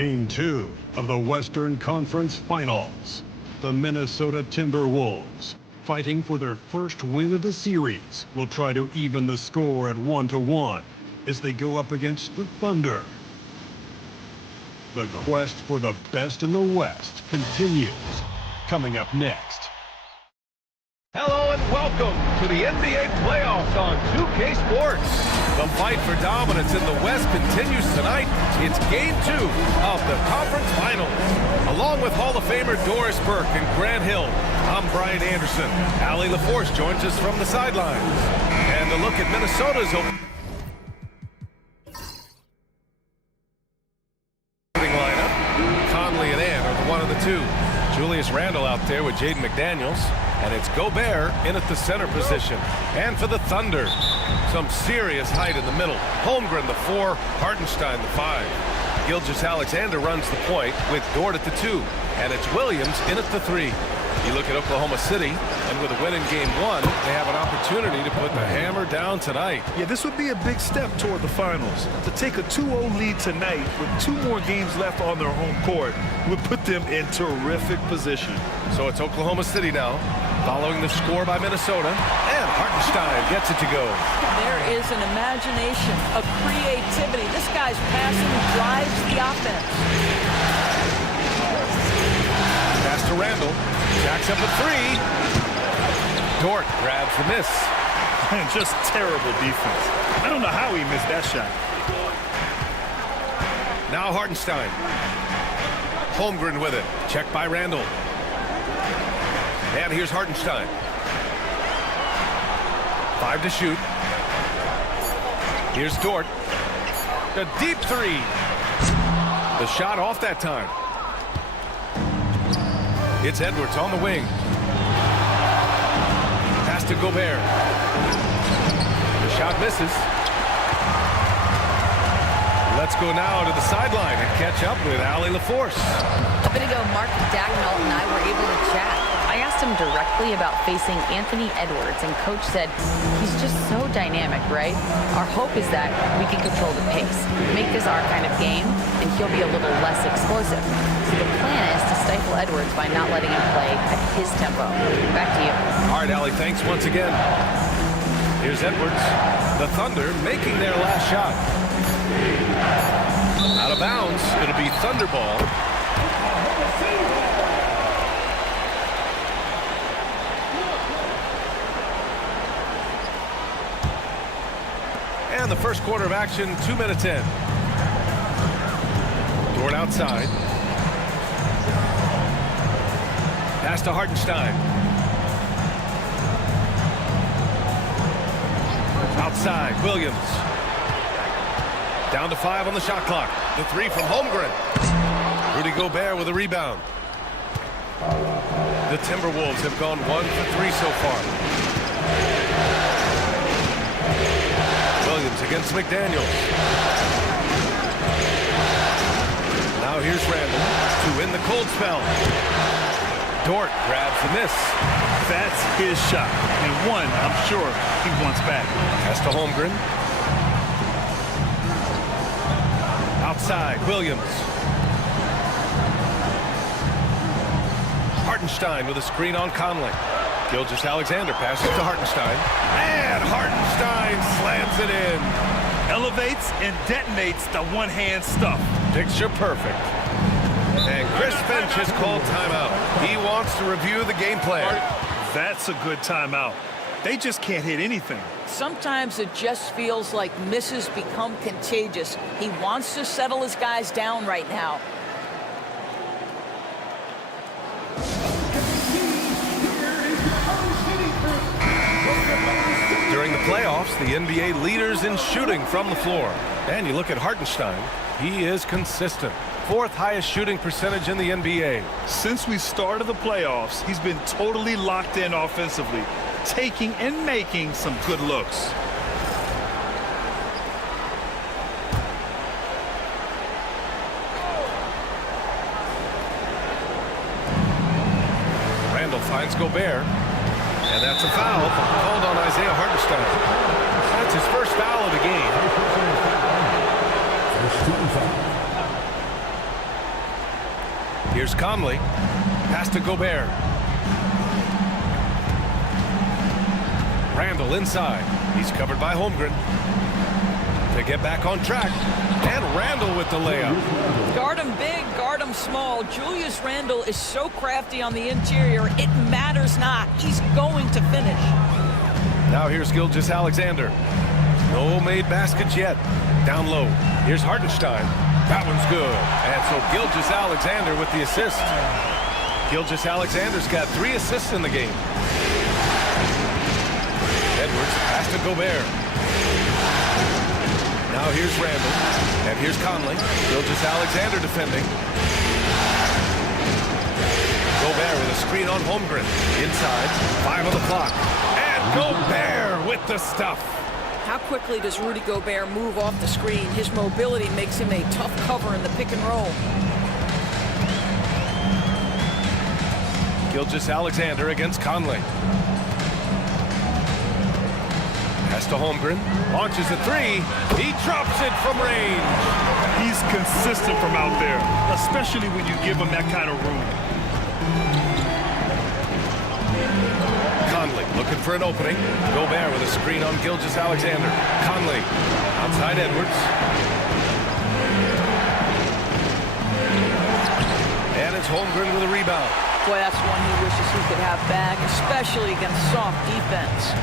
Game 2 of the Western Conference Finals. The Minnesota Timberwolves, fighting for their first win of the series, will try to even the score at 1-1 as they go up against the Thunder. The quest for the best in the West continues. Coming up next. Hello and welcome to the NBA playoffs on 2K Sports. The fight for dominance in the West continues tonight. It's Game 2 of the Conference Finals. Along with Hall of Famer Doris Burke and Grant Hill, I'm Brian Anderson. Allie LaForce joins us from the sidelines. And a look at Minnesota's opening lineup. Conley and Ann are the one of the two. Julius Randle out there with Jaden McDaniels. And it's Gobert in at the center position. And for the Thunder, some serious height in the middle. Holmgren, the 4, Hartenstein, the 5. Gilgeous-Alexander runs the point with Dort at the 2. And it's Williams in at the 3. You look at Oklahoma City, and with a win in Game 1, they have an opportunity to put the hammer down tonight. Yeah, this would be a big step toward the finals. To take a 2-0 lead tonight with 2 more games left on their home court would put them in terrific position. So it's Oklahoma City now, following the score by Minnesota, and Hartenstein gets it to go. There is an imagination, a creativity. This guy's passing drives the offense. Pass to Randle. Jacks up a 3. Dort grabs the miss. Man, just terrible defense. I don't know how he missed that shot. Now Hartenstein. Holmgren with it. Checked by Randle. And here's Hartenstein. 5 to shoot. Here's Dort. A deep 3. The shot off that time. It's Edwards on the wing. Pass to Gobert. The shot misses. Let's go now to the sideline and catch up with Allie LaForce. A bit ago, Mark Dagnall and I were able to chat. I asked him directly about facing Anthony Edwards, and Coach said he's just so dynamic, right? Our hope is that we can control the pace, make this our kind of game, and he'll be a little less explosive. So the plan is to stifle Edwards by not letting him play at his tempo. Back to you. All right, Allie, thanks once again. Here's Edwards. The Thunder making their last shot. Out of bounds. It'll be Thunder ball. And the first quarter of action, 2 minutes in. Dort outside. Pass to Hartenstein. Outside, Williams. Down to 5 on the shot clock. The 3 from Holmgren. Rudy Gobert with a rebound. The Timberwolves have gone 1 for 3 so far. Williams against McDaniels. Now here's Randle to win the cold spell. Dort grabs the miss. That's his shot. And one, I'm sure he wants back. Pass to Holmgren. Outside, Williams. Hartenstein with a screen on Conley. Gilgeous-Alexander passes to Hartenstein. And Hartenstein slams it in. Elevates and detonates the one-hand stuff. Picture perfect. And Chris Finch has called timeout. He wants to review the game plan. That's a good timeout. They just can't hit anything. Sometimes it just feels like misses become contagious. He wants to settle his guys down right now. During the playoffs, the NBA leaders in shooting from the floor. And you look at Hartenstein, he is consistent. 4th highest shooting percentage in the NBA. Since we started the playoffs, he's been totally locked in offensively, taking and making some good looks. Randle finds Gobert. And that's a foul called on Isaiah Hartenstein. That's his first foul of the game. Here's Conley. Pass to Gobert. Randall inside. He's covered by Holmgren. To get back on track. And Randall with the layup. Guard him big, guard him small. Julius Randle is so crafty on the interior, it matters not. He's going to finish. Now here's Gilgeous-Alexander. No made baskets yet. Down low. Here's Hartenstein. That one's good. And so Gilgeous-Alexander with the assist. Gilgeous-Alexander's got 3 assists in the game. Edwards pass to Gobert. Now here's Randall. And here's Conley. Gilgeous-Alexander defending. Gobert with a screen on Holmgren. Inside. 5 on the clock. And Gobert with the stuff. How quickly does Rudy Gobert move off the screen? His mobility makes him a tough cover in the pick and roll. Gilgeous-Alexander against Conley. Pass to Holmgren. Launches a 3. He drops it from range. He's consistent from out there, especially when you give him that kind of room. Conley looking for an opening. Gobert with a screen on Gilgeous-Alexander. Conley outside Edwards. And it's Holmgren with a rebound. Boy, that's one he wishes he could have back, especially against soft defense.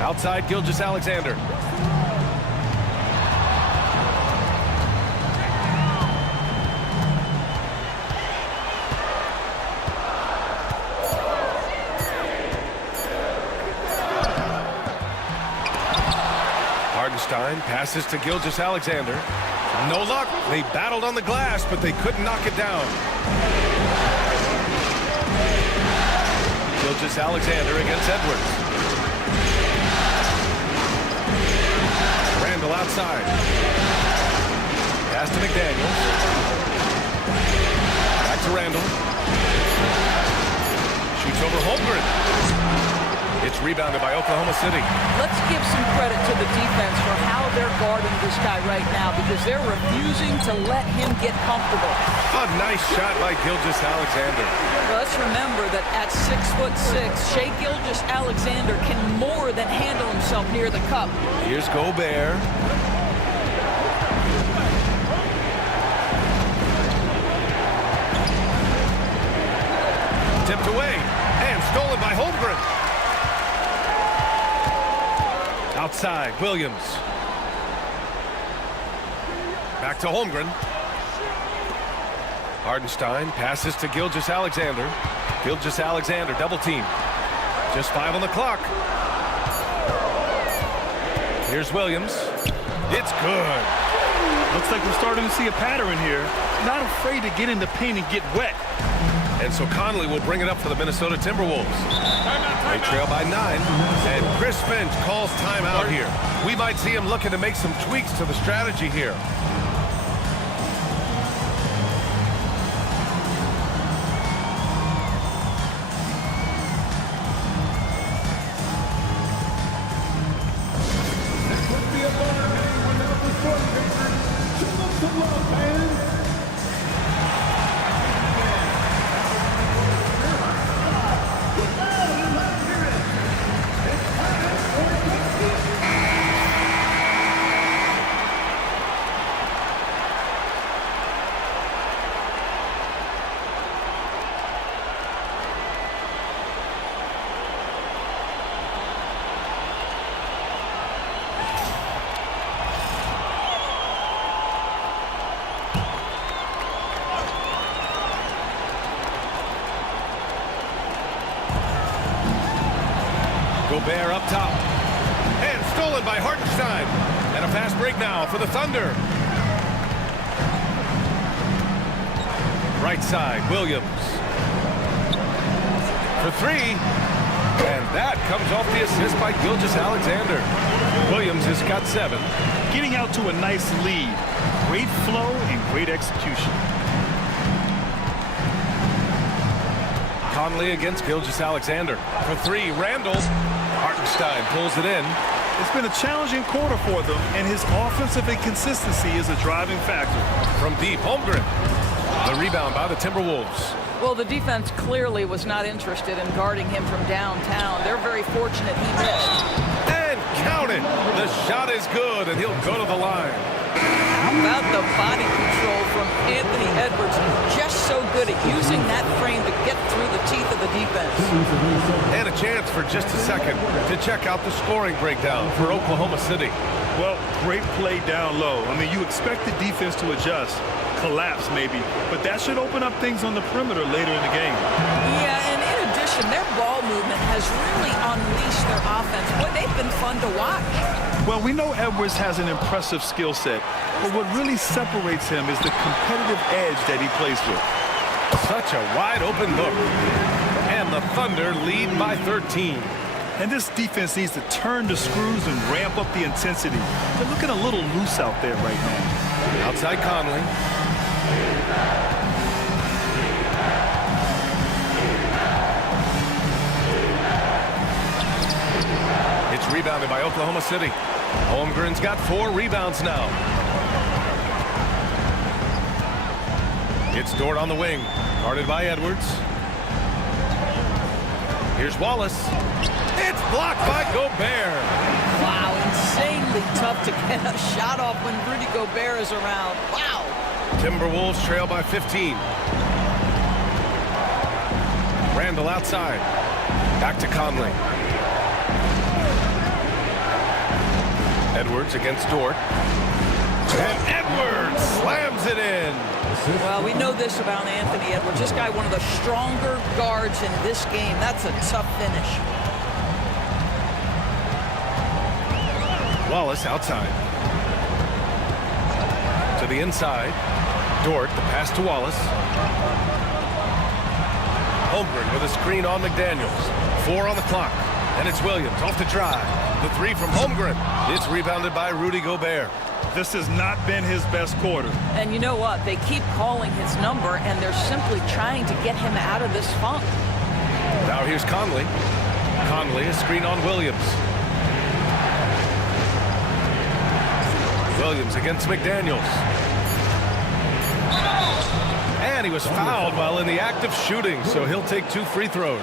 Outside Gilgeous-Alexander. Hartenstein passes to Gilgeous-Alexander. No luck. They battled on the glass, but they couldn't knock it down. Gilgeous-Alexander against Edwards. Randall outside. Pass to McDaniels. Back to Randall. Shoots over Holmgren. It's rebounded by Oklahoma City. Let's give some credit to the defense for how they're guarding this guy right now, because they're refusing to let him get comfortable. A nice shot by Gilgeous-Alexander. Well, let's remember that at 6'6", Shai Gilgeous-Alexander can more than handle himself near the cup. Here's Gobert. Tipped away and stolen by Holmgren. Outside, Williams. Back to Holmgren. Hartenstein passes to Gilgeous-Alexander. Gilgeous-Alexander double team. Just 5 on the clock. Here's Williams. It's good. Looks like we're starting to see a pattern here. Not afraid to get in the paint and get wet. And so Conley will bring it up for the Minnesota Timberwolves. They trail by 9. And Chris Finch calls timeout here. We might see him looking to make some tweaks to the strategy here. Gobert up top. And stolen by Hartenstein. And a fast break now for the Thunder. Right side, Williams. For 3. And that comes off the assist by Gilgeous-Alexander. Williams has got 7. Getting out to a nice lead. Great flow and great execution. Conley against Gilgeous-Alexander. For 3, Randall. Hartenstein pulls it in. It's been a challenging quarter for them, and his offensive inconsistency is a driving factor. From deep, Holmgren. The rebound by the Timberwolves. Well, the defense clearly was not interested in guarding him from downtown. They're very fortunate he missed. And count it. The shot is good, and he'll go to the line. How about the body control from Anthony Edwards? Just so good at using that frame to get through the teeth of the defense. And a chance for just a second to check out the scoring breakdown for Oklahoma City. Well, great play down low. I mean, you expect the defense to adjust, collapse maybe, but that should open up things on the perimeter later in the game. Yeah, and in addition, their ball movement has really unleashed their offense. Boy, they've been fun to watch. Well, we know Edwards has an impressive skill set, but what really separates him is the competitive edge that he plays with. Such a wide open look. And the Thunder lead by 13. And this defense needs to turn the screws and ramp up the intensity. They're looking a little loose out there right now. Outside Conley. It's rebounded by Oklahoma City. Holmgren's got 4 rebounds now. It's Dort on the wing, guarded by Edwards. Here's Wallace. It's blocked by Gobert. Wow, insanely tough to get a shot off when Rudy Gobert is around. Wow. Timberwolves trail by 15. Randall outside. Back to Conley. Edwards against Dort. And Edwards slams it in. Well, we know this about Anthony Edwards. This guy, one of the stronger guards in this game. That's a tough finish. Wallace outside. To the inside. Dort, the pass to Wallace. Holmgren with a screen on McDaniels. 4 on the clock. And it's Williams off the drive. The 3 from Holmgren. It's rebounded by Rudy Gobert. This has not been his best quarter. And you know what? They keep calling his number, and they're simply trying to get him out of this funk. Now here's Conley. Conley, a screen on Williams. Williams against McDaniels. And he was fouled while in the act of shooting, so he'll take 2 free throws.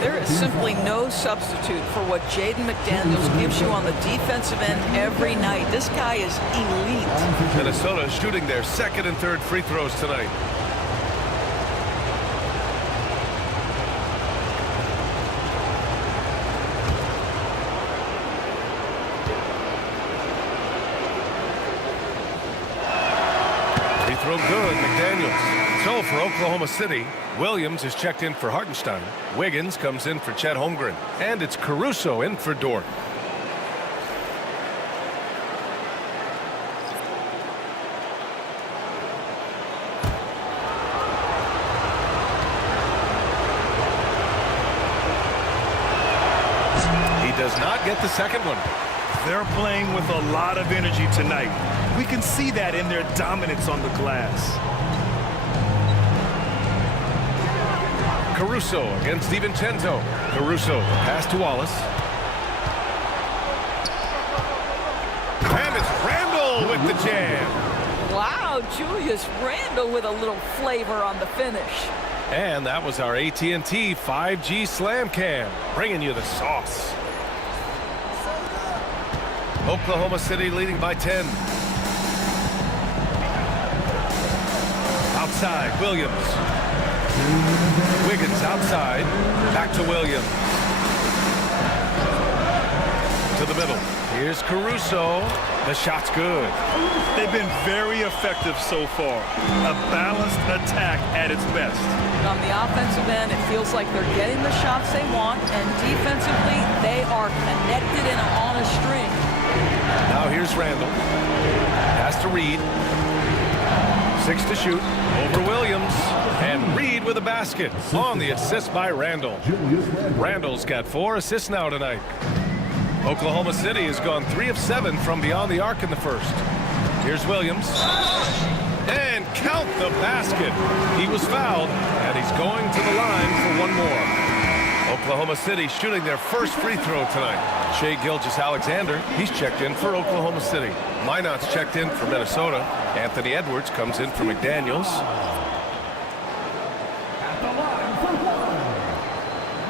There is simply no substitute for what Jaden McDaniels gives you on the defensive end every night. This guy is elite. Minnesota shooting their 2nd and 3rd free throws tonight. Free throw good, McDaniels. So for Oklahoma City, Williams is checked in for Hartenstein. Wiggins comes in for Chet Holmgren. And it's Caruso in for Dort. He does not get the second one. They're playing with a lot of energy tonight. We can see that in their dominance on the glass. Caruso against DiVincenzo. Caruso, the pass to Wallace. And it's Randall with the jam. Wow, Julius Randle with a little flavor on the finish. And that was our AT&T 5G Slam Cam, bringing you the sauce. Oklahoma City leading by 10. Outside, Williams. Wiggins outside. Back to Williams. To the middle. Here's Caruso. The shot's good. They've been very effective so far. A balanced attack at its best. On the offensive end, it feels like they're getting the shots they want, and defensively, they are connected and on a string. Now here's Randall. Pass to Reed. 6 to shoot. Over Williams. And Reed with a basket on the assist by Randall. Randall's got 4 assists now tonight. Oklahoma City has gone 3 of 7 from beyond the arc in the first. Here's Williams. And count the basket. He was fouled, and he's going to the line for 1 more. Oklahoma City shooting their first free throw tonight. Shai Gilgeous-Alexander, he's checked in for Oklahoma City. Minot's checked in for Minnesota. Anthony Edwards comes in for McDaniels. At the line for one,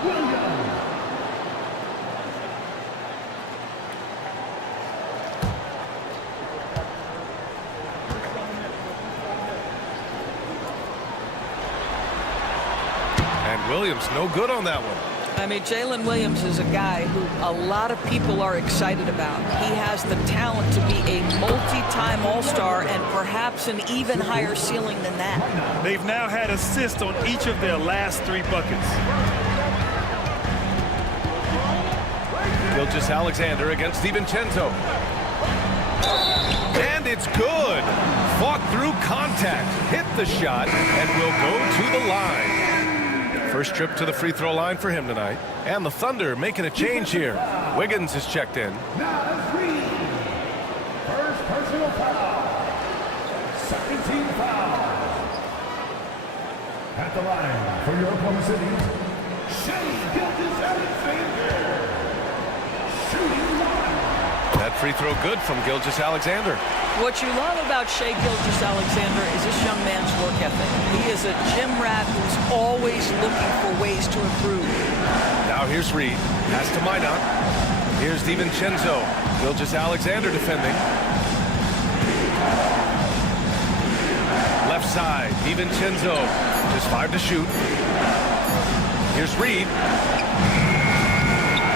Williams. And Williams no good on that one. I mean, Jalen Williams is a guy who a lot of people are excited about. He has the talent to be a multi-time All-Star and perhaps an even higher ceiling than that. They've now had assists on each of their last 3 buckets. Gilgeous-Alexander against DiVincenzo. And it's good. Fought through contact, hit the shot, and will go to the line. First trip to the free throw line for him tonight. And the Thunder making a change here. Wiggins is checked in. Now that's Reed. First personal foul. Second team foul. At the line for your Oklahoma City, Shea Gilgeous-Alexander. Shooting one. That free throw good from Gilgeous-Alexander. What you love about Shea Gilgeous-Alexander is this young man's work ethic. He is a gym rat who's always looking for ways to improve. Now here's Reed. Pass to Minot. Here's DiVincenzo. Gilgeous-Alexander defending. Left side, DiVincenzo. Just 5 to shoot. Here's Reed.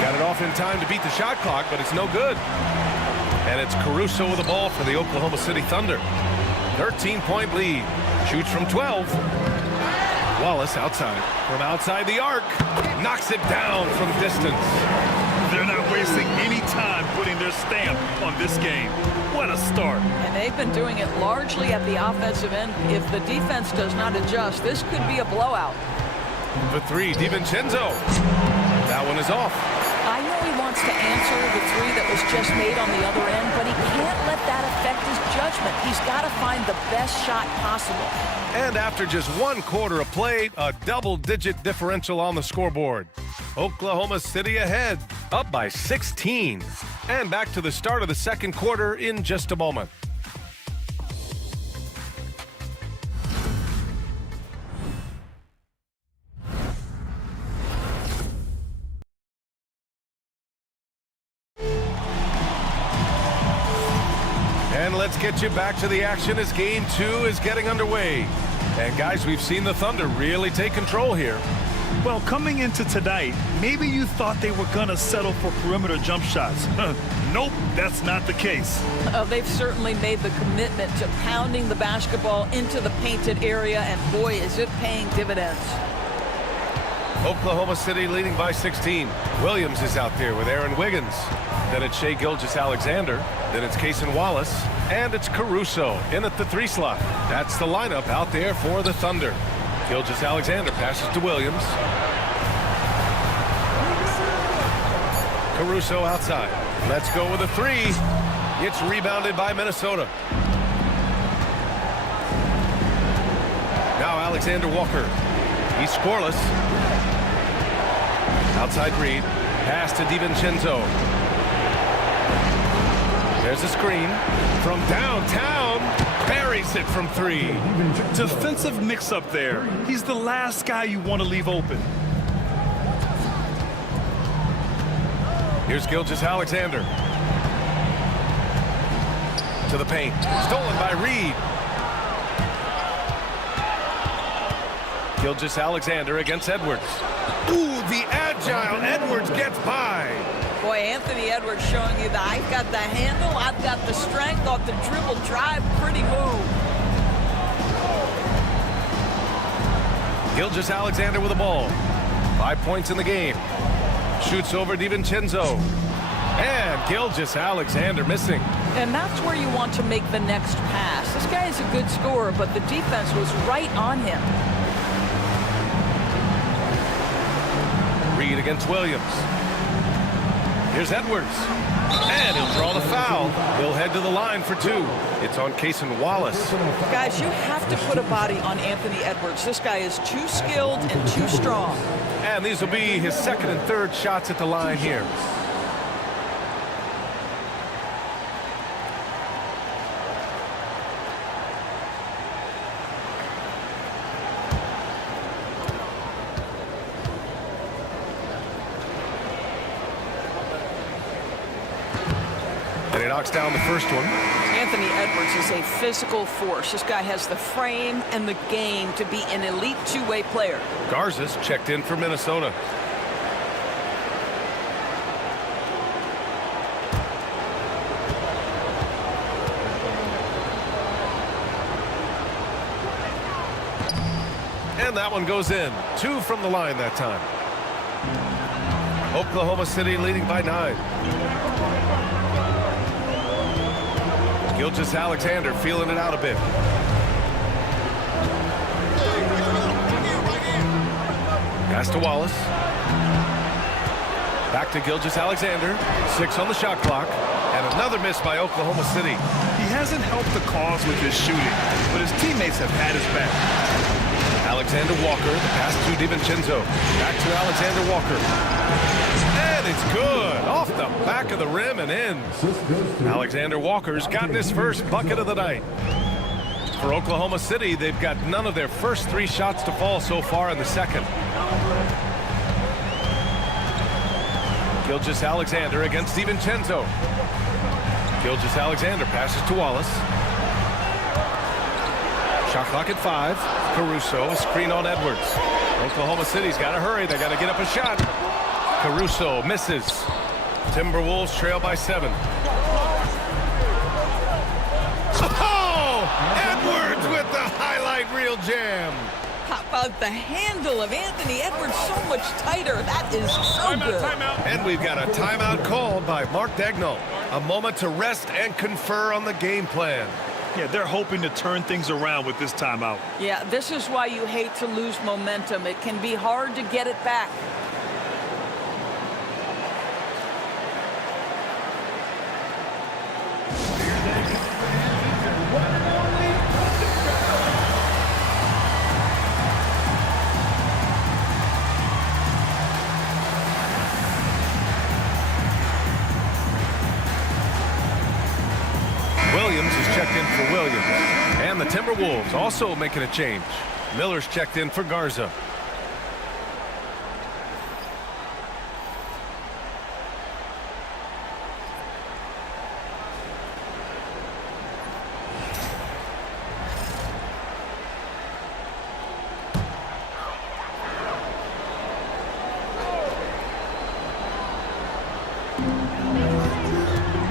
Got it off in time to beat the shot clock, but it's no good. And it's Caruso with the ball for the Oklahoma City Thunder. 13-point lead. Shoots from 12. Wallace outside. From outside the arc. Knocks it down from distance. They're not wasting any time putting their stamp on this game. What a start. And they've been doing it largely at the offensive end. If the defense does not adjust, this could be a blowout. The 3, DiVincenzo. That one is off. I know he wants to answer the 3 that was just made on the other end, but he can't let that affect his judgment. He's got to find the best shot possible. And after just 1 quarter of play, a double-digit differential on the scoreboard. Oklahoma City ahead, up by 16. And back to the start of the second quarter in just a moment. And let's get you back to the action as Game 2 is getting underway. And guys, we've seen the Thunder really take control here. Well, coming into tonight, maybe you thought they were going to settle for perimeter jump shots. Nope, that's not the case. They've certainly made the commitment to pounding the basketball into the painted area, and boy, is it paying dividends. Oklahoma City leading by 16. Williams is out there with Aaron Wiggins. Then it's Shea Gilgeous-Alexander. Then it's Cason Wallace. And it's Caruso in at the 3 slot. That's the lineup out there for the Thunder. Gilgeous-Alexander passes to Williams. Caruso outside. Let's go with a 3. It's rebounded by Minnesota. Now Alexander Walker. He's scoreless. Outside Reed. Pass to DiVincenzo. There's a screen from downtown. Buries it from 3. Defensive mix-up there. He's the last guy you want to leave open. Here's Gilgeous-Alexander. To the paint. Stolen by Reed. Gilgeous-Alexander against Edwards. Ooh, the agile Edwards gets by. Boy, Anthony Edwards showing you that I've got the handle, I've got the strength off the dribble drive. Pretty move. Gilgeous-Alexander with the ball. 5 points in the game. Shoots over DiVincenzo. And Gilgeous-Alexander missing. And that's where you want to make the next pass. This guy is a good scorer, but the defense was right on him. Reed against Williams. Here's Edwards. And he'll draw the foul. He'll head to the line for 2. It's on Cason Wallace. Guys, you have to put a body on Anthony Edwards. This guy is too skilled and too strong. And these will be his second and third shots at the line here. knocks down the first one. Anthony Edwards is a physical force. This guy has the frame and the game to be an elite two-way player. Garza's checked in for Minnesota. And that one goes in. 2 from the line that time. Oklahoma City leading by 9. Gilgeous-Alexander feeling it out a bit. Pass to Wallace. Back to Gilgeous-Alexander. 6 on the shot clock. And another miss by Oklahoma City. He hasn't helped the cause with his shooting, but his teammates have had his back. Alexander Walker, the pass to DiVincenzo. Back to Alexander Walker. And it's good. Off the back of the rim and in. Alexander Walker's gotten his first bucket of the night. For Oklahoma City, they've got none of their first 3 shots to fall so far in the second. Gilgeous-Alexander against DiVincenzo. Gilgeous-Alexander passes to Wallace. Shot clock at 5. Caruso, a screen on Edwards. Oklahoma City's got to hurry. They got to get up a shot. Caruso misses. Timberwolves trail by 7. Oh! Edwards with the highlight reel jam. How about the handle of Anthony Edwards? So much tighter. That is so good. And we've got a timeout called by Mark Daigneault. A moment to rest and confer on the game plan. Yeah, they're hoping to turn things around with this timeout. Yeah, this is why you hate to lose momentum. It can be hard to get it back. Williams is checked in for Williams. And the Timberwolves also making a change. Miller's checked in for Garza.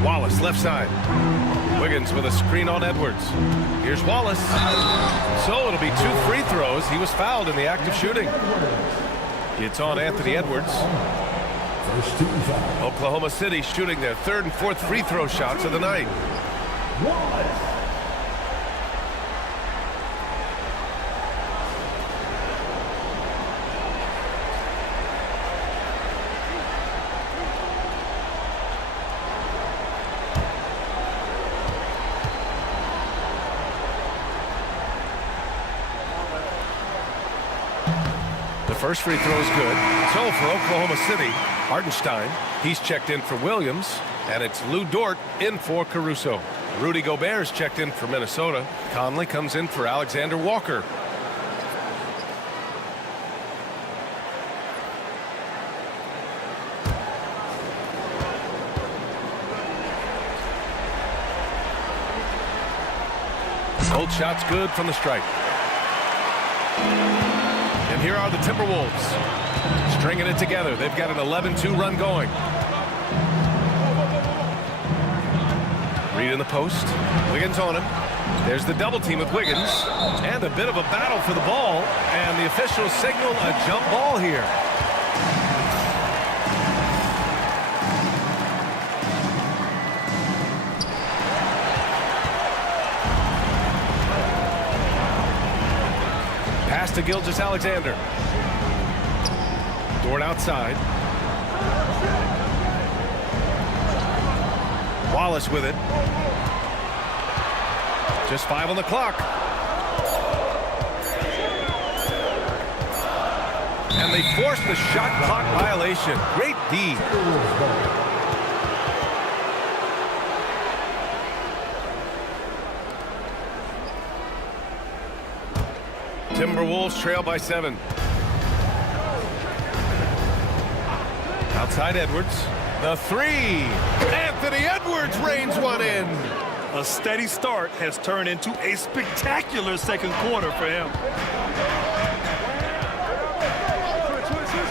Wallace left side. Wiggins with a screen on Edwards. Here's Wallace. So it'll be 2 free throws. He was fouled in the act of shooting. It's on Anthony Edwards. Oklahoma City shooting their 3rd and 4th free throw shots of the night. First free throw is good. So for Oklahoma City, Hartenstein, he's checked in for Williams, and it's Lou Dort in for Caruso. Rudy Gobert is checked in for Minnesota. Conley comes in for Alexander Walker. Both shots good from the stripe. And here are the Timberwolves stringing it together. They've got an 11-2 run going. Reed in the post. Wiggins on him. There's the double team with Wiggins. And a bit of a battle for the ball. And the officials signal a jump ball here. Pass to Gilgeous-Alexander. Dort outside. Wallace with it. Just 5 on the clock. And they forced the shot clock violation. Great D. Timberwolves trail by 7. Outside Edwards. The three. Anthony Edwards rains one in. A steady start has turned into a spectacular second quarter for him.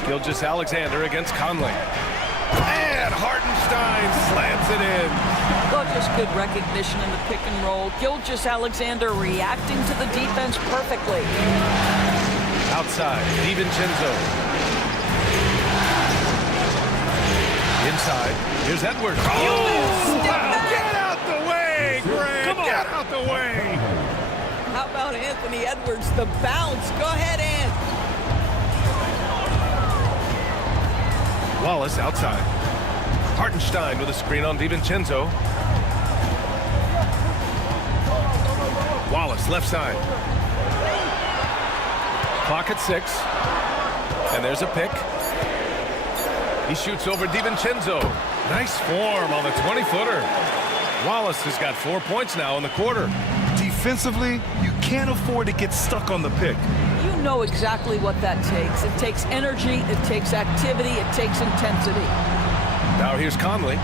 Gilgeous-Alexander against Conley. And Hartenstein slams it in. Well, just good recognition in the pick and roll. Gilgeous-Alexander reacting to the defense perfectly. Outside, DiVincenzo. Inside, here's Edwards. Oh, wow. Get out the way, Greg! Come on. Get out the way! How about Anthony Edwards? The bounce. Go ahead, Ant. Wallace outside. Hartenstein with a screen on DiVincenzo. Wallace left side. Clock at 6. And there's a pick. He shoots over DiVincenzo. Nice form on the 20-footer. Wallace has got 4 points now in the quarter. Defensively, you can't afford to get stuck on the pick. You know exactly what that takes. It takes energy, it takes activity, it takes intensity. Now here's Conley.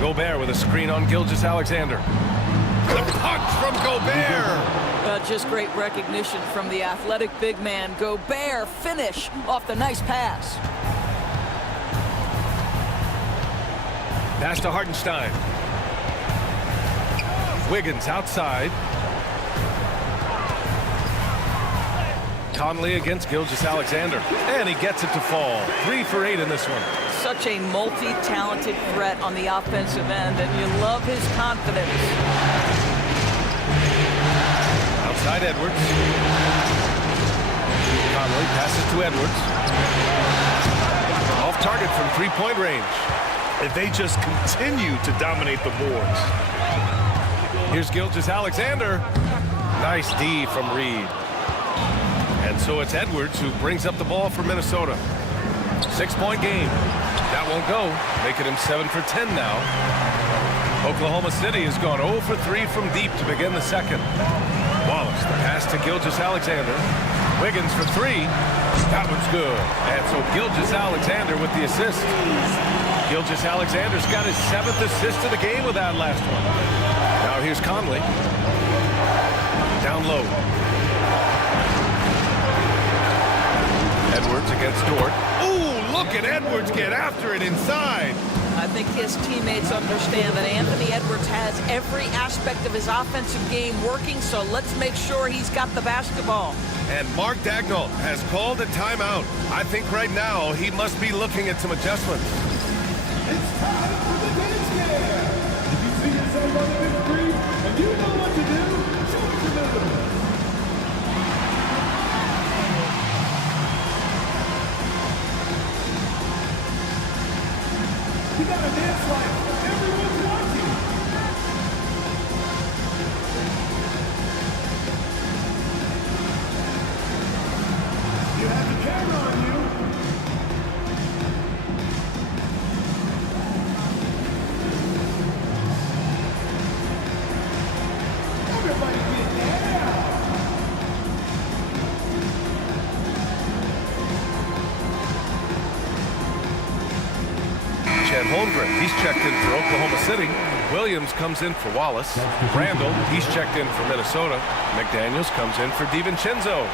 Gobert with a screen on Gilgeous-Alexander. The punch from Gobert! Just great recognition from the athletic big man. Gobert finish off the nice pass. Pass to Hartenstein. Wiggins outside. Conley against Gilgeous-Alexander. And he gets it to fall. 3 for 8 in this one. Such a multi-talented threat on the offensive end, and you love his confidence. Outside Edwards. Conley passes to Edwards. Off target from three-point range. And they just continue to dominate the boards. Here's Gilgeous-Alexander. Nice D from Reed. And so it's Edwards who brings up the ball for Minnesota. 6-point game. That won't go, making him 7 for 10 now. Oklahoma City has gone 0 for 3 from deep to begin the second. Wallace, the pass to Gilgeous-Alexander. Wiggins for 3. That one's good. And so Gilgeous-Alexander with the assist. Gilgeous-Alexander's got his 7th assist of the game with that last one. Now here's Conley. Down low. Edwards against Dort. Ooh, look at Edwards get after it inside. I think his teammates understand that Anthony Edwards has every aspect of his offensive game working, so let's make sure he's got the basketball. And Mark Daigneault has called a timeout. I think right now he must be looking at some adjustments. It's time for the dance game. If you see yourself on the big screen and you know what to do, show it to them. You gotta dance like everyone's watching. You have the camera on you. Everybody get down. Chet Holmgren, he's checked in for Oklahoma City. Williams comes in for Wallace. Randall, he's checked in for Minnesota. McDaniels comes in for DiVincenzo.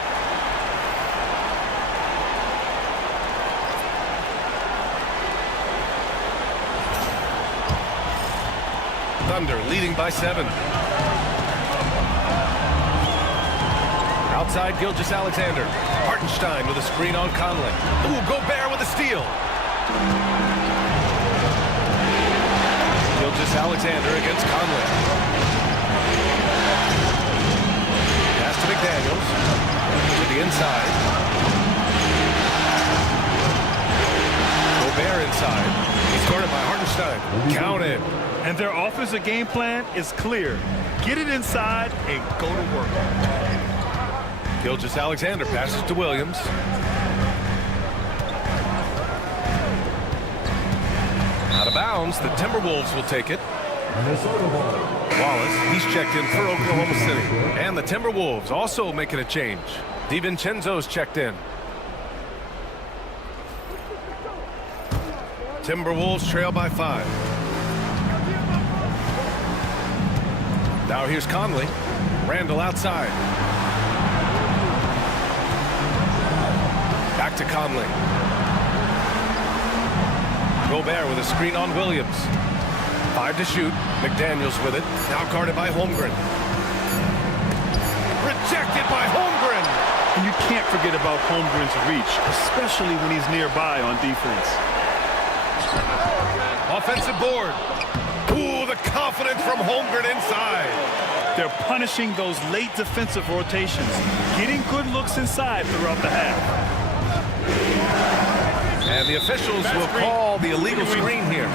Thunder leading by 7. Outside Gilgeous-Alexander. Hartenstein with a screen on Conley. Ooh, Gobert with a steal. Gilgeous-Alexander against Conley. Pass to McDaniels. To the inside. Gobert inside. He's guarded by Hartenstein. Count it. And their offensive game plan is clear. Get it inside and go to work. Gilgeous-Alexander passes to Williams. Out of bounds, the Timberwolves will take it. Wallace, he's checked in for Oklahoma City. And the Timberwolves also making a change. DiVincenzo's checked in. Timberwolves trail by 5. Now here's Conley. Randall outside. Back to Conley. Gobert with a screen on Williams. 5 to shoot. McDaniels with it. Now guarded by Holmgren. Rejected by Holmgren. And you can't forget about Holmgren's reach, especially when he's nearby on defense. Offensive board. Ooh, the confidence from Holmgren inside. They're punishing those late defensive rotations, getting good looks inside throughout the half. And the officials will call the illegal screen here.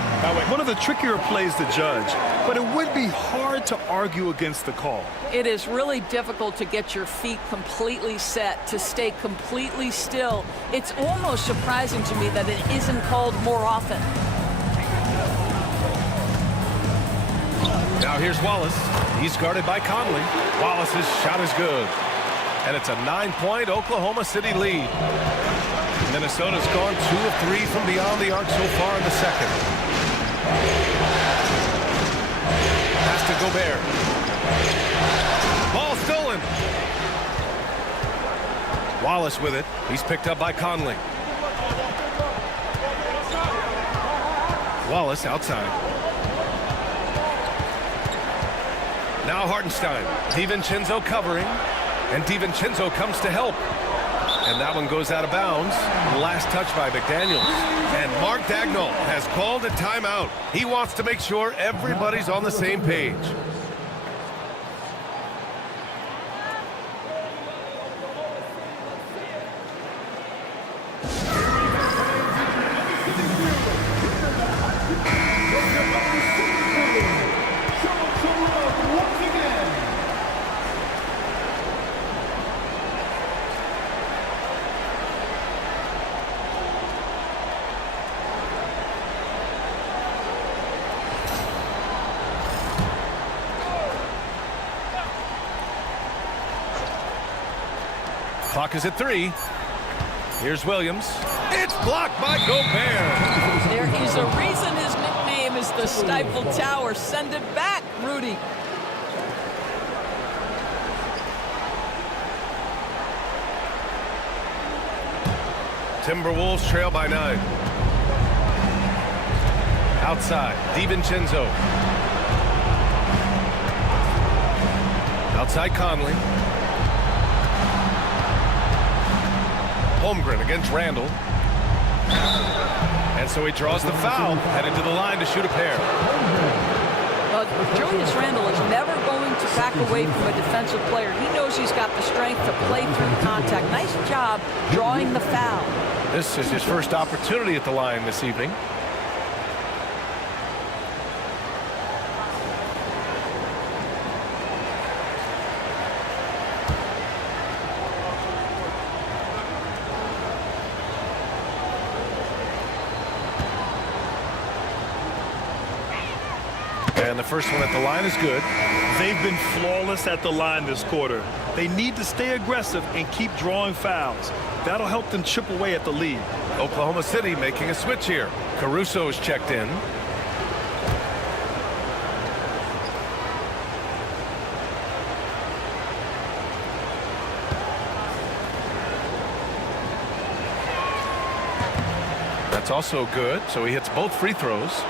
One of the trickier plays to judge, but it would be hard to argue against the call. It is really difficult to get your feet completely set, to stay completely still. It's almost surprising to me that it isn't called more often. Now here's Wallace. He's guarded by Conley. Wallace's shot is good. And it's a 9-point Oklahoma City lead. Minnesota's gone 2 of 3 from beyond the arc so far in the second. Pass to Gobert. Ball stolen. Wallace with it. He's picked up by Conley. Wallace outside. Now Hartenstein. DiVincenzo covering. And DiVincenzo comes to help. And that one goes out of bounds. Last touch by McDaniels. And Mark Daigneault has called a timeout. He wants to make sure everybody's on the same page. Clock is at 3. Here's Williams. It's blocked by Gobert. There is a reason his nickname is the Stifle Tower. Send it back, Rudy. Timberwolves trail by 9. Outside, DiVincenzo. Outside Conley. Holmgren against Randall. And so he draws the foul, headed to the line to shoot a pair. Julius Randall is never going to back away from a defensive player. He knows he's got the strength to play through contact. Nice job drawing the foul. This is his first opportunity at the line this evening. And the first one at the line is good. They've been flawless at the line this quarter. They need to stay aggressive and keep drawing fouls. That'll help them chip away at the lead. Oklahoma City making a switch here. Caruso is checked in. That's also good, so he hits both free throws.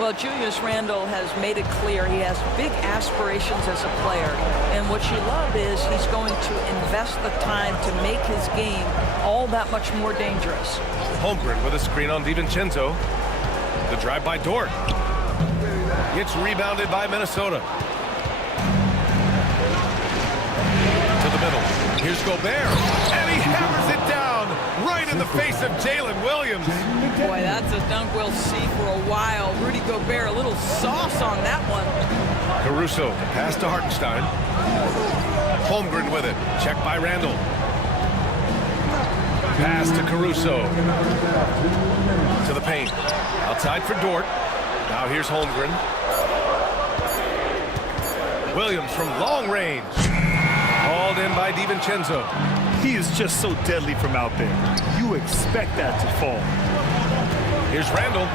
Well, Julius Randall has made it clear he has big aspirations as a player. And what you love is he's going to invest the time to make his game all that much more dangerous. Holmgren with a screen on DiVincenzo. The drive by Dort. It's rebounded by Minnesota. To the middle. Here's Gobert. And he hammers it down right in the face of Jalen Williams. Boy, that's a dunk we'll see for a while. Rudy Gobert, a little sauce on that one. Caruso, pass to Hartenstein. Holmgren with it. Check by Randall. Pass to Caruso. To the paint. Outside for Dort. Now here's Holmgren. Williams from long range. Hauled in by DiVincenzo. He is just so deadly from out there. You expect that to fall. Here's Randall.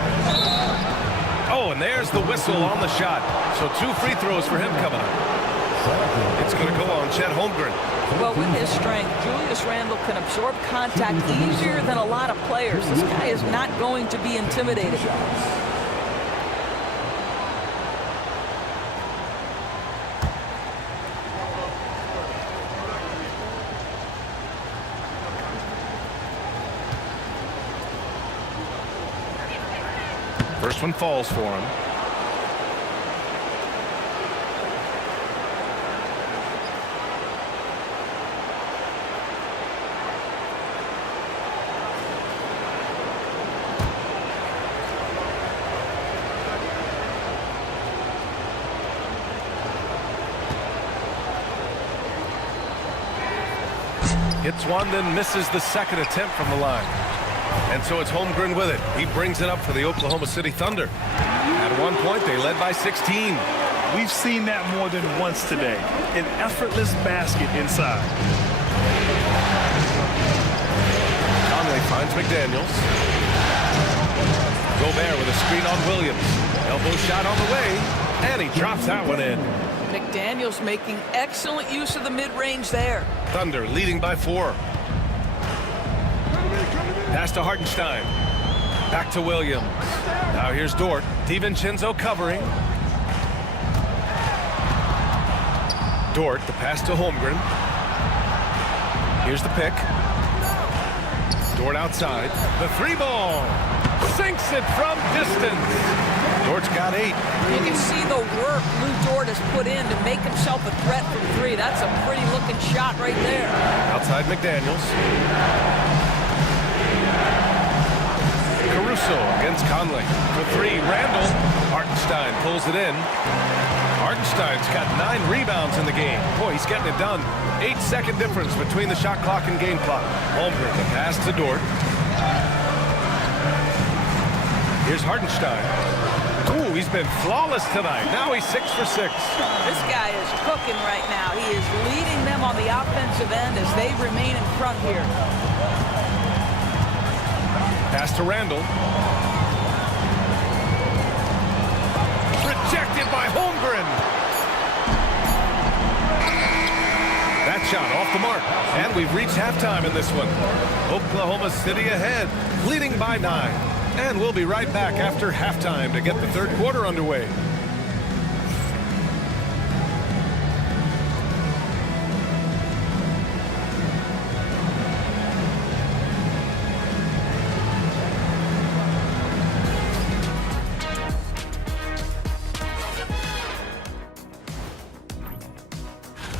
Oh, and there's the whistle on the shot. So 2 free throws for him coming up. It's going to go on Chet Holmgren. Well, with his strength, Julius Randle can absorb contact easier than a lot of players. This guy is not going to be intimidated. First one falls for him. Hits one, then misses the second attempt from the line. And so it's Holmgren with it. He brings it up for the Oklahoma City Thunder. At one point, they led by 16. We've seen that more than once today. An effortless basket inside. Conley finds McDaniels. Gobert with a screen on Williams. Elbow shot on the way, and he drops that one in. McDaniels making excellent use of the mid-range there. Thunder leading by 4. Pass to Hartenstein. Back to Williams. Now here's Dort. DiVincenzo covering. Dort, the pass to Holmgren. Here's the pick. Dort outside. The 3-ball. Sinks it from distance. Dort's got 8. You can see the work Lou Dort has put in to make himself a threat from 3. That's a pretty looking shot right there. Outside McDaniels. Caruso against Conley. For 3, Randall. Hartenstein pulls it in. Hartenstein's got 9 rebounds in the game. Boy, he's getting it done. 8-second difference between the shot clock and game clock. Holmgren, the pass to Dort. Here's Hartenstein. Ooh, he's been flawless tonight. Now he's 6 for 6. This guy is cooking right now. He is leading them on the offensive end as they remain in front here. Pass to Randall. Rejected by Holmgren. That shot off the mark. And we've reached halftime in this one. Oklahoma City ahead, leading by 9. And we'll be right back after halftime to get the third quarter underway.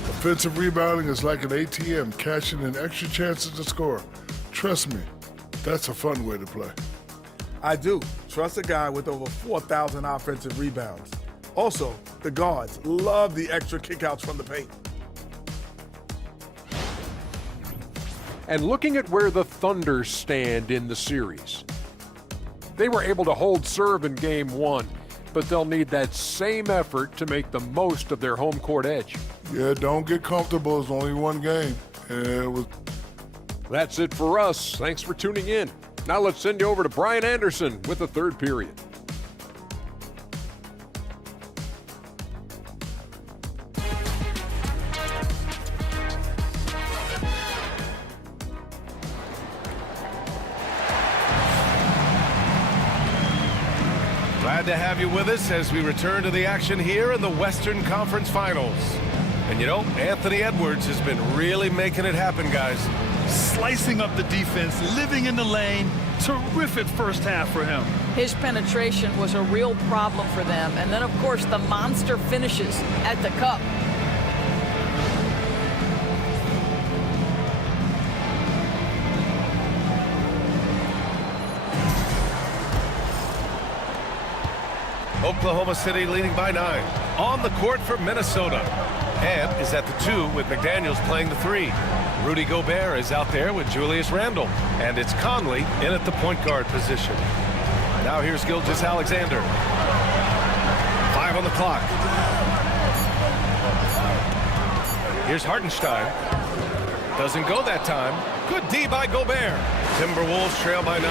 Offensive rebounding is like an ATM, cashing in extra chances to score. Trust me, that's a fun way to play. I do. Trust a guy with over 4,000 offensive rebounds. Also, the guards love the extra kickouts from the paint. And looking at where the Thunder stand in the series. They were able to hold serve in Game 1, but they'll need that same effort to make the most of their home court edge. Yeah, don't get comfortable. It's only one game. That's it for us. Thanks for tuning in. Now let's send you over to Brian Anderson with the third period. Glad to have you with us as we return to the action here in the Western Conference Finals. And you know, Anthony Edwards has been really making it happen, guys. Slicing up the defense, living in the lane. Terrific first half for him. His penetration was a real problem for them. And then, of course, the monster finishes at the cup. Oklahoma City leading by 9. On the court for Minnesota. And is at the 2 with McDaniels playing the 3. Rudy Gobert is out there with Julius Randle. And it's Conley in at the point guard position. Now here's Gilgeous-Alexander. 5 on the clock. Here's Hartenstein. Doesn't go that time. Good D by Gobert. Timberwolves trail by 9.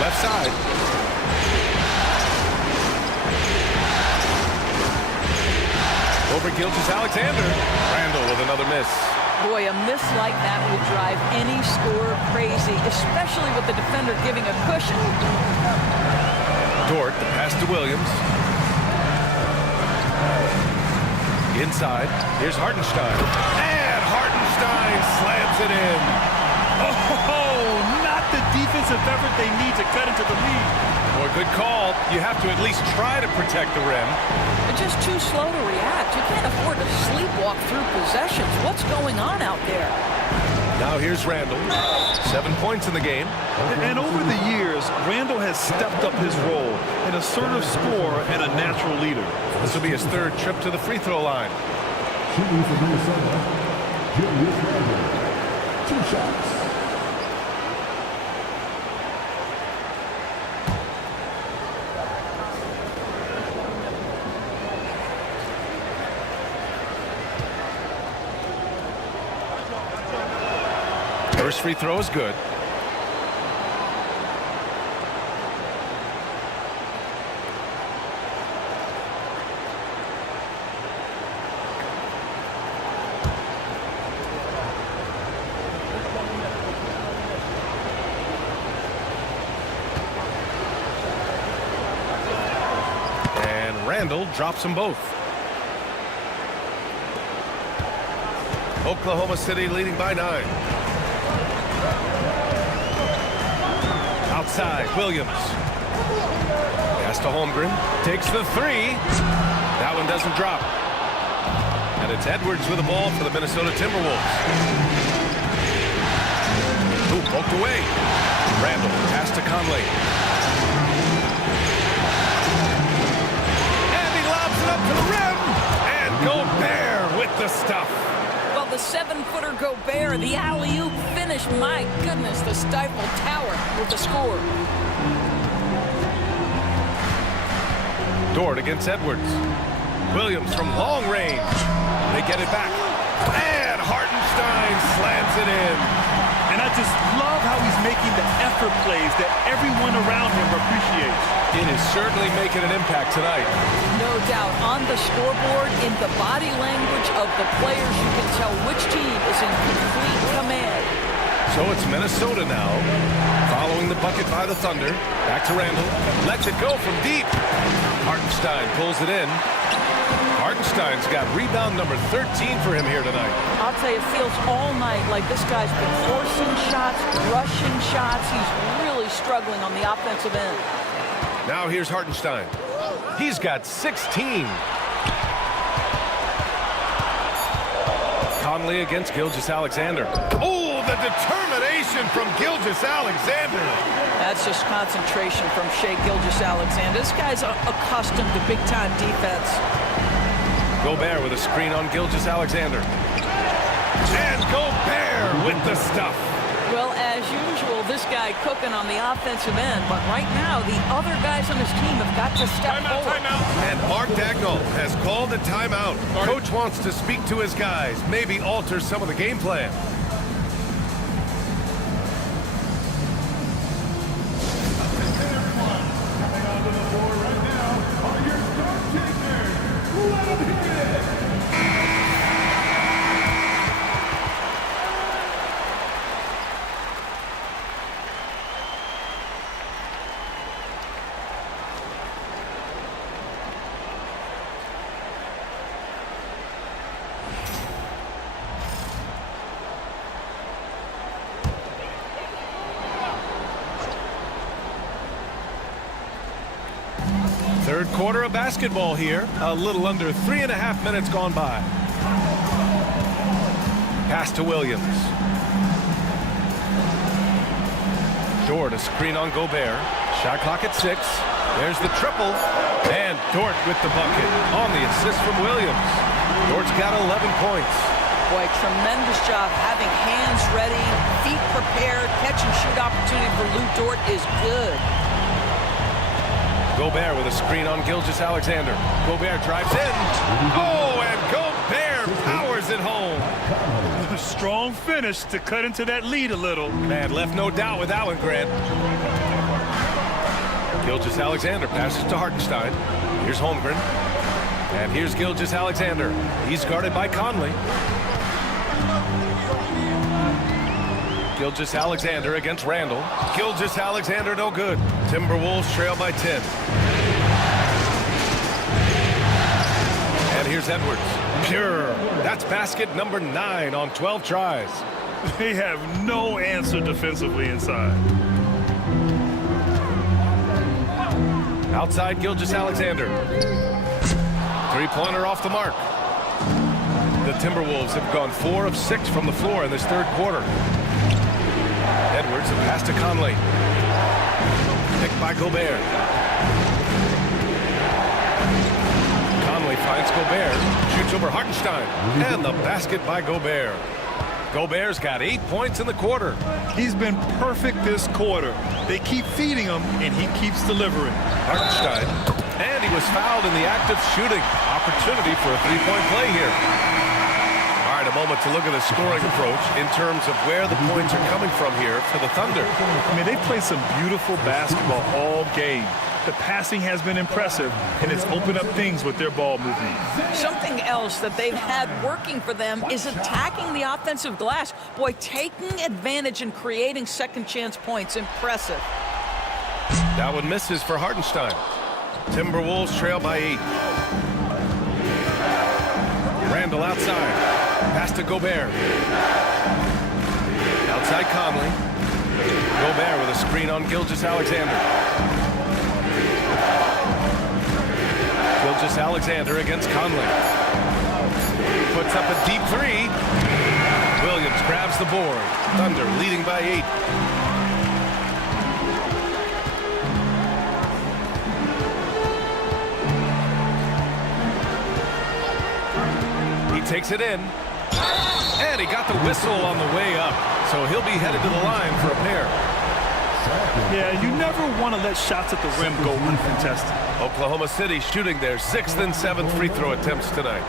Left side. Over Gilgeous-Alexander. Randall with another miss. Boy, a miss like that would drive any scorer crazy, especially with the defender giving a cushion. Dort, the pass to Williams. Inside, here's Hartenstein. And Hartenstein slams it in. Oh, not the defensive effort they need to cut into the lead. Boy, good call. You have to at least try to protect the rim. They're just too slow to react. You can't afford to sleepwalk through possessions. What's going on out there? Now here's Randall. 7 points in the game. And over the years, Randall has stepped up his role, an assertive scorer and a natural leader. This will be his third trip to the free throw line. Shooting for Minnesota, Julius Randle. 2 shots. First free throw is good. And Randall drops them both. Oklahoma City leading by 9. Outside, Williams. Pass to Holmgren. Takes the 3. That one doesn't drop. And it's Edwards with the ball for the Minnesota Timberwolves. Ooh, poked away. Randall, pass to Conley. And he lobs it up to the rim. And Gobert with the stuff. Well, the 7-footer Gobert, the alley-oop finish. My goodness, the stifled tower with the score. Dort against Edwards. Williams from long range. They get it back. And Hartenstein slams it in. And I just love how he's making the effort plays that everyone around him appreciates. It is certainly making an impact tonight. No doubt. On the scoreboard, in the body language of the players, you can tell which team is in complete command. So it's Minnesota now, following the bucket by the Thunder. Back to Randall. Lets it go from deep. Hartenstein pulls it in. Hartenstein's got rebound number 13 for him here tonight. I'll tell you, it feels all night like this guy's been forcing shots, rushing shots. He's really struggling on the offensive end. Now here's Hartenstein. He's got 16. Conley against Gilgeous-Alexander. Oh, the determination from Gilgeous-Alexander. That's just concentration from Shai Gilgeous-Alexander. This guy's accustomed to big-time defense. Gobert with a screen on Gilgeous-Alexander. And Gobert with the stuff. Well, as usual, this guy cooking on the offensive end, but right now, the other guys on his team have got to step forward. And Mark Dagnall has called a timeout. Coach wants to speak to his guys, maybe alter some of the game plan. Coming onto the floor right now are your start takers. Let them hit it. Third quarter of basketball here. A little under 3.5 minutes gone by. Pass to Williams. Dort a screen on Gobert. Shot clock at 6. There's the triple. And Dort with the bucket on the assist from Williams. Dort's got 11 points. Boy, tremendous job having hands ready, feet prepared, catch and shoot opportunity for Lou Dort is good. Gobert with a screen on Gilgeous-Alexander. Gobert drives in. Oh, and Gobert powers it home. A strong finish to cut into that lead a little. Man, left no doubt with that one, Grant. Gilgeous-Alexander passes to Hartenstein. Here's Holmgren. And here's Gilgeous-Alexander. He's guarded by Conley. Gilgeous-Alexander against Randall. Gilgeous-Alexander no good. Timberwolves trail by 10. And here's Edwards. Pure. That's basket number 9 on 12 tries. They have no answer defensively inside. Outside Gilgeous-Alexander. Three-pointer off the mark. The Timberwolves have gone 4 of 6 from the floor in this third quarter. Edwards, a pass to Conley. Picked by Gobert. Conley finds Gobert. Shoots over Hartenstein. And the basket by Gobert. Gobert's got 8 points in the quarter. He's been perfect this quarter. They keep feeding him, and he keeps delivering. Hartenstein. And he was fouled in the act of shooting. Opportunity for a three-point play here. All right, a moment to look at the scoring approach in terms of where the points are coming from here for the Thunder. I mean, they play some beautiful basketball all game. The passing has been impressive, and it's opened up things with their ball movement. Something else that they've had working for them is attacking the offensive glass. Boy, taking advantage and creating second chance points. Impressive. That one misses for Hartenstein. Timberwolves trail by 8. Randall outside. Pass to Gobert. Outside Conley. Gobert with a screen on Gilgeous-Alexander. Gilgeous-Alexander against Conley. Puts up a deep three. Williams grabs the board. Thunder leading by 8. He takes it in. And he got the whistle on the way up. So he'll be headed to the line for a pair. Yeah, you never want to let shots at the rim go uncontested. Oklahoma City shooting their 6th and 7th free throw attempts tonight.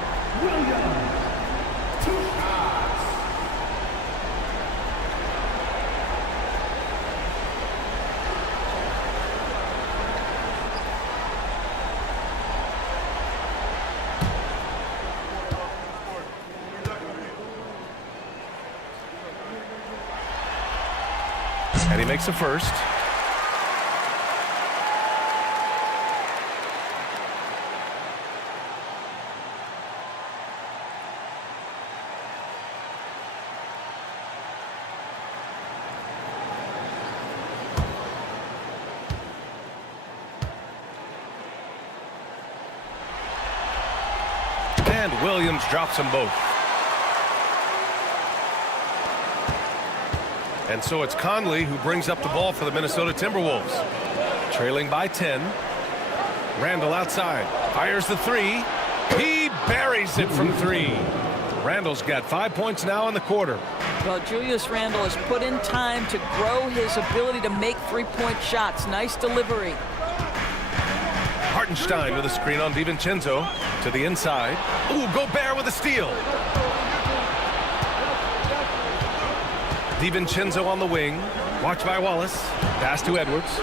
And he makes a first. And Williams drops them both. And so it's Conley who brings up the ball for the Minnesota Timberwolves. Trailing by 10. Randall outside. Fires the three. He buries it from 3. Randall's got 5 points now in the quarter. Well, Julius Randle has put in time to grow his ability to make three-point shots. Nice delivery. Hartenstein with a screen on DiVincenzo to the inside. Ooh, Gobert with a steal. DiVincenzo on the wing. Watched by Wallace. Pass to Edwards.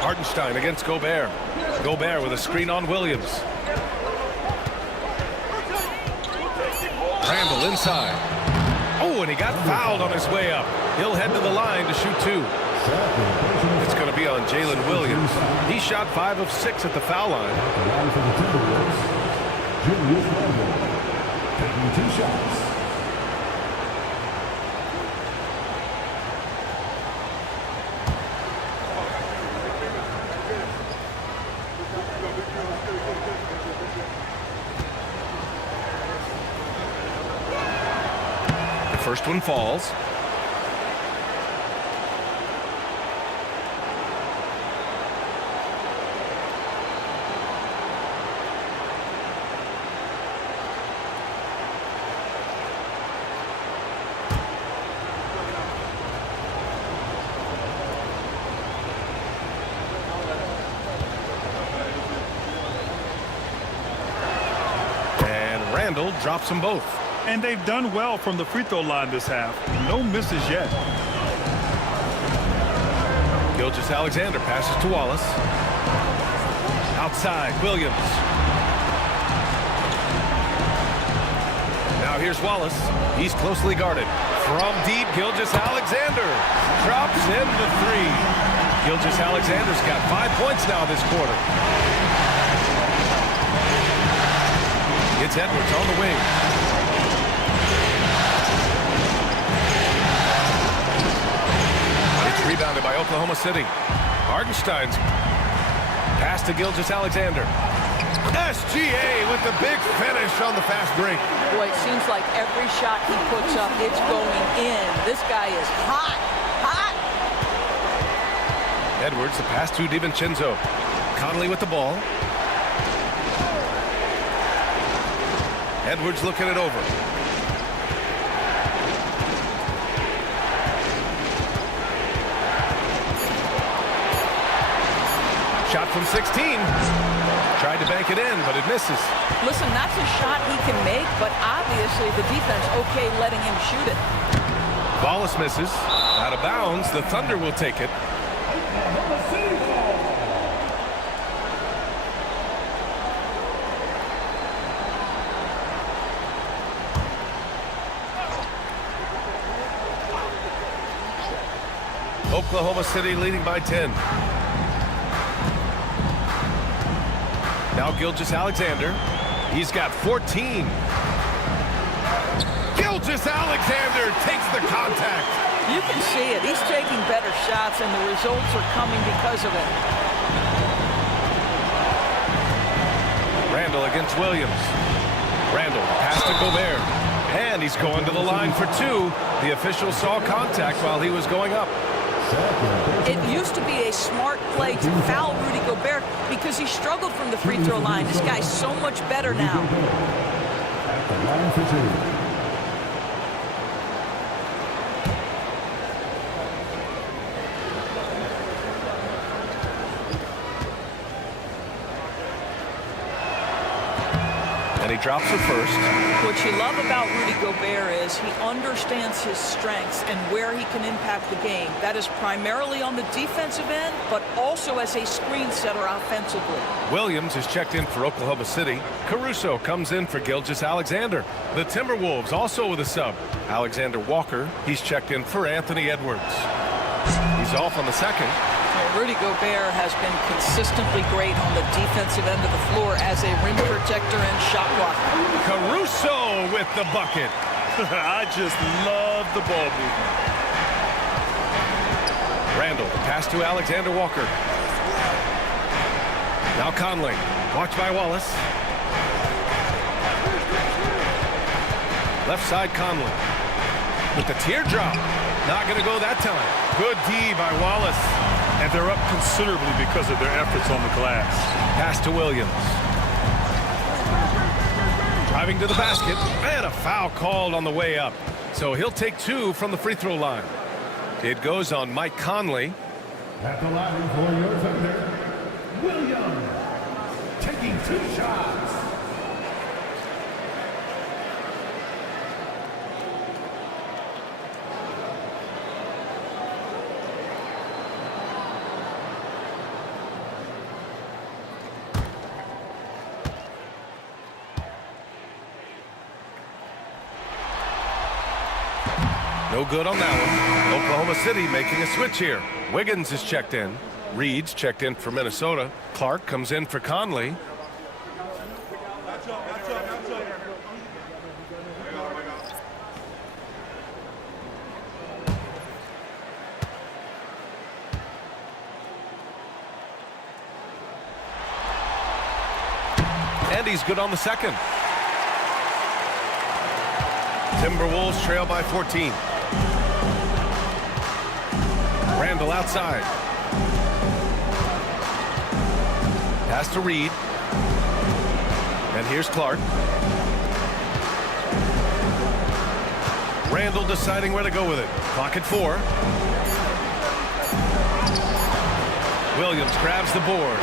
Hartenstein against Gobert. Gobert with a screen on Williams. Randall inside. Oh, and he got fouled on his way up. He'll head to the line to shoot 2. It's going to be on Jalen Williams. He shot 5 of 6 at the foul line. Julius Randle, taking 2 shots. The first one falls. Randall drops them both. And they've done well from the free throw line this half. No misses yet. Gilgeous-Alexander passes to Wallace. Outside, Williams. Now here's Wallace. He's closely guarded. From deep, Gilgeous-Alexander drops in the three. Gilgeous-Alexander's got 5 points now this quarter. It's Edwards on the wing. It's rebounded by Oklahoma City. Hartenstein's pass to Gilgeous-Alexander. SGA with the big finish on the fast break. Boy, it seems like every shot he puts up, it's going in. This guy is hot, hot. Edwards, the pass to DiVincenzo. Conley with the ball. Edwards looking it over. Shot from 16. Tried to bank it in, but it misses. Listen, that's a shot he can make, but obviously the defense okay letting him shoot it. Wallace misses. Out of bounds. The Thunder will take it. Oklahoma City leading by 10. Now Gilgeous-Alexander. He's got 14. Gilgeous-Alexander takes the contact. You can see it. He's taking better shots, and the results are coming because of it. Randall against Williams. Randall pass to Gobert. And he's going to the line for two. The official saw contact while he was going up. It used to be a smart play to foul Rudy Gobert because he struggled from the free throw line. This guy's so much better now. At the line for two. And he drops it first. What you love about Rudy Gobert is he understands his strengths and where he can impact the game. That is primarily on the defensive end, but also as a screen setter offensively. Williams is checked in for Oklahoma City. Caruso comes in for Gilgeous-Alexander. The Timberwolves also with a sub. Alexander Walker, he's checked in for Anthony Edwards. He's off on the second. Rudy Gobert has been consistently great on the defensive end of the floor as a rim protector and shot blocker. Caruso with the bucket. I just love the ball movement. Randall, pass to Alexander Walker. Now Conley, watched by Wallace. Left side Conley. With the teardrop. Not going to go that time. Good D by Wallace. And they're up considerably because of their efforts on the glass. Pass to Williams. Driving to the basket. And a foul called on the way up. So he'll take two from the free throw line. It goes on Mike Conley. At the line for your Thunder, Williams, taking 2 shots. No good on that one. Oklahoma City making a switch here. Wiggins is checked in. Reed's checked in for Minnesota. Clark comes in for Conley. And he's good on the second. Timberwolves trail by 14. Randall outside. Pass to Reed. And here's Clark. Randall deciding where to go with it. Clock at 4. Williams grabs the board.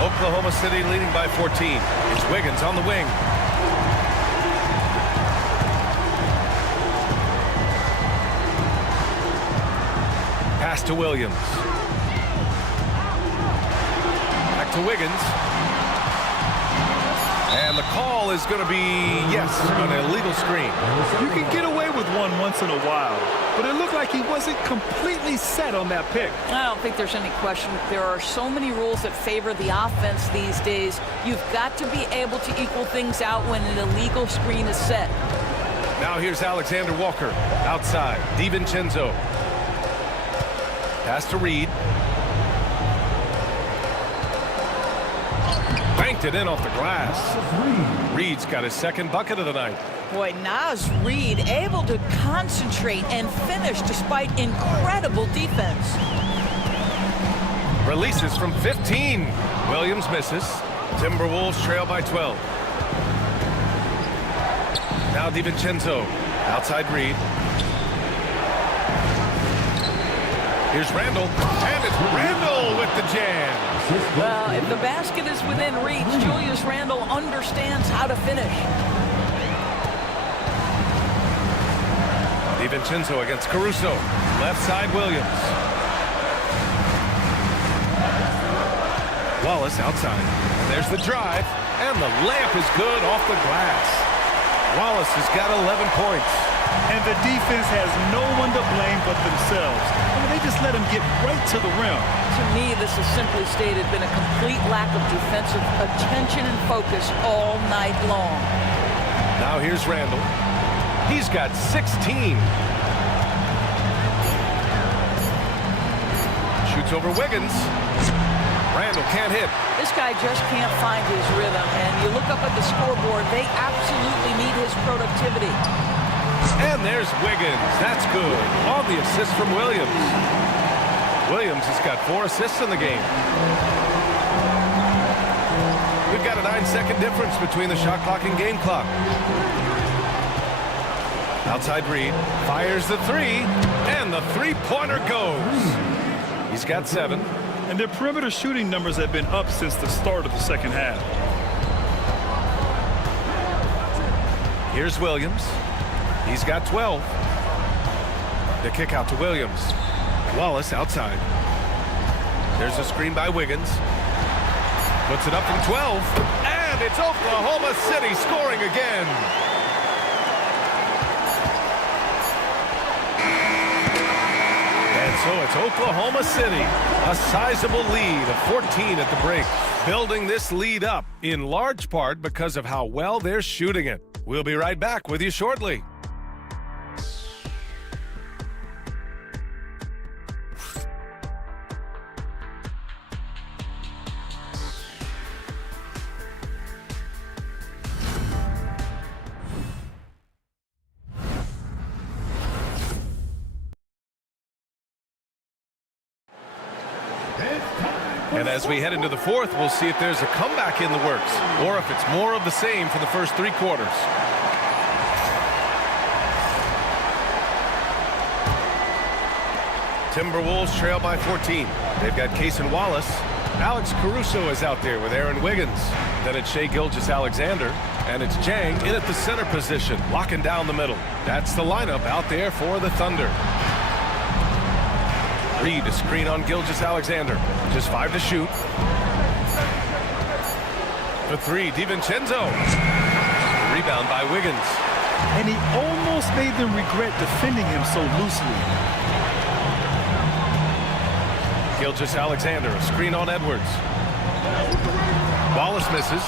Oklahoma City leading by 14. It's Wiggins on the wing. Pass to Williams. out to Wiggins. And the call is going to be, yes, an illegal screen. You can get away with one once in a while, but it looked like he wasn't completely set on that pick. I don't think there's any question. There are so many rules that favor the offense these days. You've got to be able to equal things out when an illegal screen is set. Now here's Alexander Walker outside. DiVincenzo. Pass to Reed. Banked it in off the glass. Reed's got his second bucket of the night. Boy, Naz Reid able to concentrate and finish despite incredible defense. Releases from 15. Williams misses. Timberwolves trail by 12. Now DiVincenzo outside Reed. Here's Randall, and it's Randall with the jam. Well, if the basket is within reach, Julius Randle understands how to finish. DiVincenzo against Caruso. Left side Williams. Wallace outside. There's the drive, and the layup is good off the glass. Wallace has got 11 points. And the defense has no one to blame but themselves. I mean, they just let him get right to the rim. To me, this has simply stated been a complete lack of defensive attention and focus all night long. Now here's Randall. He's got 16. Shoots over Wiggins. Randall can't hit. This guy just can't find his rhythm, and you look up at the scoreboard, they absolutely need his productivity. And there's Wiggins. That's good. On the assist from Williams. Williams has got 4 assists in the game. We've got a 9-second difference between the shot clock and game clock. Outside Reed. Fires the 3. And the three-pointer goes. He's got 7. And their perimeter shooting numbers have been up since the start of the second half. Here's Williams. He's got 12. The kick out to Williams. Wallace outside. There's a screen by Wiggins. Puts it up from 12. And it's Oklahoma City scoring again. And so it's Oklahoma City. A sizable lead of 14 at the break. Building this lead up in large part because of how well they're shooting it. We'll be right back with you shortly. And as we head into the fourth, we'll see if there's a comeback in the works or if it's more of the same for the first 3 quarters. Timberwolves trail by 14. They've got Cason Wallace. Alex Caruso is out there with Aaron Wiggins. Then it's Shai Gilgeous-Alexander. And it's Jang in at the center position, locking down the middle. That's the lineup out there for the Thunder. Reed a screen on Gilgeous-Alexander. Just 5 to shoot. For 3, DiVincenzo. Rebound by Wiggins. And he almost made them regret defending him so loosely. Gilgeous-Alexander, a screen on Edwards. Wallace misses.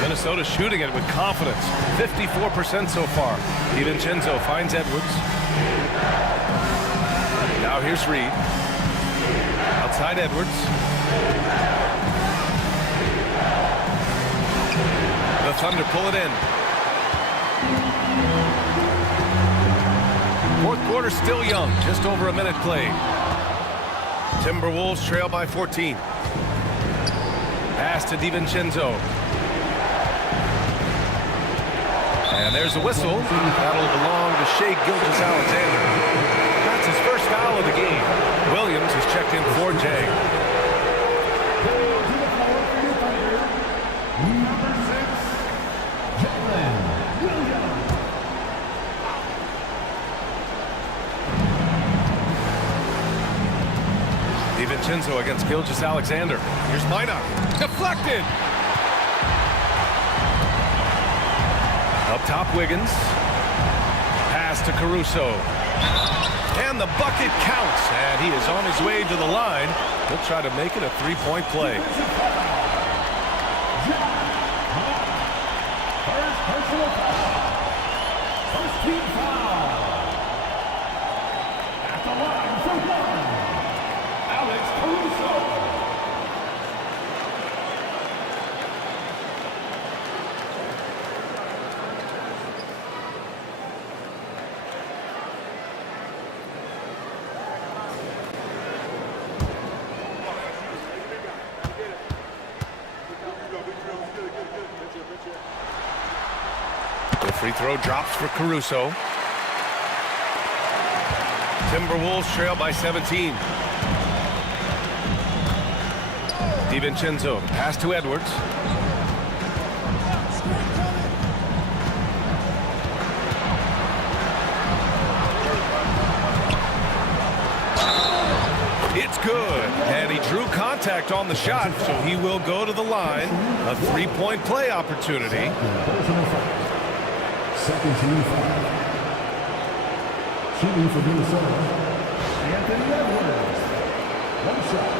Minnesota shooting it with confidence. 54% so far. DiVincenzo finds Edwards. Now here's Reed. Outside Edwards. The Thunder pull it in. Fourth quarter still young. Just over a minute played. Timberwolves trail by 14. Pass to DiVincenzo. And there's a whistle. That'll belong to Shai Gilgeous-Alexander. That's his first foul of the game. Williams has checked in for Jang. DiVincenzo against Gilgeous-Alexander. Here's Minot. Deflected. Up top, Wiggins. Pass to Caruso. And the bucket counts. And he is on his way to the line. He'll try to make it a three-point play. First personal foul. First team foul. At the line for one, Alex Caruso. The free throw drops for Caruso. Timberwolves trail by 17. DiVincenzo, pass to Edwards. It's good, and he drew contact on the shot, so he will go to the line. A three-point play opportunity. Personal foul. Second team foul. Shooting for Minnesota, Anthony Edwards. One shot.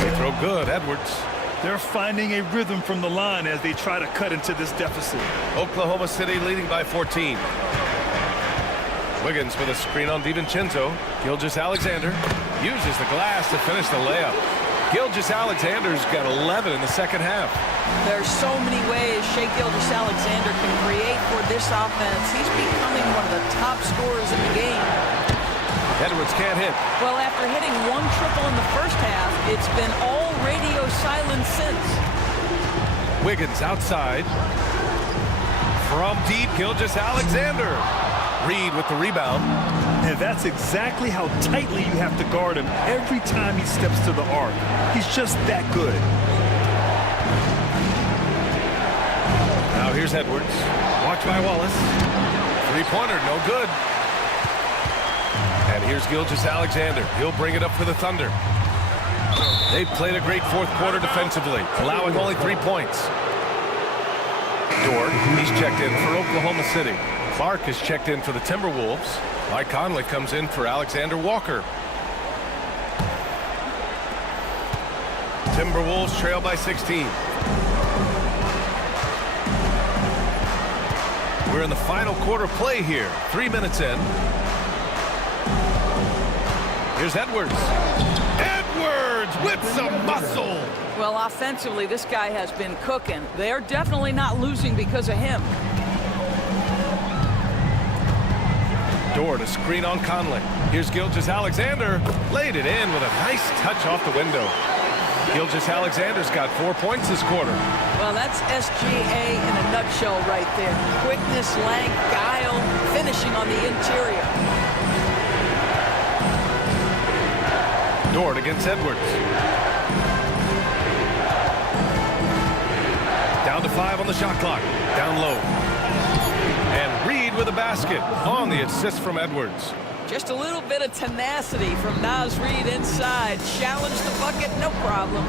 They throw good, Edwards. They're finding a rhythm from the line as they try to cut into this deficit. Oklahoma City leading by 14. Wiggins with a screen on DiVincenzo. Gilgeous-Alexander uses the glass to finish the layup. Gilgeous-Alexander's got 11 in the second half. There's so many ways Shai Gilgeous-Alexander can create for this offense. He's becoming one of the top scorers in the game. Edwards can't hit. Well, after hitting one triple in the first half, it's been all radio silence since. Wiggins outside. From deep, Gilgeous-Alexander. Reed with the rebound. And that's exactly how tightly you have to guard him every time he steps to the arc. He's just that good. Now here's Edwards. Watched by Wallace. Three-pointer, no good. And here's Gilgeous-Alexander. He'll bring it up for the Thunder. They've played a great fourth quarter defensively, allowing only 3 points. Dort, he's checked in for Oklahoma City. Clark is checked in for the Timberwolves. Mike Conley comes in for Alexander Walker. Timberwolves trail by 16. We're in the final quarter play here. 3 minutes in. Here's Edwards. Edwards with some muscle. Well, offensively, this guy has been cooking. They're definitely not losing because of him. Dort, a screen on Conley. Here's Gilgeous-Alexander. Laid it in with a nice touch off the window. Gilgeous-Alexander's got 4 points this quarter. Well, that's SGA in a nutshell right there. Quickness, length, guile, finishing on the interior. Dort against Edwards. Down to 5 on the shot clock. Down low. And Reed with a basket on the assist from Edwards. Just a little bit of tenacity from Naz Reid inside. Challenge the bucket, no problem.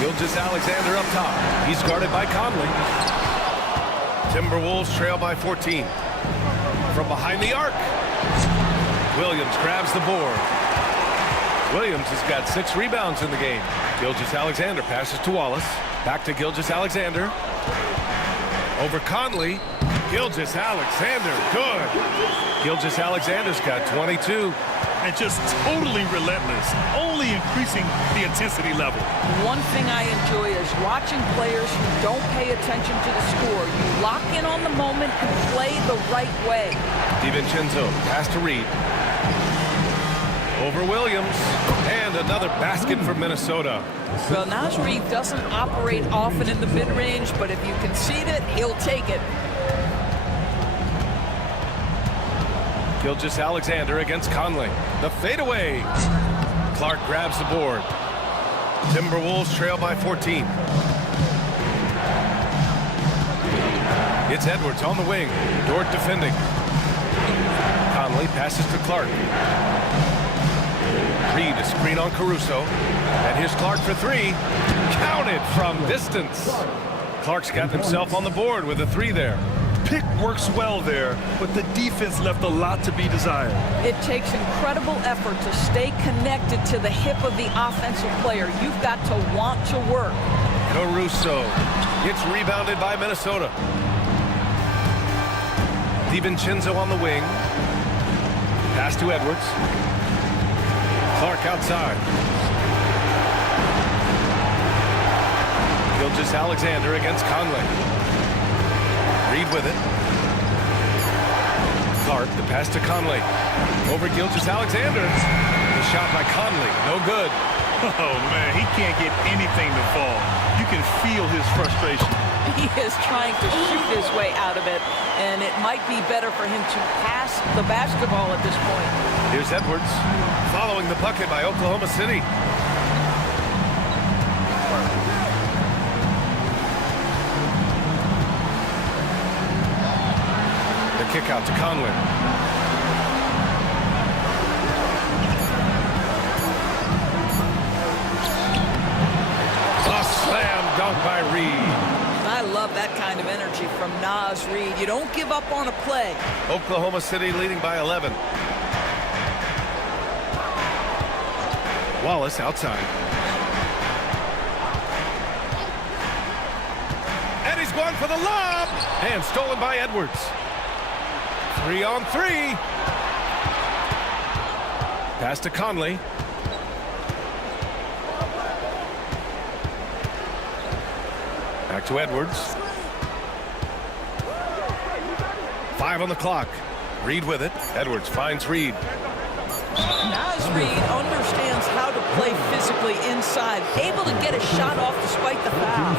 Gilgeous-Alexander up top. He's guarded by Conley. Timberwolves trail by 14. From behind the arc. Williams grabs the board. Williams has got 6 rebounds in the game. Gilgeous-Alexander passes to Wallace. Back to Gilgeous-Alexander. Over Conley. Gilgeous-Alexander, good. Gilgeous-Alexander's got 22. And just totally relentless, only increasing the intensity level. One thing I enjoy is watching players who don't pay attention to the score. You lock in on the moment and play the right way. DiVincenzo, pass to Reed. Over Williams. And another basket for Minnesota. Well, Naz Reid doesn't operate often in the mid-range, but if you concede it, he'll take it. Gilgeous-Alexander against Conley. The fadeaway. Clark grabs the board. Timberwolves trail by 14. It's Edwards on the wing. Dort defending. Conley passes to Clark. Reed a screen on Caruso. And here's Clark for three. Counted from distance. Clark's got himself on the board with a three there. Pick works well there, but the defense left a lot to be desired. It takes incredible effort to stay connected to the hip of the offensive player. You've got to want to work. Caruso gets rebounded by Minnesota. DiVincenzo on the wing. Pass to Edwards. Clark outside. Gilgeous-Alexander against Conley. Reed with it. Clark, the pass to Conley. Over Gilgeous-Alexander. The shot by Conley, no good. Oh, man, he can't get anything to fall. You can feel his frustration. He is trying to shoot his way out of it, and it might be better for him to pass the basketball at this point. Here's Edwards, following the bucket by Oklahoma City. The kick out to Conley. A slam dunk by Reed. I love that kind of energy from Naz Reid. You don't give up on a play. Oklahoma City leading by 11. Wallace outside. And he's going for the lob. And stolen by Edwards. 3-on-3. Pass to Conley. Back to Edwards. 5 on the clock. Reed with it. Edwards finds Reed. Naz Reid understands how to play physically inside, able to get a shot off despite the foul.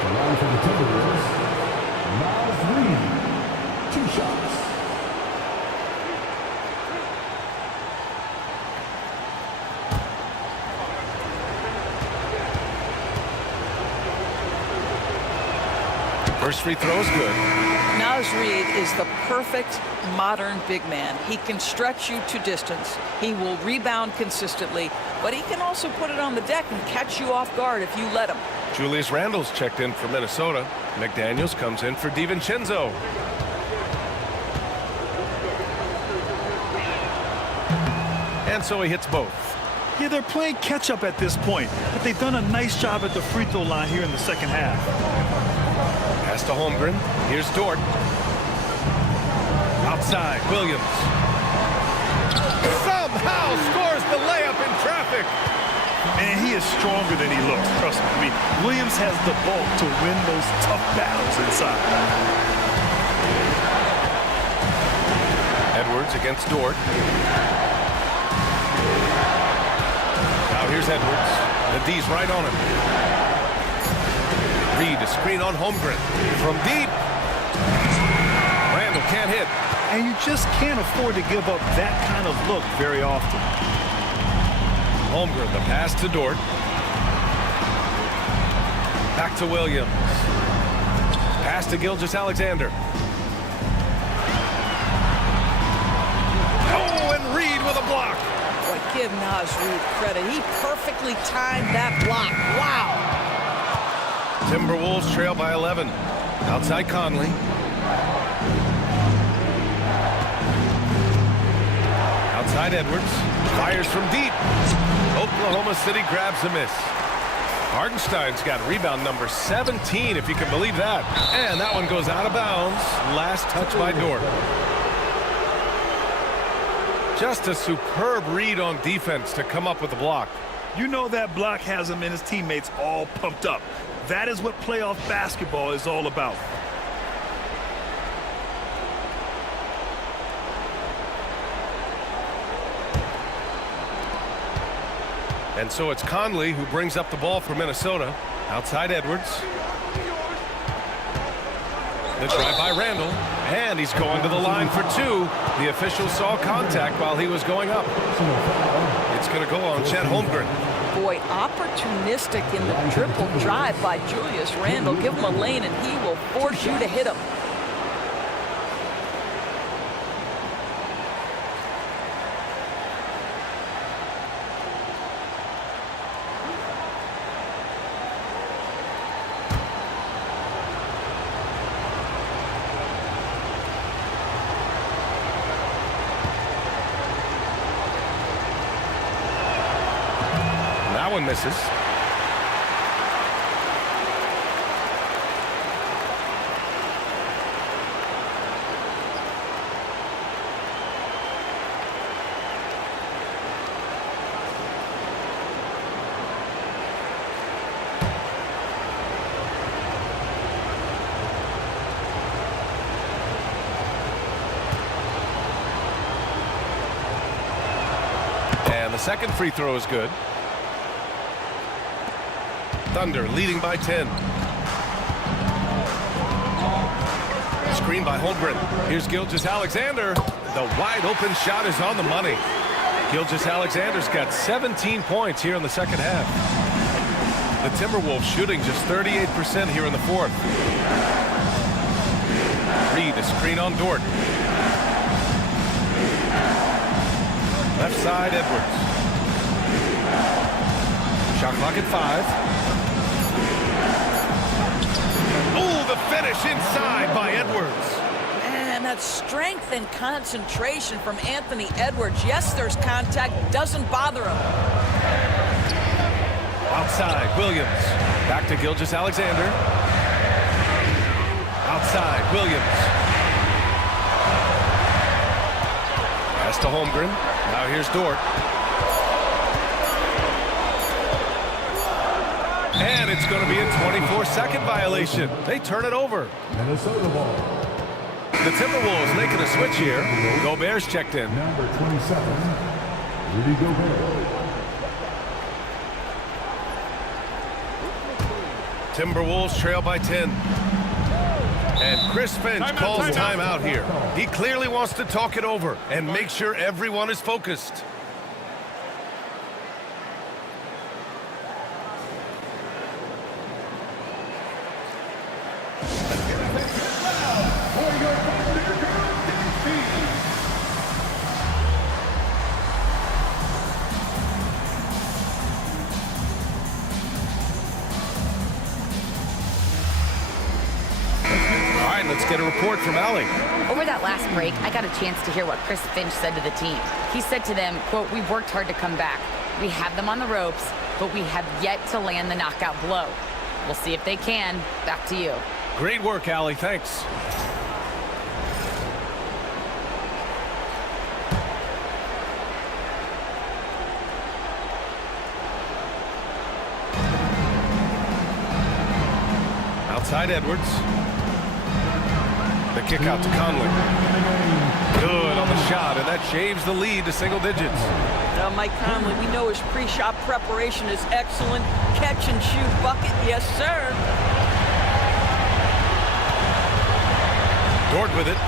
The line for the Timberwolves, Naz Reid, 2 shots. First free throw is good. Naz Reid is the perfect modern big man. He can stretch you to distance. He will rebound consistently, but he can also put it on the deck and catch you off guard if you let him. Julius Randle's checked in for Minnesota. McDaniels comes in for DiVincenzo. And so he hits both. Yeah, they're playing catch-up at this point, but they've done a nice job at the free throw line here in the second half. Pass to Holmgren. Here's Dort. Outside, Williams. Somehow scores the layup in traffic. Man, he is stronger than he looks, trust me. I mean, Williams has the bulk to win those tough battles inside. Edwards against Dort. Now here's Edwards. The D's right on him. Reed, a screen on Holmgren. From deep. Randle can't hit. And you just can't afford to give up that kind of look very often. Holmgren, the pass to Dort. Back to Williams. Pass to Gilgeous-Alexander. Oh, and Reed with a block. Boy, give Naz Reid credit. He perfectly timed that block. Wow. Timberwolves trail by 11. Outside Conley. Outside Edwards. Fires from deep. Oklahoma City grabs a miss. Hartenstein's got rebound number 17, if you can believe that. And that one goes out of bounds. Last touch by Dort. Just a superb read on defense to come up with the block. You know that block has him and his teammates all pumped up. That is what playoff basketball is all about. And so it's Conley who brings up the ball for Minnesota. Outside Edwards. The drive by Randle. And he's going to the line for two. The official saw contact while he was going up. It's going to go on Chet Holmgren. Boy, opportunistic in the triple drive by Julius Randle. Give him a lane and he will force you to hit him. That one misses. And the second free throw is good. Thunder leading by 10. Screen by Holmgren. Here's Gilgeous-Alexander. The wide open shot is on the money. Gilgeous-Alexander's got 17 points here in the second half. The Timberwolves shooting just 38% here in the fourth. Reed, a screen on Dort. Left side, Edwards. Shot clock at 5. Oh, the finish inside by Edwards. Man, that strength and concentration from Anthony Edwards. Yes, there's contact. Doesn't bother him. Outside, Williams. Back to Gilgeous-Alexander. Outside, Williams. Pass to Holmgren. Now here's Dort. And it's going to be a 24-second violation. They turn it over. Minnesota ball. The Timberwolves making a switch here. Gobert's checked in. Number 27, Rudy Gobert. Timberwolves trail by 10. And Chris Finch calls timeout here. He clearly wants to talk it over and make sure everyone is focused. Let's get a report from Allie. Over that last break, I got a chance to hear what Chris Finch said to the team. He said to them, quote, "We've worked hard to come back. We have them on the ropes, but we have yet to land the knockout blow. We'll see if they can." Back to you. Great work, Allie. Thanks. Outside Edwards. The kick out to Conley. Good on the shot, and that shaves the lead to single digits. Now, Mike Conley, we know his pre-shot preparation is excellent. Catch and shoot bucket, yes, sir. Dort with it.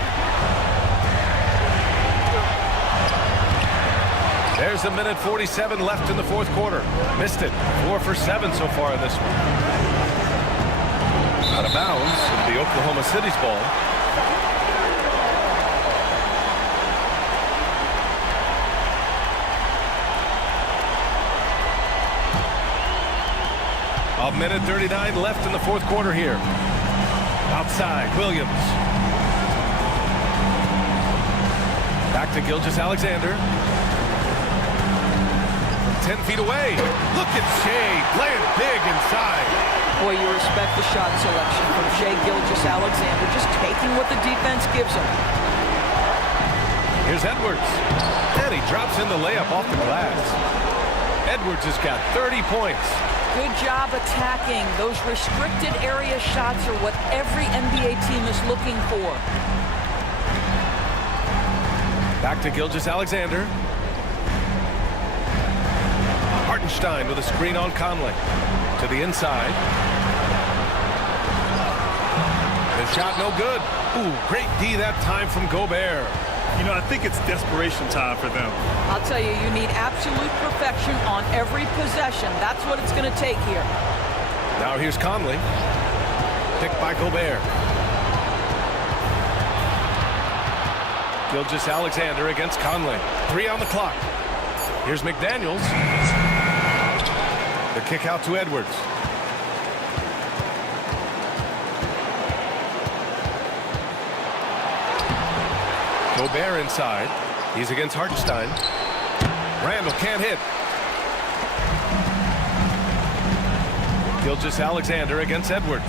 There's a minute 47 left in the fourth quarter. Missed it. 4 for 7 so far in this one. Out of bounds, the Oklahoma City's ball. A minute 39 left in the fourth quarter here. Outside, Williams. Back to Gilgeous-Alexander. 10 feet away. Look at Shea playing big inside. Boy, you respect the shot selection from Shea Gilgeous-Alexander, just taking what the defense gives him. Here's Edwards. And he drops in the layup off the glass. Edwards has got 30 points. Good job attacking. Those restricted area shots are what every NBA team is looking for. Back to Gilgeous-Alexander. Hartenstein with a screen on Conley. To the inside. The shot no good. Ooh, great D that time from Gobert. You know, I think it's desperation time for them. I'll tell you, you need absolute perfection on every possession. That's what it's going to take here. Now here's Conley. Picked by Gobert. Gilgeous-Alexander against Conley. 3 on the clock. Here's McDaniels. The kick out to Edwards. Gobert inside. He's against Hartenstein. Randall can't hit. Gilgeous-Alexander against Edwards.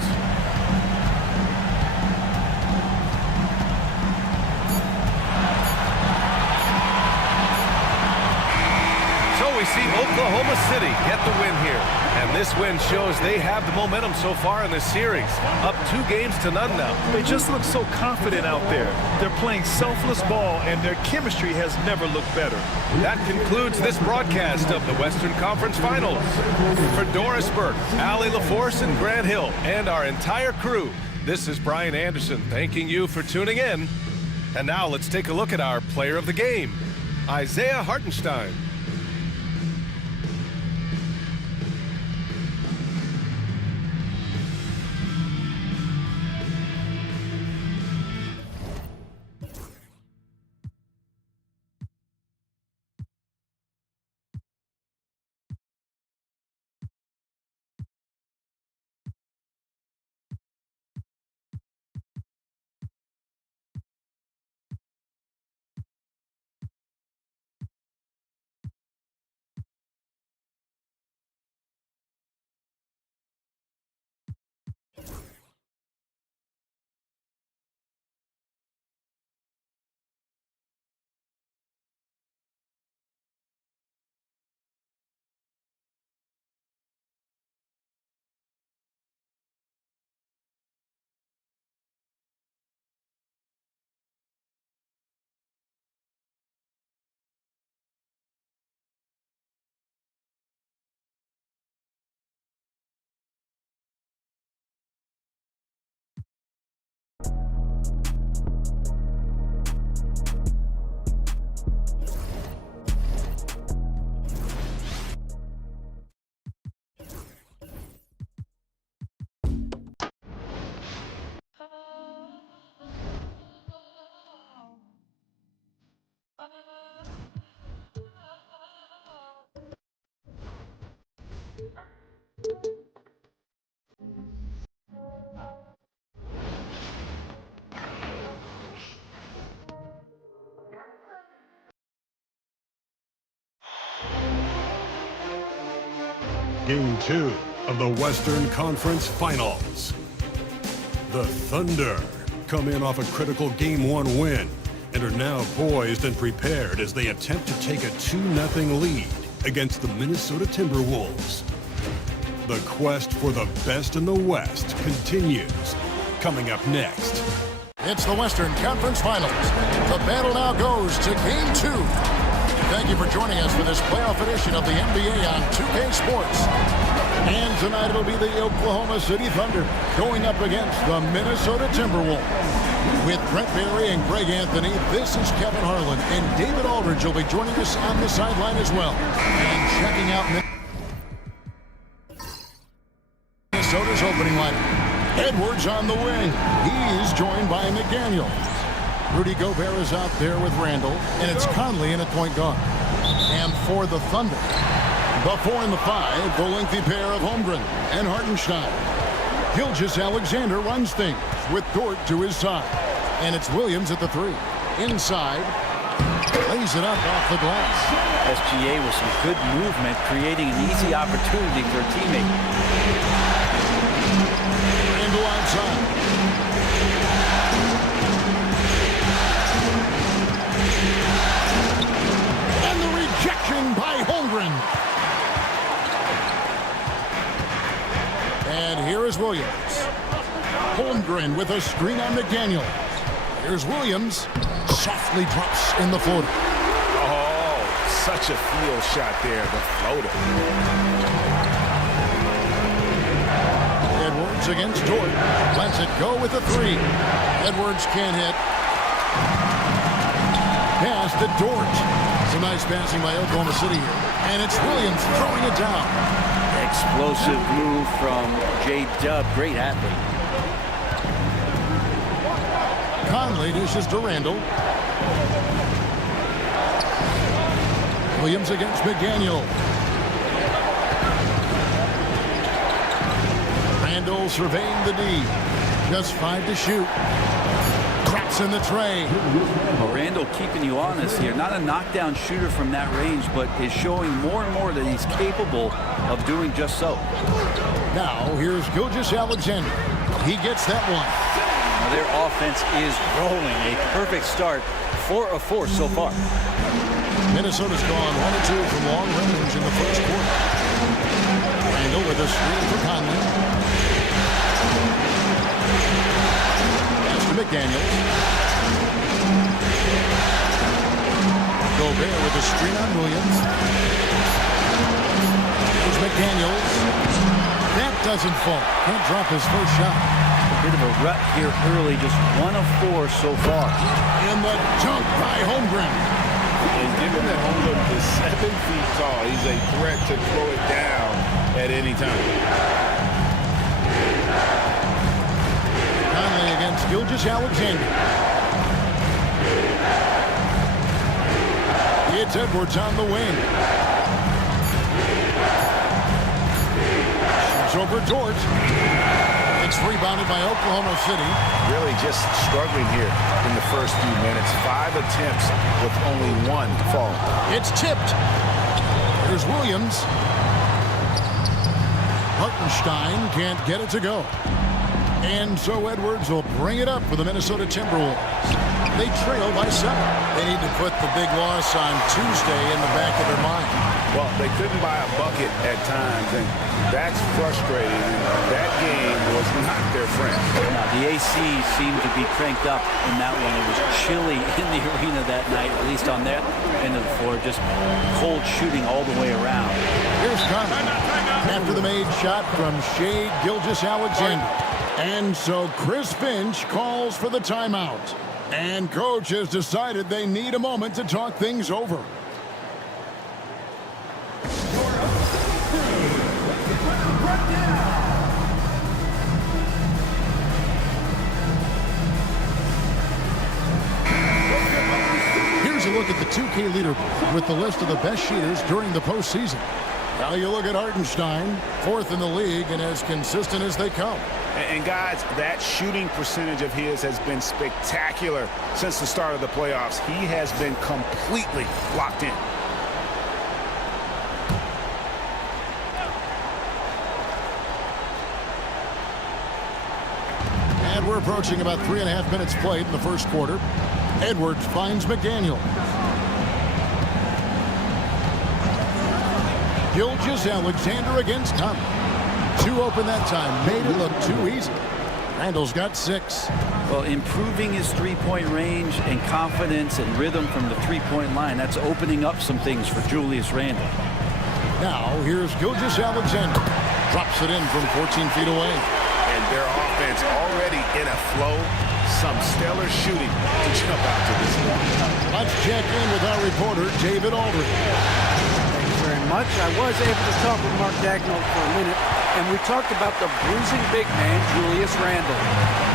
So we see Oklahoma City get the win here. And this win shows they have the momentum so far in this series. Up 2 games to none now. They just look so confident out there. They're playing selfless ball, and their chemistry has never looked better. That concludes this broadcast of the Western Conference Finals. For Doris Burke, Allie LaForce, and Grant Hill, and our entire crew, this is Brian Anderson thanking you for tuning in. And now let's take a look at our player of the game, Isaiah Hartenstein. Game 2 of the Western Conference Finals. The Thunder come in off a critical Game 1 win and are now poised and prepared as they attempt to take a 2-0 lead against the Minnesota Timberwolves. The quest for the best in the West continues. Coming up next. It's the Western Conference Finals. The battle now goes to Game 2. Thank you for joining us for this playoff edition of the NBA on 2K Sports. And tonight it'll be the Oklahoma City Thunder going up against the Minnesota Timberwolves. With Brent Barry and Greg Anthony, this is Kevin Harlan, and David Aldridge will be joining us on the sideline as well. And checking out Minnesota's opening lineup. Edwards on the wing. He's joined by McDaniels. Rudy Gobert is out there with Randall, and it's Conley in at point guard. And for the Thunder, the 4 and the 5, the lengthy pair of Holmgren and Hartenstein. Gilgeous-Alexander runs things with Dort to his side. And it's Williams at the 3. Inside, lays it up off the glass. SGA with some good movement, creating an easy opportunity for a teammate. Randall outside. By Holmgren. And here is Williams. Holmgren with a screen on McDaniels. Here's Williams. Softly drops in the floater. Oh, such a field shot there, the floater. Edwards Williams against Dort. Lets it go with a three. Edwards can't hit. Pass to Dort. Some nice passing by Oklahoma City here. And it's Williams throwing it down. Explosive move from J-Dub. Great athlete. Conley dishes to Randall. Williams against McDaniel. Randall surveying the D. Just 5 to shoot. Traps in the tray. Well, Randall keeping you honest here. Not a knockdown shooter from that range, but is showing more and more that he's capable of doing just so. Now here's Gilgeous-Alexander. He gets that one. Now their offense is rolling. A perfect start. 4 of 4 so far. Minnesota's gone 1 of 2 from long range in the first quarter. Randall with a screen for Conley. Pass to McDaniels. Gobert with a screen on Williams. Here's McDaniels. That doesn't fall. Can't drop his first shot. A bit of a rut here early. Just 1 of 4 so far. And the dunk by Holmgren. And given that Holmgren is 7 feet tall, he's a threat to throw it down at any time. Conley against Gilgeous-Alexander. It's Edwards on the wing. Shoots over Dort. It's rebounded by Oklahoma City. Really just struggling here in the first few minutes. 5 attempts with only 1 fall. It's tipped. There's Williams. Hartenstein can't get it to go. And so Edwards will bring it up for the Minnesota Timberwolves. They trail by 7. They need to put the big loss on Tuesday in the back of their mind. Well, they couldn't buy a bucket at times, and that's frustrating. That game was not their friend. Now, the AC seemed to be cranked up in that one. It was chilly in the arena that night, at least on that end of the floor. Just cold shooting all the way around. Here's Conley. After the made shot from Shai Gilgeous-Alexander. And so Chris Finch calls for the timeout. And coach has decided they need a moment to talk things over. Here's a look at the 2K leaderboard with the list of the best shooters during the postseason. Now you look at Hartenstein, 4th in the league and as consistent as they come. And guys, that shooting percentage of his has been spectacular since the start of the playoffs. He has been completely locked in. And we're approaching about 3.5 minutes played in the first quarter. Edwards finds McDaniel. Gilgeous-Alexander against Conley. 2 open that time. Made it look too easy. Randall's got 6. Well, improving his three-point range and confidence and rhythm from the three-point line, that's opening up some things for Julius Randle. Now, here's Gilgeous-Alexander. Drops it in from 14 feet away. And their offense already in a flow. Some stellar shooting to jump out to this one. Let's check in with our reporter, David Aldridge. Very much. I was able to talk with Mark Dagnall for a minute, and we talked about the bruising big man, Julius Randle.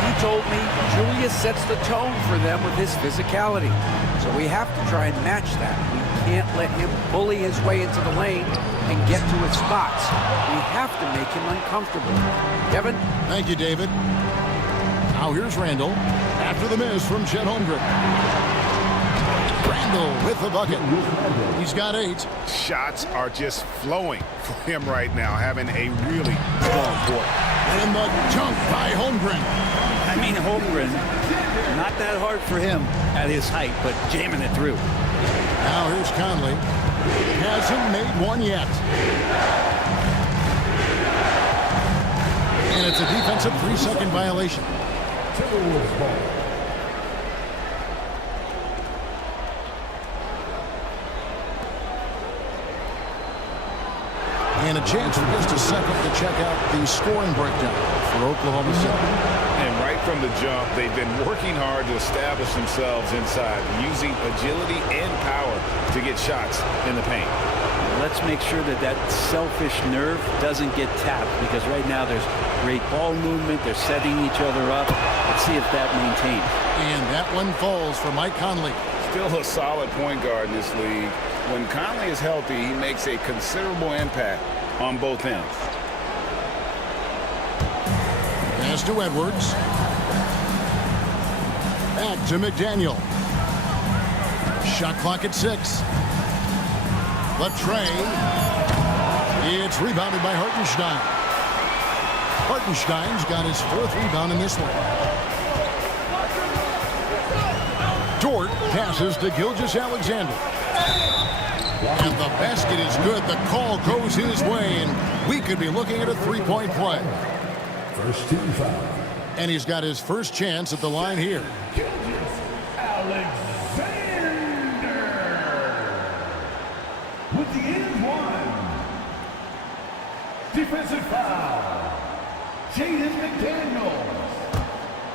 He told me Julius sets the tone for them with his physicality. So we have to try and match that. We can't let him bully his way into the lane and get to his spots. We have to make him uncomfortable. Kevin? Thank you, David. Now here's Randle after the miss from Chet Holmgren. Randle with the bucket. He's got 8. Shots are just flowing for him right now, having a really strong quarter. And the dunk by Holmgren. I mean, Holmgren, not that hard for him at his height, but jamming it through. Now here's Conley. Hasn't made one yet. And it's a defensive 3-second violation. Timberwolves ball. And a chance for just a second to check out the scoring breakdown for Oklahoma City. And right from the jump, they've been working hard to establish themselves inside, using agility and power to get shots in the paint. Let's make sure that that selfish nerve doesn't get tapped, because right now there's great ball movement. They're setting each other up. Let's see if that maintains. And that one falls for Mike Conley. Still a solid point guard in this league. When Conley is healthy, he makes a considerable impact on both ends. Pass to Edwards. Back to McDaniel. Shot clock at 6. Latrey. It's rebounded by Hartenstein. Hartenstein's got his 4th rebound in this one. Dort passes to Gilgeous-Alexander. And the basket is good. The call goes his way, and we could be looking at a 3-point play. First team foul. And he's got his first chance at the line here. Gilgeous-Alexander with the end one. Defensive foul. Jaden McDaniels.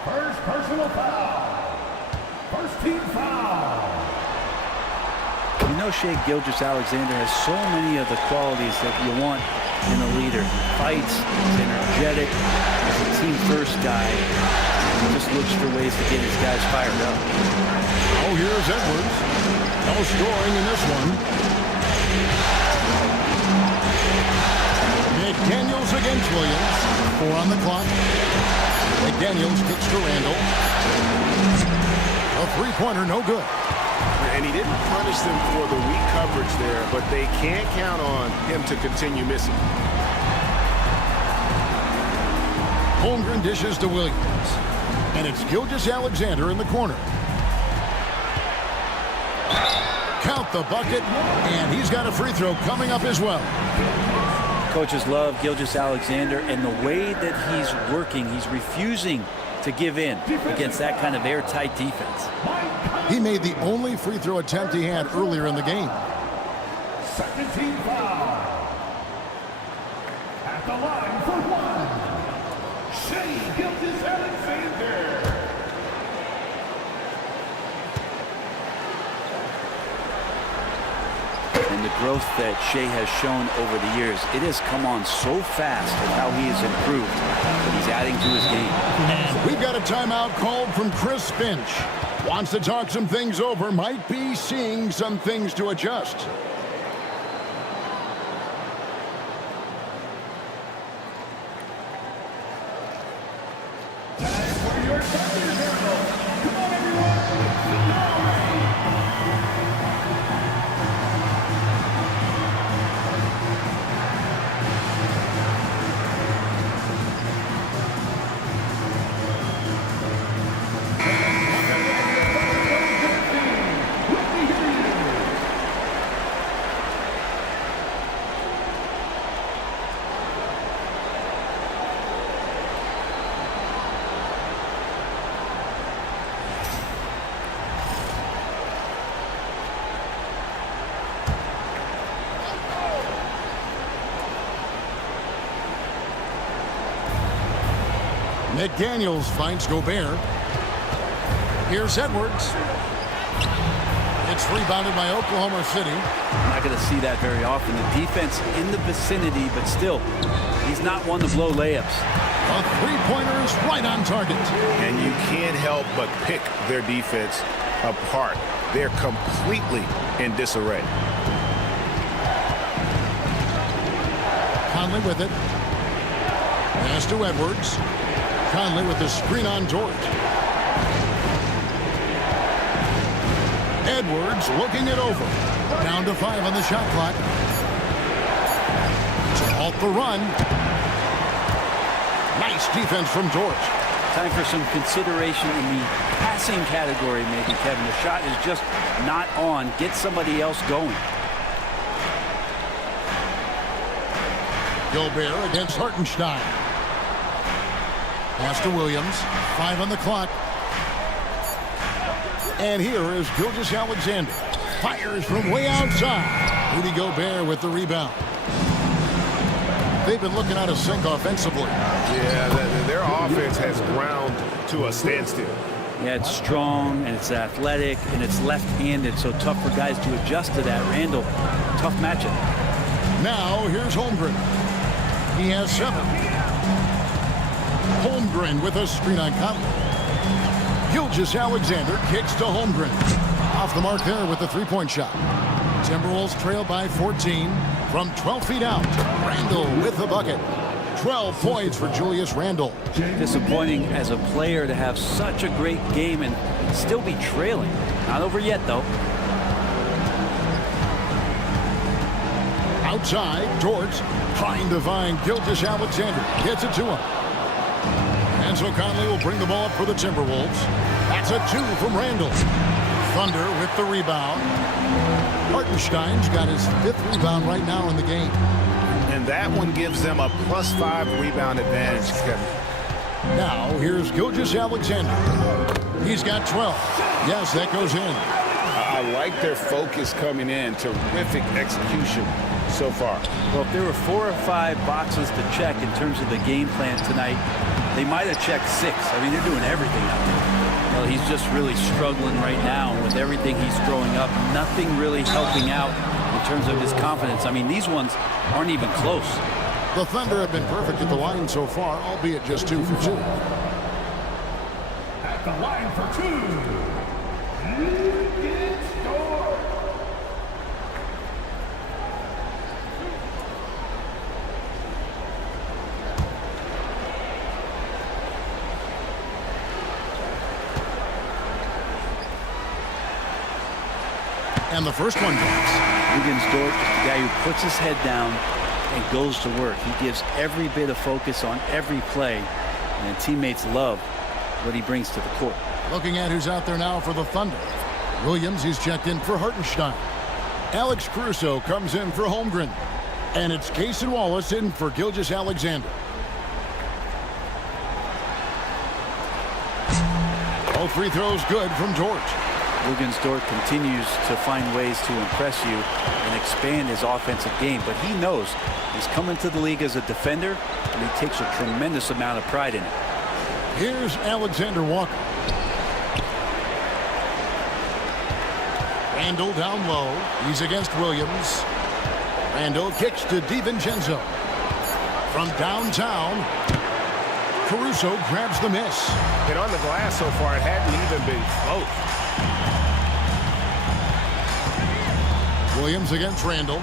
First personal foul. First team foul. You know, Shai Gilgeous-Alexander has so many of the qualities that you want in a leader. He fights, he's energetic, he's a team-first guy. He just looks for ways to get his guys fired up. Oh, here's Edwards. No scoring in this one. McDaniels against Williams. 4 on the clock. McDaniels kicks to Randall. A 3-pointer, no good. And he didn't punish them for the weak coverage there, but they can't count on him to continue missing. Holmgren dishes to Williams. And it's Gilgeous-Alexander in the corner. Count the bucket, and he's got a free throw coming up as well. Coaches love Gilgeous-Alexander, and the way that he's working, he's refusing to give in against that kind of airtight defense. He made the only free throw attempt he had earlier in the game. Second team foul. At the line for 1. Shai Gilgeous-Alexander. And the growth that Shai has shown over the years, it has come on so fast with how he has improved that he's adding to his game. We've got a timeout called from Chris Finch. Wants to talk some things over, might be seeing some things to adjust. Time for your Thunder Journal. Come on, everyone. McDaniels finds Gobert. Here's Edwards. It's rebounded by Oklahoma City. Not going to see that very often. The defense in the vicinity, but still, he's not one to blow layups. A 3-pointer is right on target. And you can't help but pick their defense apart. They're completely in disarray. Conley with it. Pass to Edwards. Conley with the screen on Dort. Edwards looking it over. Down to 5 on the shot clock. To halt the run. Nice defense from Dort. Time for some consideration in the passing category, maybe, Kevin. The shot is just not on. Get somebody else going. Gobert against Hartenstein. Pass to Williams. 5 on the clock. And here is Gilgeous-Alexander. Fires from way outside. Rudy Gobert with the rebound. They've been looking out of sync offensively. Yeah, their offense has ground to a standstill. Yeah, it's strong, and it's athletic, and it's left-handed, so tough for guys to adjust to that. Randall, tough matchup. Now, here's Holmgren. He has 7. Holmgren with a screen on Conley. Gilgeous-Alexander kicks to Holmgren. Off the mark there with the three-point shot. Timberwolves trail by 14 from 12 feet out. Randall with the bucket. 12 points for Julius Randle. Disappointing as a player to have such a great game and still be trailing. Not over yet, though. Outside, George trying to find Gilgeous-Alexander. Gets it to him. And so Conley will bring the ball up for the Timberwolves. That's a 2 from Randall. Thunder with the rebound. Hartenstein's got his 5th rebound right now in the game. And that one gives them a +5 rebound advantage, Kevin. Now, here's Gilgeous-Alexander. He's got 12. Yes, that goes in. I like their focus coming in. Terrific execution so far. Well, if there were 4 or 5 boxes to check in terms of the game plan tonight, they might have checked 6. I mean, they're doing everything out there. Well, he's just really struggling right now with everything he's throwing up. Nothing really helping out in terms of his confidence. I mean, these ones aren't even close. The Thunder have been perfect at the line so far, albeit just 2 for 2. At the line for 2, And the first one drops. Dort is the guy who puts his head down and goes to work. He gives every bit of focus on every play, and teammates love what he brings to the court. Looking at who's out there now for the Thunder. Williams, he's checked in for Hartenstein. Alex Caruso comes in for Holmgren. And it's Cason Wallace in for Gilgeous-Alexander. All free throws good from George. Dort continues to find ways to impress you and expand his offensive game, but he knows he's coming to the league as a defender, and he takes a tremendous amount of pride in it. Here's Alexander Walker. Randall down low. He's against Williams. Randall kicks to DiVincenzo. From downtown, Caruso grabs the miss. And on the glass so far, it hadn't even been close. Williams against Randall.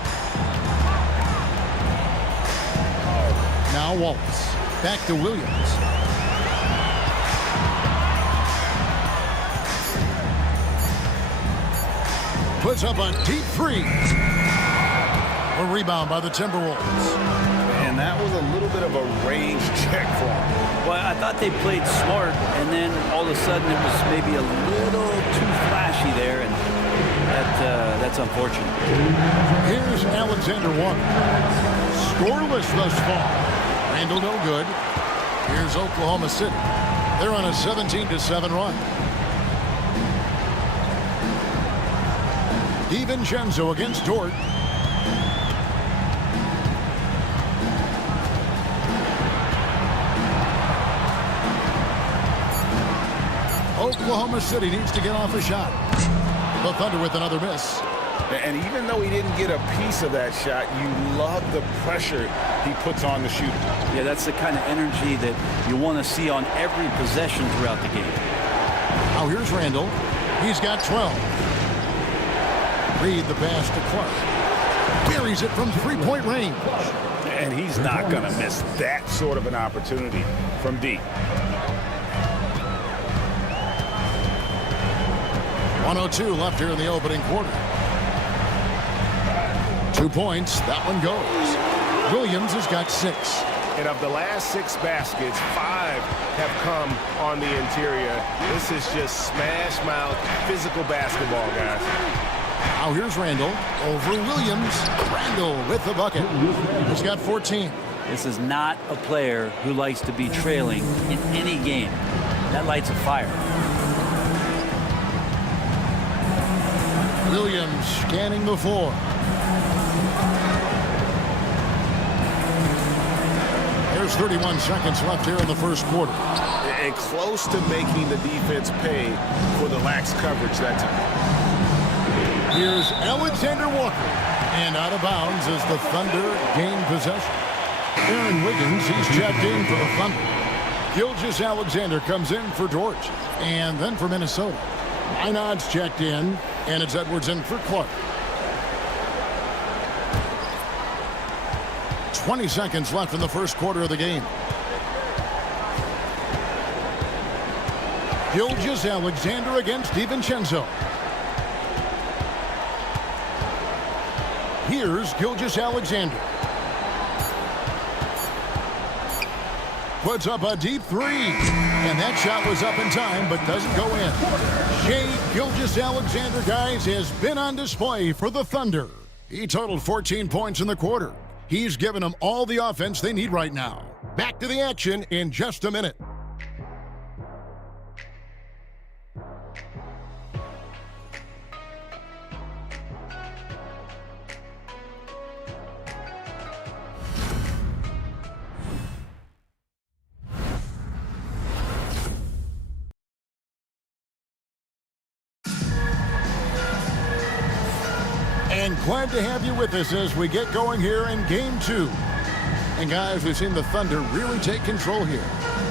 Now Wallace. Back to Williams. Puts up a deep 3. A rebound by the Timberwolves. And that was a little bit of a range check for him. Well, I thought they played smart, and then all of a sudden it was maybe a little too flashy there, and that's unfortunate. Here's Alexander Walker. Scoreless thus far. Randall no good. Here's Oklahoma City. They're on a 17-7 run. DiVincenzo against Dort. Oklahoma City needs to get off a shot. The Thunder with another miss. And even though he didn't get a piece of that shot, you love the pressure he puts on the shooter. Yeah, that's the kind of energy that you want to see on every possession throughout the game. Now here's Randall. He's got 12. Reed the pass to Clark. Buries it from three-point range. And he's not going to miss that sort of an opportunity from deep. 1:02 left here in the opening quarter. 2 points. That one goes. Williams has got 6. And of the last 6 baskets, 5 have come on the interior. This is just smash mouth, physical basketball, guys. Now here's Randall over Williams. Randall with the bucket. He's got 14. This is not a player who likes to be trailing in any game. That lights a fire. Williams scanning the floor. There's 31 seconds left here in the first quarter. And close to making the defense pay for the lax coverage that time. Here's Alexander Walker. And out of bounds as the Thunder gain possession. Aaron Wiggins, he's checked in for the Thunder. Gilgeous-Alexander comes in for George. And then for Minnesota, Einad's checked in, and it's Edwards in for Clark. 20 seconds left in the first quarter of the game. Gilgeous-Alexander against DiVincenzo. Here's Gilgeous-Alexander. Puts up a deep three. And that shot was up in time, but doesn't go in. Shai Gilgeous-Alexander, guys, has been on display for the Thunder. He totaled 14 points in the quarter. He's given them all the offense they need right now. Back to the action in just a minute. And glad to have you with us as we get going here in Game 2. And guys, we've seen the Thunder really take control here.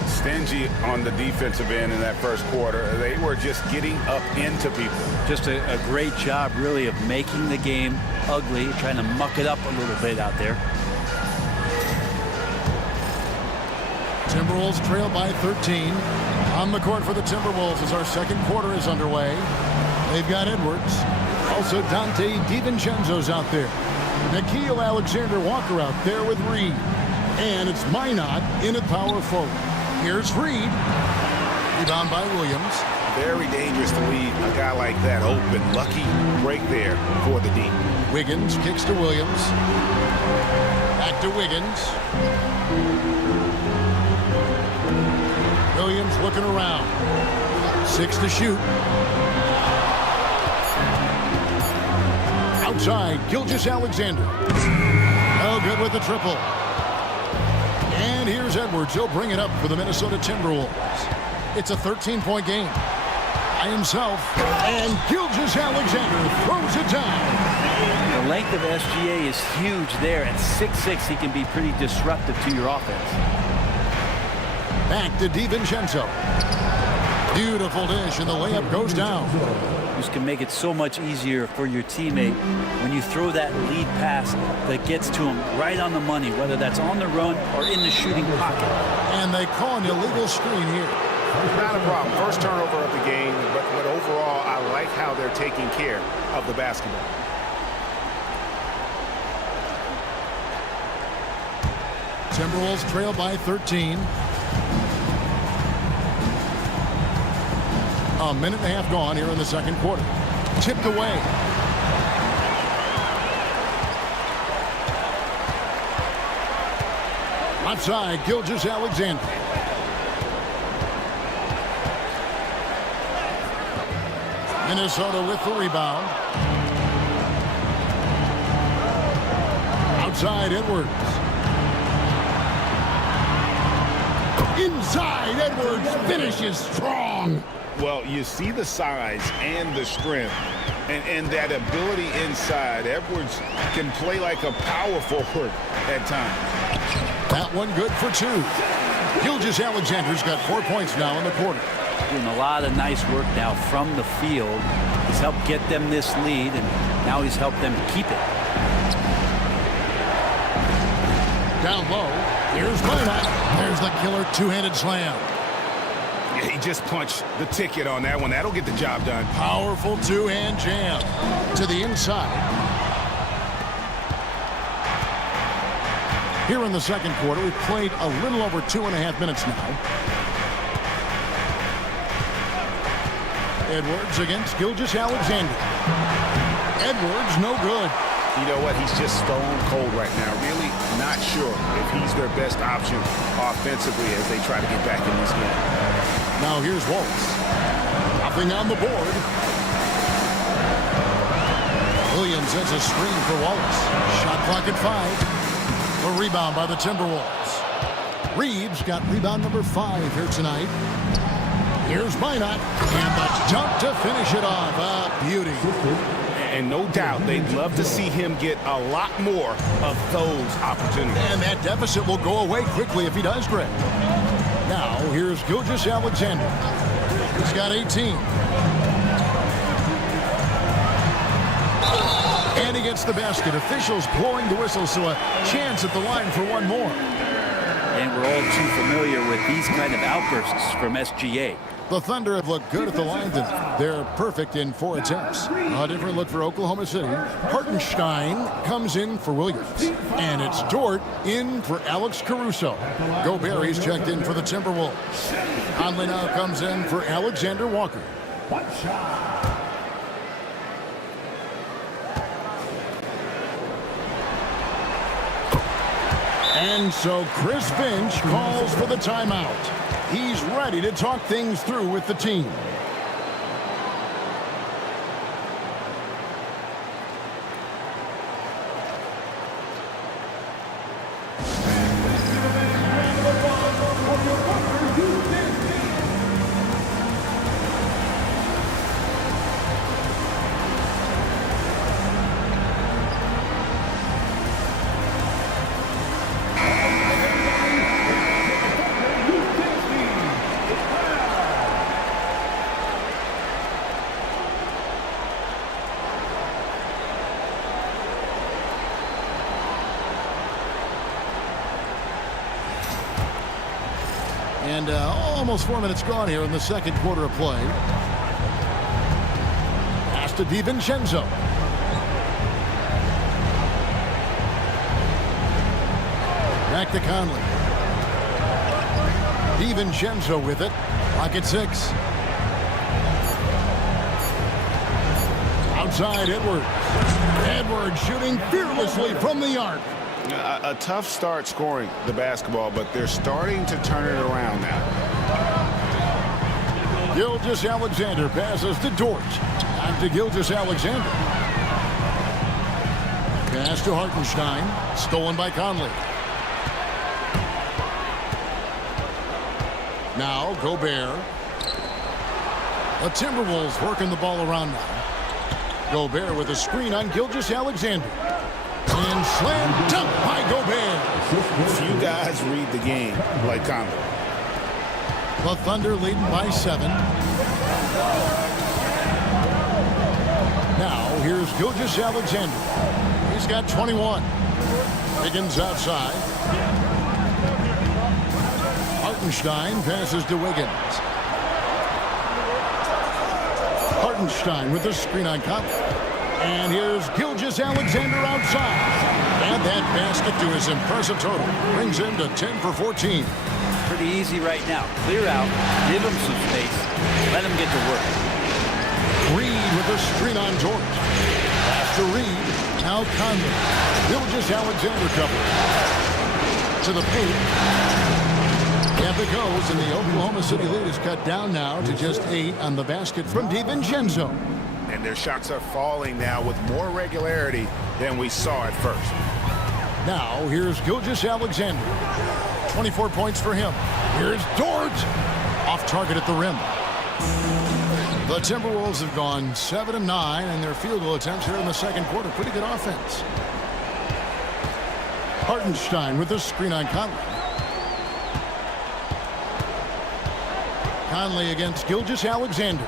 Stingy on the defensive end in that first quarter. They were just getting up into people. Just a great job, really, of making the game ugly, trying to muck it up a little bit out there. Timberwolves trail by 13. On the court for the Timberwolves as our second quarter is underway. They've got Edwards. Also Dante DiVincenzo's out there. Nickeil Alexander-Walker out there with Reed. And it's Minot in at power forward. Here's Reed. Rebound by Williams. Very dangerous to leave a guy like that open. Lucky break there for the D. Wiggins kicks to Williams. Back to Wiggins. Williams looking around. 6 to shoot. Outside, Gilgeous-Alexander. No good with the triple. And here's Edwards. He'll bring it up for the Minnesota Timberwolves. It's a 13-point game. By himself. And Gilgeous-Alexander throws it down. The length of SGA is huge there. At 6'6", he can be pretty disruptive to your offense. Back to DiVincenzo. Beautiful dish, and the layup goes down. Just can make it so much easier for your teammate when you throw that lead pass that gets to him right on the money, whether that's on the run or in the shooting pocket. And they call an illegal screen here. Not a problem. First turnover of the game, but overall, I like how they're taking care of the basketball. Timberwolves trail by 13. A minute and a half gone here in the second quarter. Tipped away. Outside, Gilgeous-Alexander. Minnesota with the rebound. Outside, Edwards. Inside, Edwards finishes strong. Well, you see the size and the strength and that ability inside. Edwards can play like a power forward at times. That one good for 2. Gilgeous-Alexander's got 4 points now in the quarter. Doing a lot of nice work now from the field. He's helped get them this lead, and now he's helped them keep it. Down low. Here's Minot. There's the killer two-handed slam. Yeah, he just punched the ticket on that one. That'll get the job done. Powerful two-hand jam to the inside. Here in the second quarter, we've played a little over 2.5 minutes now. Edwards against Gilgeous-Alexander. Edwards, no good. You know what? He's just stone cold right now. Really not sure if he's their best option offensively as they try to get back in this game. Now here's Waltz. Nothing on the board. Williams has a screen for Waltz. Shot clock at 5. A rebound by the Timberwolves. Reeves got rebound number 5 here tonight. Here's Minot, and the dunk to finish it off. A beauty. And no doubt they'd love to see him get a lot more of those opportunities. And that deficit will go away quickly if he does, Greg. Now, here's Gilgeous-Alexander. He's got 18. And he gets the basket. Officials blowing the whistle, so a chance at the line for one more. And we're all too familiar with these kind of outbursts from SGA. The Thunder have looked good at the line tonight. They're perfect in 4 attempts. A different look for Oklahoma City. Hartenstein comes in for Williams. And it's Dort in for Alex Caruso. Gobert, he's checked in for the Timberwolves. Conley now comes in for Alexander Walker. One shot. And so Chris Finch calls for the timeout. He's ready to talk things through with the team. And almost 4 minutes gone here in the second quarter of play. Pass to DiVincenzo. Back to Conley. DiVincenzo with it. Clock at 6. Outside Edwards. Edwards shooting fearlessly from the arc. A tough start scoring the basketball, but they're starting to turn it around now. Gilgeous-Alexander passes to Dort. Back to Gilgeous-Alexander. Pass to Hartenstein. Stolen by Conley. Now Gobert. The Timberwolves working the ball around now. Gobert with a screen on Gilgeous-Alexander. And slam dunk by Gobert. Few guys read the game like Conley. The Thunder leading by 7. Now here's Gilgeous-Alexander. He's got 21. Wiggins outside. Hartenstein passes to Wiggins. Hartenstein with the screen on Conley. And here's Gilgeous-Alexander outside. And that basket to his impressive total brings him to 10 for 14. Pretty easy right now. Clear out, give him some space, let him get to work. Reed with the screen on Dort. Pass to Reed. Now Conley. Gilgeous-Alexander cover. To the paint. And it goes, and the Oklahoma City lead is cut down now to just 8 on the basket from DiVincenzo. And their shots are falling now with more regularity than we saw at first. Now, here's Gilgeous-Alexander. 24 points for him. Here's Dort. Off target at the rim. The Timberwolves have gone 7 of 9 in their field goal attempts here in the second quarter. Pretty good offense. Hartenstein with the screen on Conley. Conley against Gilgeous-Alexander.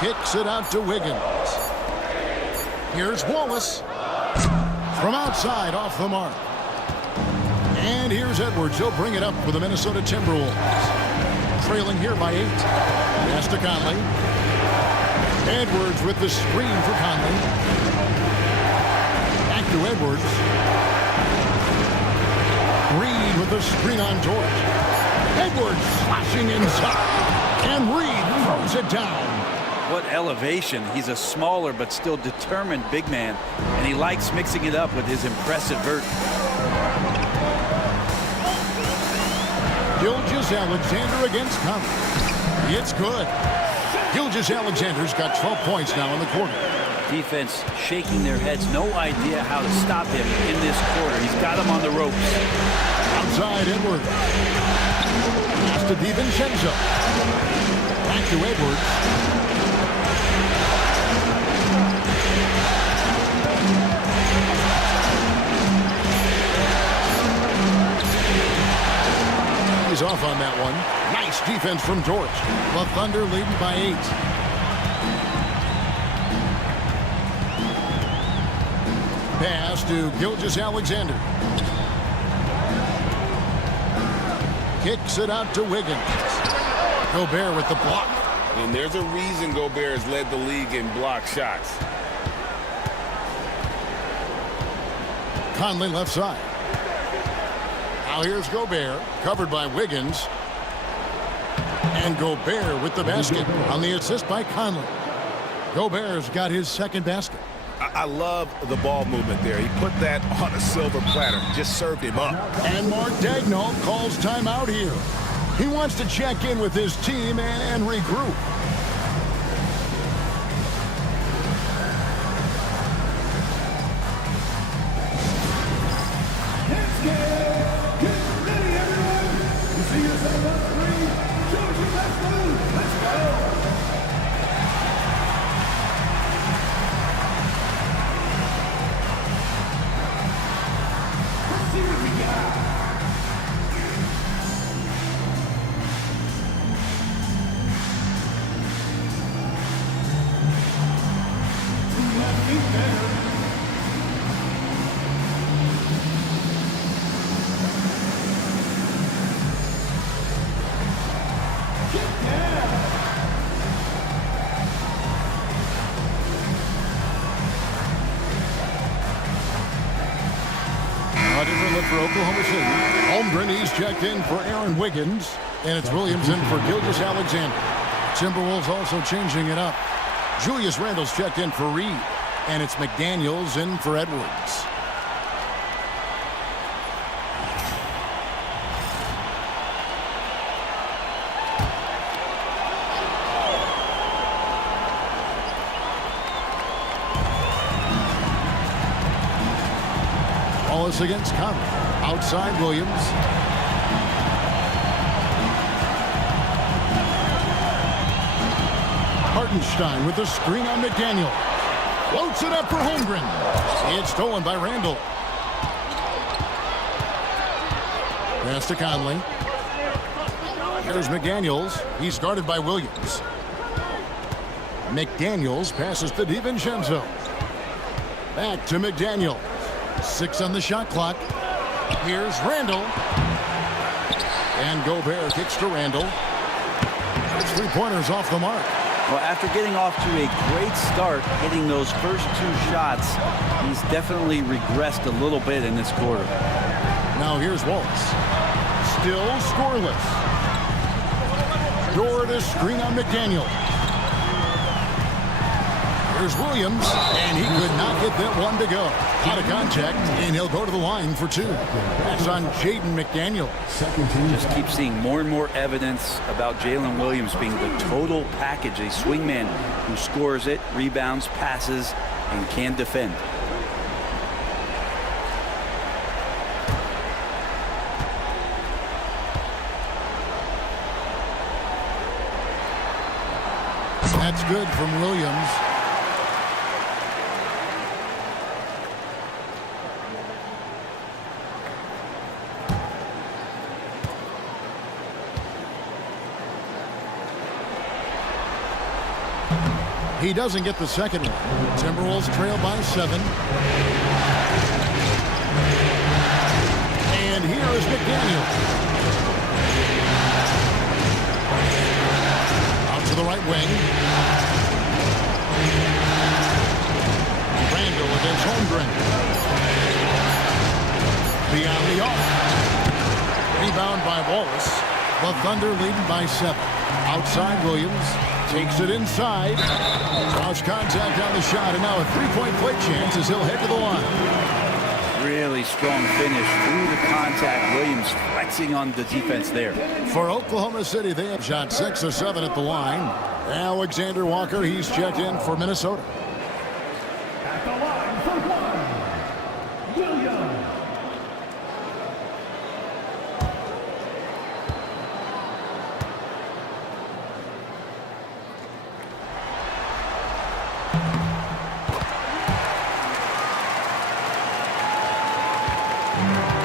Kicks it out to Wiggins. Here's Wallace. From outside, off the mark. And here's Edwards. He'll bring it up for the Minnesota Timberwolves. Trailing here by 8. Pass to Conley. Edwards with the screen for Conley. Back to Edwards. Reed with the screen on Dort. Edwards slashing inside. And Reed throws it down. What elevation. He's a smaller but still determined big man, and he likes mixing it up with his impressive vert. Gilgeous-Alexander against Conley. It's good. Gilgeous-Alexander's got 12 points now in the quarter. Defense shaking their heads, no idea how to stop him in this quarter. He's got him on the ropes. Outside Edwards. Pass to DiVincenzo. Back to Edwards. He's off on that one. Nice defense from George. The Thunder leading by 8. Pass to Gilgeous-Alexander. Kicks it out to Wiggins. Gobert with the block. And there's a reason Gobert has led the league in block shots. Conley left side. Now here's Gobert, covered by Wiggins. And Gobert with the basket on the assist by Conley. Gobert's got his second basket. I love the ball movement there. He put that on a silver platter, just served him up. And Mark Daigneault calls timeout here. He wants to check in with his team and regroup. For Oklahoma City. Holmgren, he's checked in for Aaron Wiggins, and it's Williams in for Gilgeous-Alexander. Timberwolves also changing it up. Julius Randle's checked in for Reed, and it's McDaniels in for Edwards. Wallace against Conley. Outside Williams. Hartenstein with the screen on McDaniel. Floats it up for Holmgren. It's stolen by Randle. Pass to Conley. Here's McDaniels. He's guarded by Williams. McDaniels passes to DiVincenzo. Back to McDaniel. 6 on the shot clock. Here's Randle. And Gobert kicks to Randle. His three-pointers off the mark. Well, after getting off to a great start, hitting those first 2 shots, he's definitely regressed a little bit in this quarter. Now here's Wallace. Still scoreless. Door to screen on McDaniel. Here's Williams, and he could not get that one to go. Out of contact, and he'll go to the line for 2. That's on Jaden McDaniel. Just keep seeing more and more evidence about Jalen Williams being the total package, a swingman who scores it, rebounds, passes, and can defend. That's good from Williams. He doesn't get the second one. Timberwolves trail by 7. And here is McDaniel. Out to the right wing. Randle against Holmgren. Beyond the arc. Rebound by Wallace. The Thunder leading by 7. Outside Williams. Takes it inside. Lost contact on the shot, and now a three-point play chance as he'll head to the line. Really strong finish through the contact. Williams flexing on the defense there. For Oklahoma City, they have shot 6 of 7 at the line. Alexander Walker, he's checked in for Minnesota. At the line for one, Williams.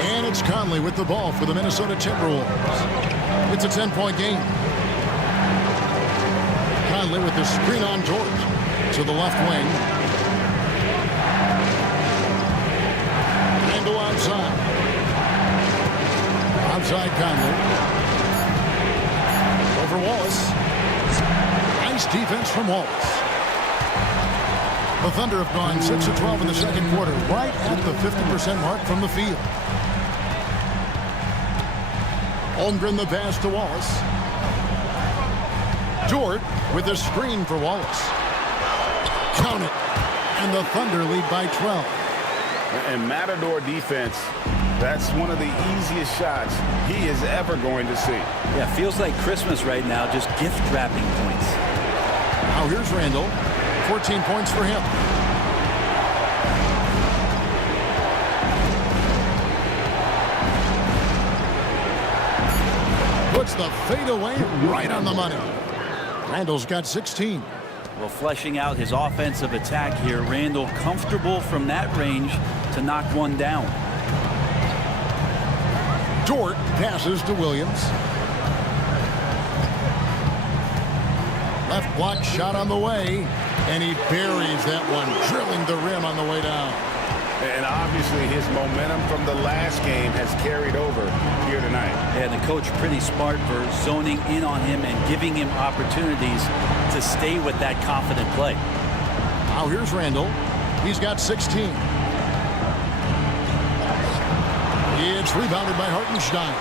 And it's Conley with the ball for the Minnesota Timberwolves. It's a 10-point game. Conley with the screen on George to the left wing. Randle outside. Outside Conley. Over Wallace. Nice defense from Wallace. The Thunder have gone 6 of 12 in the second quarter, right at the 50% mark from the field. Holmgren the pass to Wallace. Dort with a screen for Wallace. Count it. And the Thunder lead by 12. And Matador defense, that's one of the easiest shots he is ever going to see. Yeah, feels like Christmas right now, just gift wrapping points. Now here's Randle. 14 points for him. Puts the fadeaway right on the money. Randle's got 16. Well, fleshing out his offensive attack here, Randle comfortable from that range to knock one down. Dort passes to Williams. Left block shot on the way, and he buries that one, drilling the rim on the way down. And obviously his momentum from the last game has carried over here tonight. And the coach pretty smart for zoning in on him and giving him opportunities to stay with that confident play. Now here's Randle. He's got 16. It's rebounded by Hartenstein.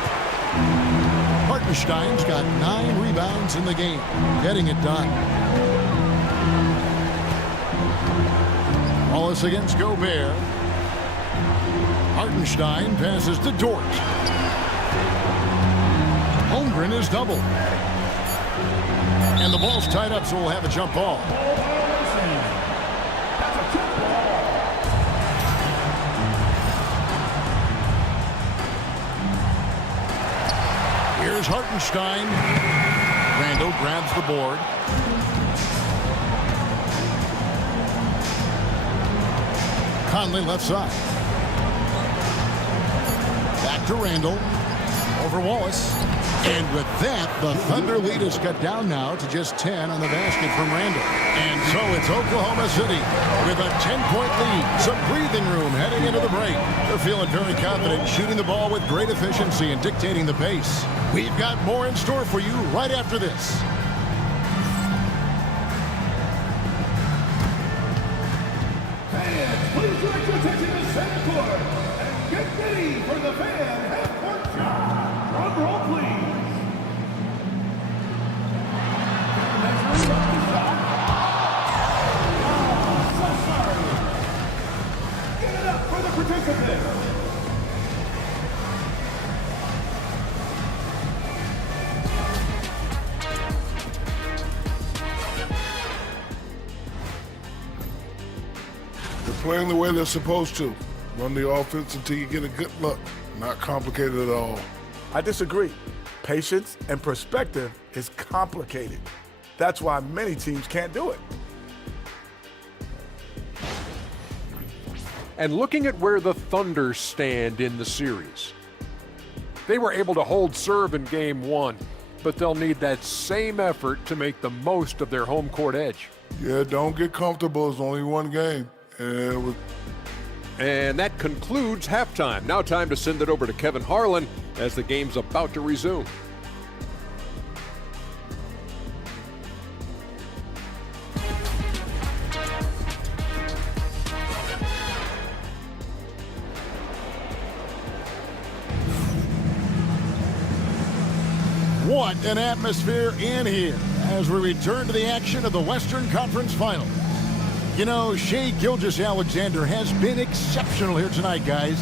Hartenstein's got 9 rebounds in the game, getting it done. Wallace against Gobert. Hartenstein passes to Dort. Holmgren is doubled. And the ball's tied up, so we'll have a jump ball. Here's Hartenstein. Randle grabs the board. Conley left side. Back to Randle. Over Wallace. And with that, the Thunder lead is cut down now to just 10 on the basket from Randle. And so it's Oklahoma City with a 10-point lead. Some breathing room heading into the break. They're feeling very confident, shooting the ball with great efficiency and dictating the pace. We've got more in store for you right after this. Fans, please direct your attention to center court and get ready for the fan half-court shot. Drum roll, please. Let's bring up the shot. Oh, so sorry. Give it up for the participants. Playing the way they're supposed to. Run the offense until you get a good look. Not complicated at all. I disagree. Patience and perspective is complicated. That's why many teams can't do it. And looking at where the Thunder stand in the series, they were able to hold serve in Game 1, but they'll need that same effort to make the most of their home court edge. Yeah, don't get comfortable. It's only one game. And that concludes halftime. Now time to send it over to Kevin Harlan as the game's about to resume. What an atmosphere in here as we return to the action of the Western Conference Finals. You know, Shai Gilgeous-Alexander has been exceptional here tonight, guys.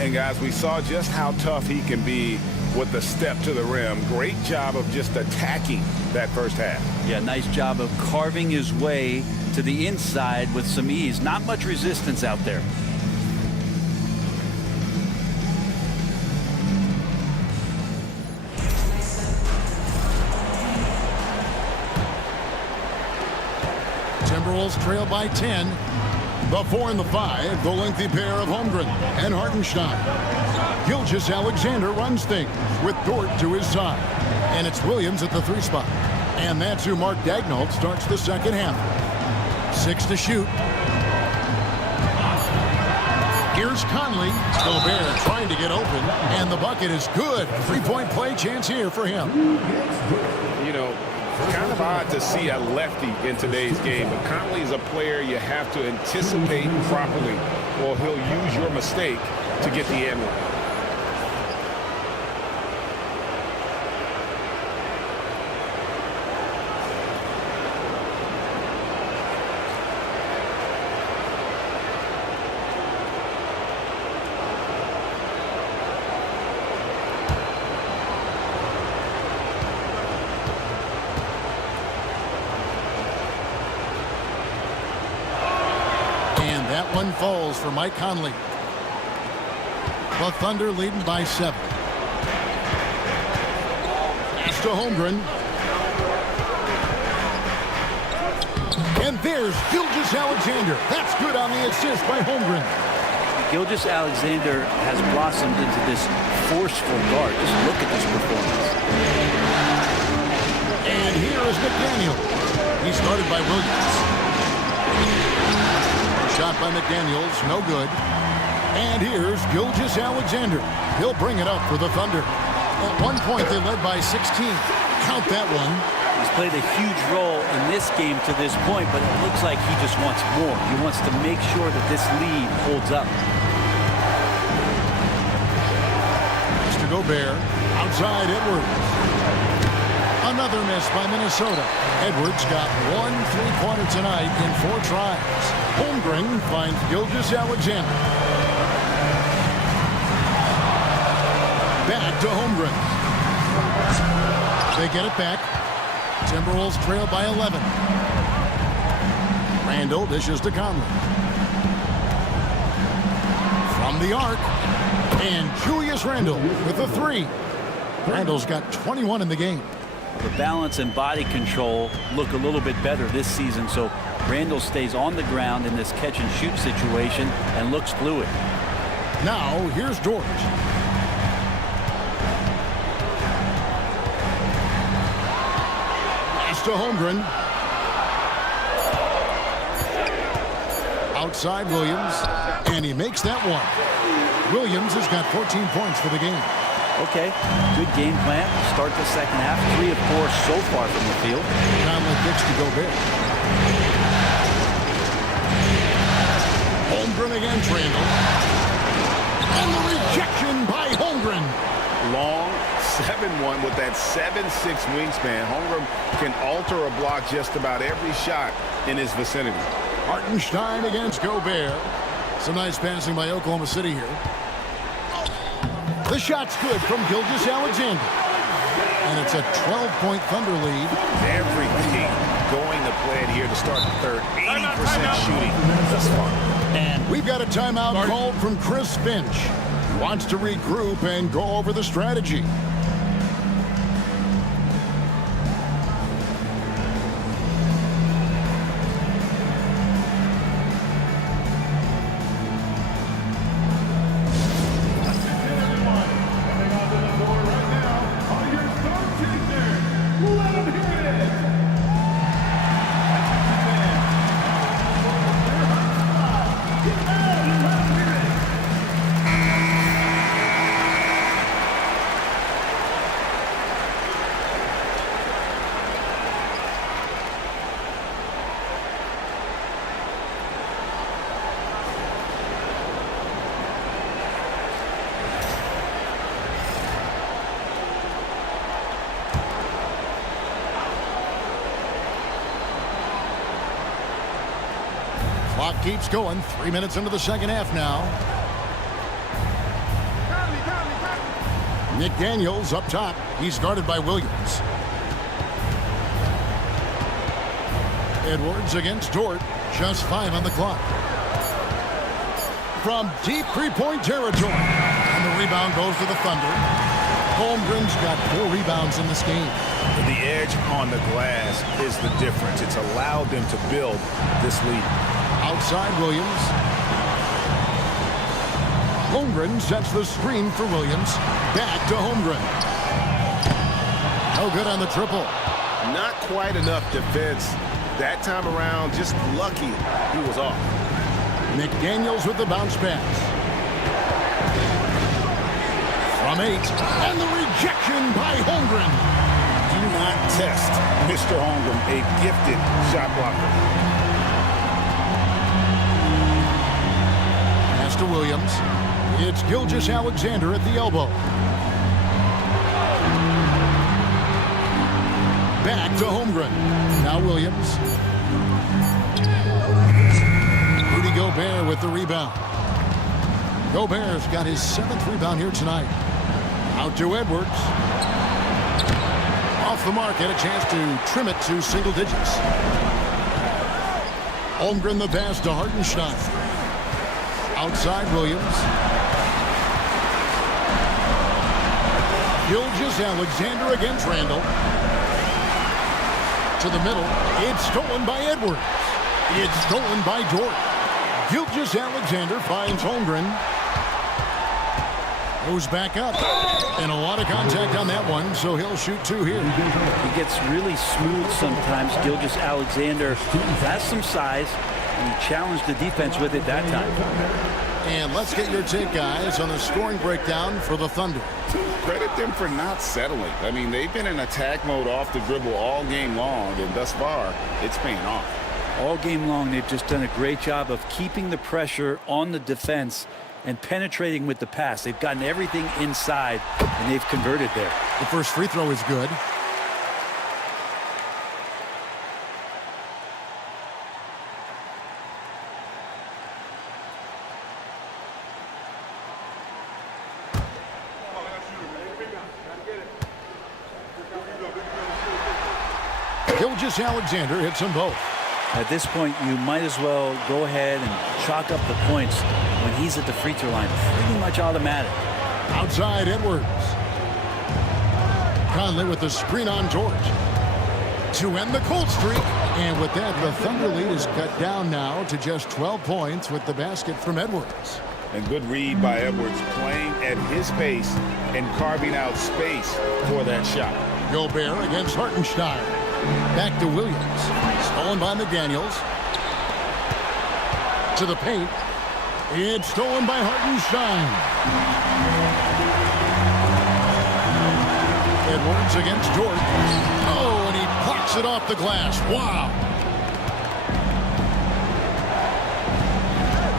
And guys, we saw just how tough he can be with the step to the rim. Great job of just attacking that first half. Yeah, nice job of carving his way to the inside with some ease. Not much resistance out there. Timberwolves trail by 10. The 4 and the 5, the lengthy pair of Holmgren and Hartenstein. Gilgeous-Alexander runs things with Dort to his side. And it's Williams at the 3 spot. And that's who Mark Daigneault starts the second half. 6 to shoot. Here's Conley. Gobert trying to get open. And the bucket is good. 3-point play chance here for him. You know, kind of odd to see a lefty in today's game, but Conley is a player you have to anticipate properly, or he'll use your mistake to get the end one. That one falls for Mike Conley. The Thunder leading by 7. Pass to Holmgren. And there's Gilgeous-Alexander. That's good on the assist by Holmgren. Gilgeous-Alexander has blossomed into this forceful guard. Just look at this performance. And here is McDaniel. He started by Williams. Shot by McDaniels, no good. And here's Gilgeous-Alexander. He'll bring it up for the Thunder. At one point, they led by 16. Count that one. He's played a huge role in this game to this point, but it looks like he just wants more. He wants to make sure that this lead holds up. It's to Gobert. Outside Edwards. Another miss by Minnesota. Edwards got 1 3-pointer tonight in 4 tries. Holmgren finds Gilgeous-Alexander. Back to Holmgren. They get it back. Timberwolves trail by 11. Randall dishes to Conley. From the arc. And Julius Randle with a 3. Randall's got 21 in the game. The balance and body control look a little bit better this season, so Randall stays on the ground in this catch-and-shoot situation and looks fluid. Now, here's George. Pass to Holmgren. Outside Williams, and he makes that one. Williams has got 14 points for the game. Okay, good game plan. Start the second half. 3 of 4 so far from the field. Conley kicks to Gobert. Holmgren against Randall. And the rejection by Holmgren. Long 7-1 with that 7'6" wingspan. Holmgren can alter a block just about every shot in his vicinity. Hartenstein against Gobert. Some nice passing by Oklahoma City here. The shot's good from Gilgeous-Alexander. And it's a 12-point Thunder lead. Everything going to plan here to start the third. 80% shooting thus far. And we've got a timeout called from Chris Finch. He wants to regroup and go over the strategy. Clock keeps going. 3 minutes into the second half now. McDaniels up top. He's guarded by Williams. Edwards against Dort. Just 5 on the clock. From deep three-point territory. And the rebound goes to the Thunder. Holmgren's got 4 rebounds in this game. The edge on the glass is the difference. It's allowed them to build this lead. Outside Williams. Holmgren sets the screen for Williams. Back to Holmgren. No good on the triple. Not quite enough defense that time around. Just lucky he was off. McDaniels with the bounce pass. From 8. And the rejection by Holmgren. Do not test Mr. Holmgren, a gifted shot blocker. Pass to Williams. It's Gilgeous-Alexander at the elbow. Back to Holmgren. Now Williams. Rudy Gobert with the rebound. Gobert's got his 7th rebound here tonight. Out to Edwards. Off the mark, had a chance to trim it to single digits. Holmgren the pass to Hartenstein. Outside Williams. Gilgeous-Alexander against Randall. To the middle. It's stolen by Edwards. It's stolen by Dort. Gilgeous-Alexander finds Holmgren. Goes back up. And a lot of contact on that one, so he'll shoot 2 here. He gets really smooth sometimes. Gilgeous-Alexander has some size, and he challenged the defense with it that time. And let's get your take, guys, on the scoring breakdown for the Thunder. Credit them for not settling. I mean, they've been in attack mode off the dribble all game long, and thus far, it's paying off. All game long, they've just done a great job of keeping the pressure on the defense and penetrating with the pass. They've gotten everything inside, and they've converted there. The first free throw is good. Gilgeous-Alexander hits them both. At this point, you might as well go ahead and chalk up the points when he's at the free throw line. Pretty much automatic. Outside Edwards. Conley with the screen on George. To end the cold streak. And with that, the Thunder lead is cut down now to just 12 points with the basket from Edwards. And good read by Edwards, playing at his pace and carving out space for that shot. Gobert against Hartenstein. Back to Williams. Stolen by McDaniels. To the paint. It's stolen by Hartenstein. Edwards against Dort. Oh, and he plucks it off the glass. Wow.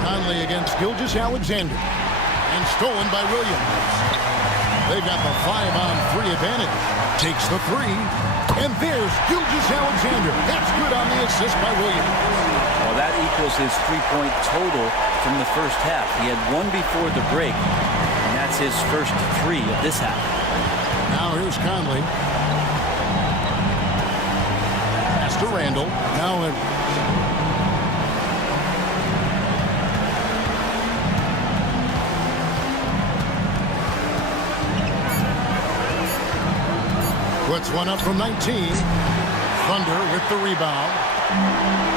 Conley against Gilgeous-Alexander. And stolen by Williams. They've got the 5-on-3 advantage. Takes the 3. And there's Gilgeous-Alexander. That's good on the assist by Williams. Well, that equals his 3-point total from the first half. He had 1 before the break, and that's his first 3 of this half. Now here's Conley. Pass to Randall. Now Edwards. Puts one up from 19. Thunder with the rebound.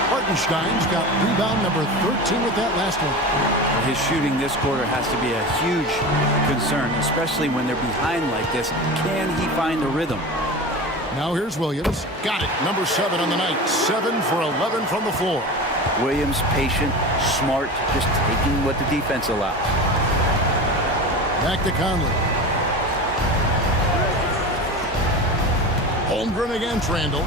Hartenstein's got rebound number 13 with that last one. His shooting this quarter has to be a huge concern, especially when they're behind like this. Can he find the rhythm? Now here's Williams. Got it. Number 7 on the night. 7 for 11 from the floor. Williams, patient, smart, just taking what the defense allows. Back to Conley. Holmgren against Randall.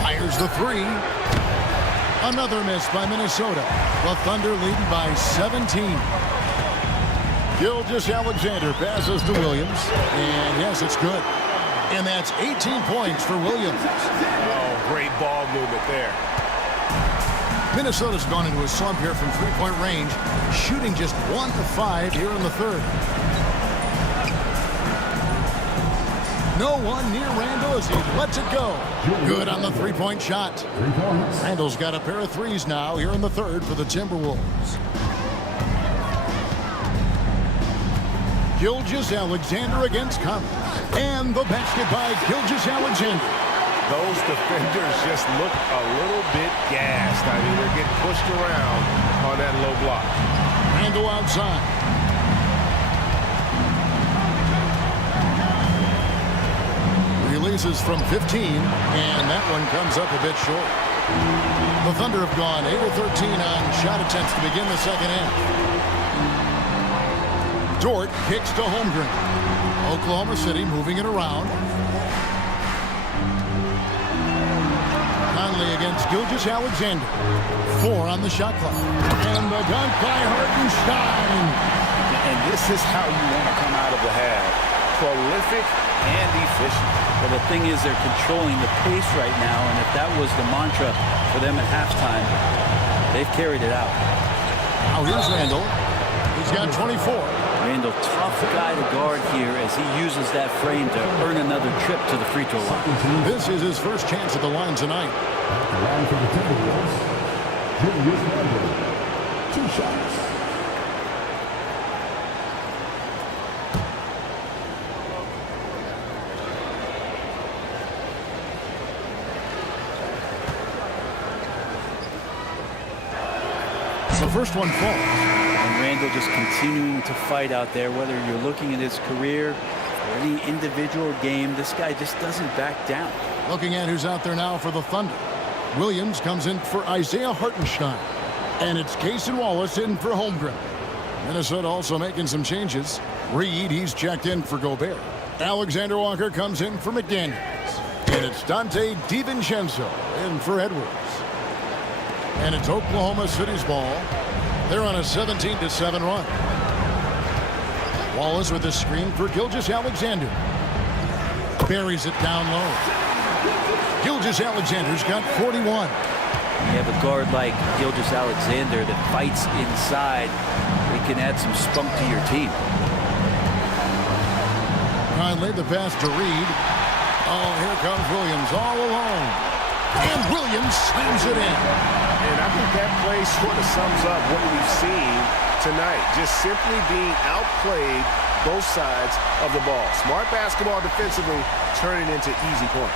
Fires the 3. Another miss by Minnesota. The Thunder leading by 17. Gilgeous-Alexander passes to Williams. And yes, it's good. And that's 18 points for Williams. Oh, great ball movement there. Minnesota's gone into a slump here from three-point range, shooting just 1 of 5 here in the third. No one near Randall as he lets it go. Good on the three-point shot. Randall's got a pair of threes now here in the third for the Timberwolves. Gilgeous-Alexander against Conley. And the basket by Gilgeous-Alexander. Those defenders just look a little bit gassed. I mean, they're getting pushed around on that low block. Randall outside. Releases from 15, and that one comes up a bit short. The Thunder have gone 8 of 13 on shot attempts to begin the second half. Dort kicks to Holmgren. Oklahoma City moving it around. Conley against Gilgeous-Alexander. 4 on the shot clock. And the dunk by Hartenstein. And this is how you want to come out of the half. Prolific and efficient. Well, the thing is they're controlling the pace right now, and if that was the mantra for them at halftime, they've carried it out. Now here's Randall. He's got 24. Randall, tough guy to guard here as he uses that frame to earn another trip to the free throw line. This is his first chance at the line tonight. At the line for the Timberwolves, Julius Randle. 2 shots. The first one falls. And Randall just continuing to fight out there, whether you're looking at his career or any individual game, this guy just doesn't back down. Looking at who's out there now for the Thunder. Williams comes in for Isaiah Hartenstein. And it's Cason Wallace in for Holmgren. Minnesota also making some changes. Reed, he's checked in for Gobert. Alexander Walker comes in for McDaniels. And it's Dante DiVincenzo in for Edwards. And it's Oklahoma City's ball. They're on a 17-7 run. Wallace with a screen for Gilgeous-Alexander. Buries it down low. Gilgeous-Alexander's got 41. You have a guard like Gilgeous-Alexander that fights inside. He can add some spunk to your team. Conley the pass to Reed. Oh, here comes Williams all alone. And Williams slams it in. And I think that play sort of sums up what we've seen tonight. Just simply being outplayed both sides of the ball. Smart basketball defensively turning into easy points.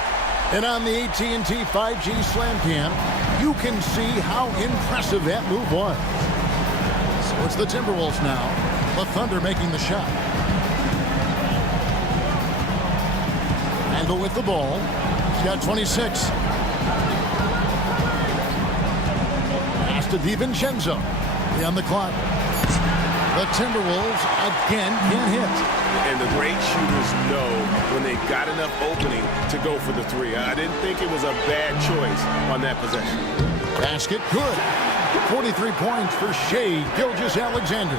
And on the AT&T 5G Slam Cam, you can see how impressive that move was. So it's the Timberwolves now. The Thunder making the shot. Randall with the ball. He's got 26. Pass to DiVincenzo. On the clock. The Timberwolves again can't hit. And the great shooters know when they've got enough opening to go for the three. I didn't think it was a bad choice on that possession. Basket good. 43 points for Shai Gilgeous-Alexander.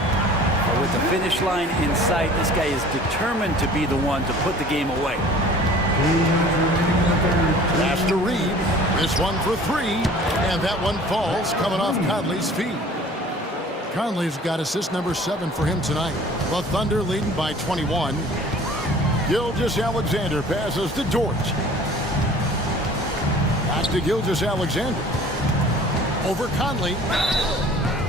With the finish line in sight, this guy is determined to be the one to put the game away. Pass to Reed. This one for 3. And that one falls coming off Conley's feet. Conley's got assist number 7 for him tonight. The Thunder leading by 21. Gilgeous-Alexander passes to Dort. Back to Gilgeous-Alexander. Over Conley.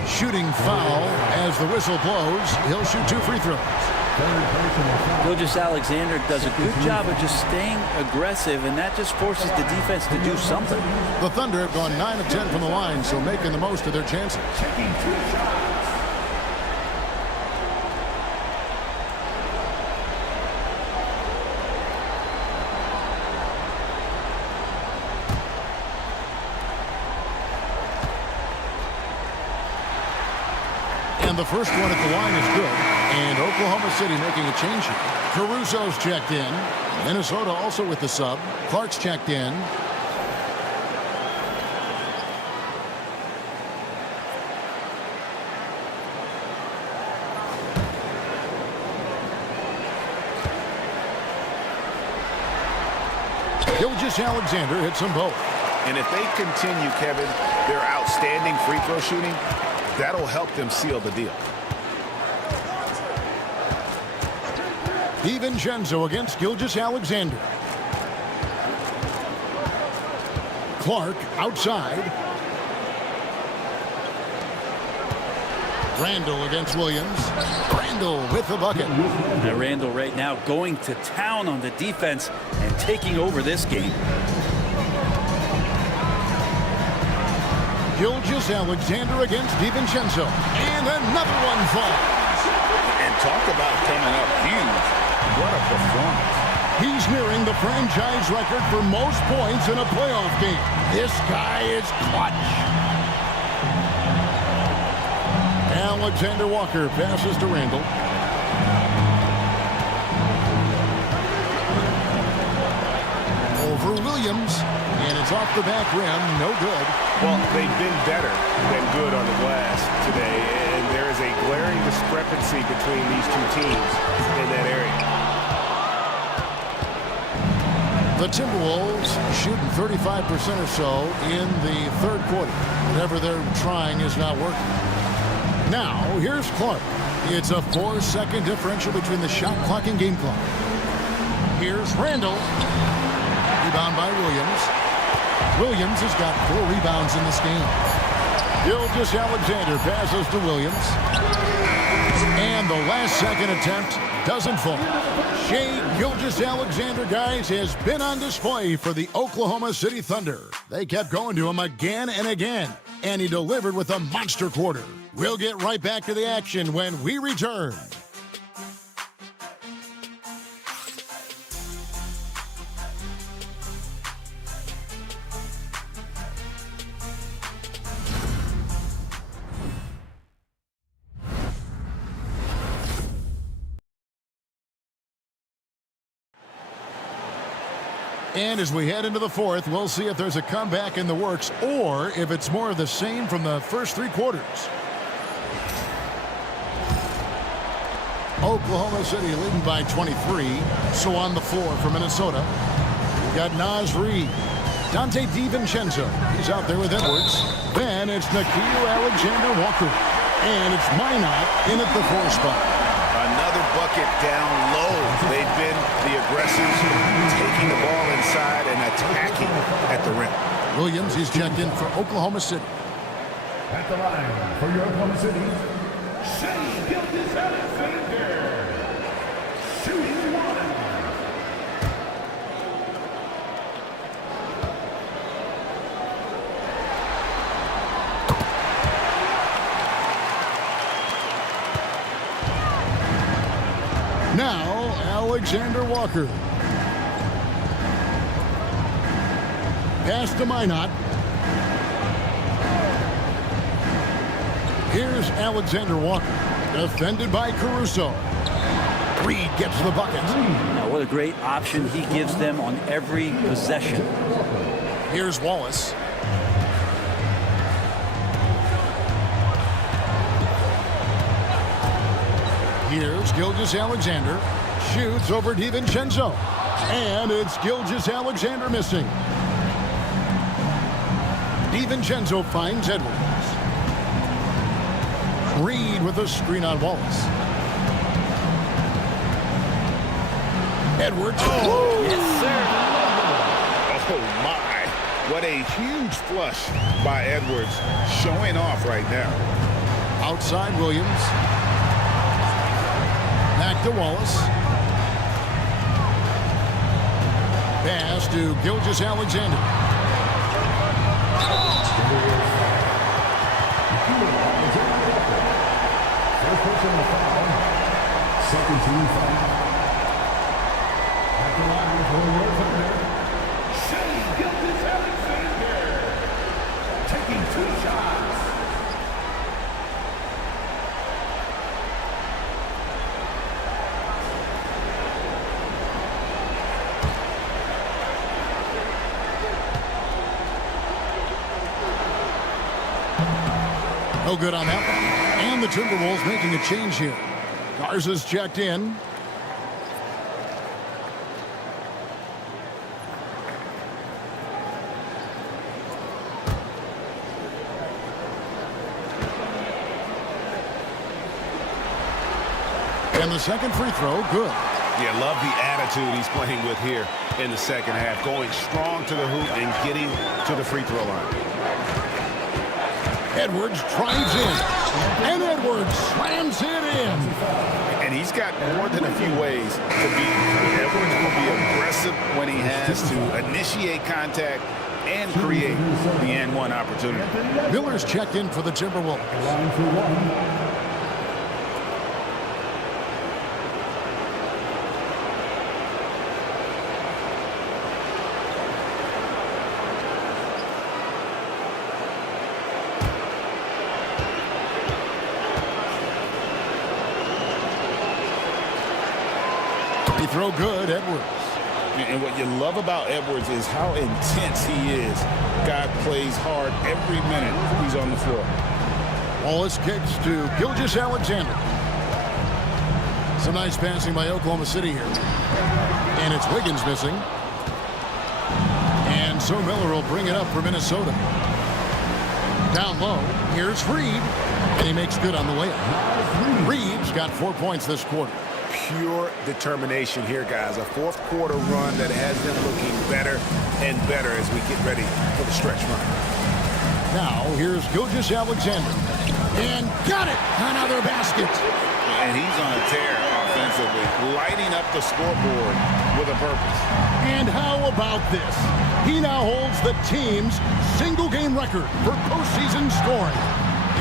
Shooting foul as the whistle blows. He'll shoot 2 free throws. Gilgeous-Alexander does a good job of just staying aggressive, and that just forces the defense to do something. The Thunder have gone 9 of 10 from the line, so making the most of their chances. And the first one at the line is good. And Oklahoma City making a change here. Caruso's checked in. Minnesota also with the sub. Clark's checked in. Gilgeous-Alexander hits them both. And if they continue, Kevin, their outstanding free throw shooting, that'll help them seal the deal. DiVincenzo against Gilgeous-Alexander. Clark outside. Randall against Williams. Randall with the bucket. Now Randall right now going to town on the defense and taking over this game. Gilgeous-Alexander against DiVincenzo. And another one falls. And talk about coming up huge. What a performance. He's nearing the franchise record for most points in a playoff game. This guy is clutch. Alexander Walker passes to Randall. Over Williams, and it's off the back rim, no good. Well, they've been better than good on the glass today, and there is a glaring discrepancy between these two teams in that area. The Timberwolves shooting 35% or so in the third quarter. Whatever they're trying is not working. Now, here's Clark. It's a 4-second differential between the shot clock and game clock. Here's Randall. Rebound by Williams. Williams has got 4 rebounds in this game. Gilgeous-Alexander passes to Williams. And the last second attempt doesn't fall. Shai Gilgeous-Alexander, guys, has been on display for the Oklahoma City Thunder. They kept going to him again and again, and he delivered with a monster quarter. We'll get right back to the action when we return. And as we head into the fourth, we'll see if there's a comeback in the works or if it's more of the same from the first 3 quarters. Oklahoma City leading by 23. So on the floor for Minnesota, we've got Naz Reid. Dante DiVincenzo, he's out there with Edwards. Then it's Nickeil Alexander-Walker. And it's Minot in at the 4 spot. Another bucket down low. They've been the aggressors, taking the ball inside and attacking at the rim. Williams, he's checked in for Oklahoma City. At the line for your Oklahoma City, Shai Gilgeous-Alexander, shooting 1. Now, Alexander Walker. Pass to Minot. Here's Alexander Walker. Defended by Caruso. Reid gets the bucket. Now, what a great option he gives them on every possession. Here's Wallace. Here's Gilgeous-Alexander. Shoots over DiVincenzo. And it's Gilgeous-Alexander missing. DiVincenzo finds Edwards. Reid with a screen on Wallace. Edwards. Oh, yes, sir. Oh, my. What a huge flush by Edwards, showing off right now. Outside Williams. Back to Wallace. Pass to Gilgeous-Alexander. First personal foul. Second team foul. At the line for your Thunder, Shai Gilgeous-Alexander, taking 2 shots. No good on that one. And the Timberwolves making a change here. Garza's checked in. And the second free throw, good. Yeah, love the attitude he's playing with here in the second half. Going strong to the hoop and getting to the free throw line. Edwards drives in. And Edwards slams it in. And he's got more than a few ways to beat. Edwards will be aggressive when he has to initiate contact and create the and-one opportunity. Miller's checked in for the Timberwolves. Free throw good, Edwards. And what you love about Edwards is how intense he is. God plays hard every minute he's on the floor. Wallace kicks to Gilgeous-Alexander. Some nice passing by Oklahoma City here. And it's Wiggins missing. And so Miller will bring it up for Minnesota. Down low, here's Reed. And he makes good on the layup. Reed's got 4 points this quarter. Pure determination here, guys. A fourth quarter run that has them looking better and better as we get ready for the stretch run. Now, here's Gilgeous-Alexander. And got it! Another basket. And he's on a tear offensively, lighting up the scoreboard with a purpose. And how about this? He now holds the team's single-game record for postseason scoring.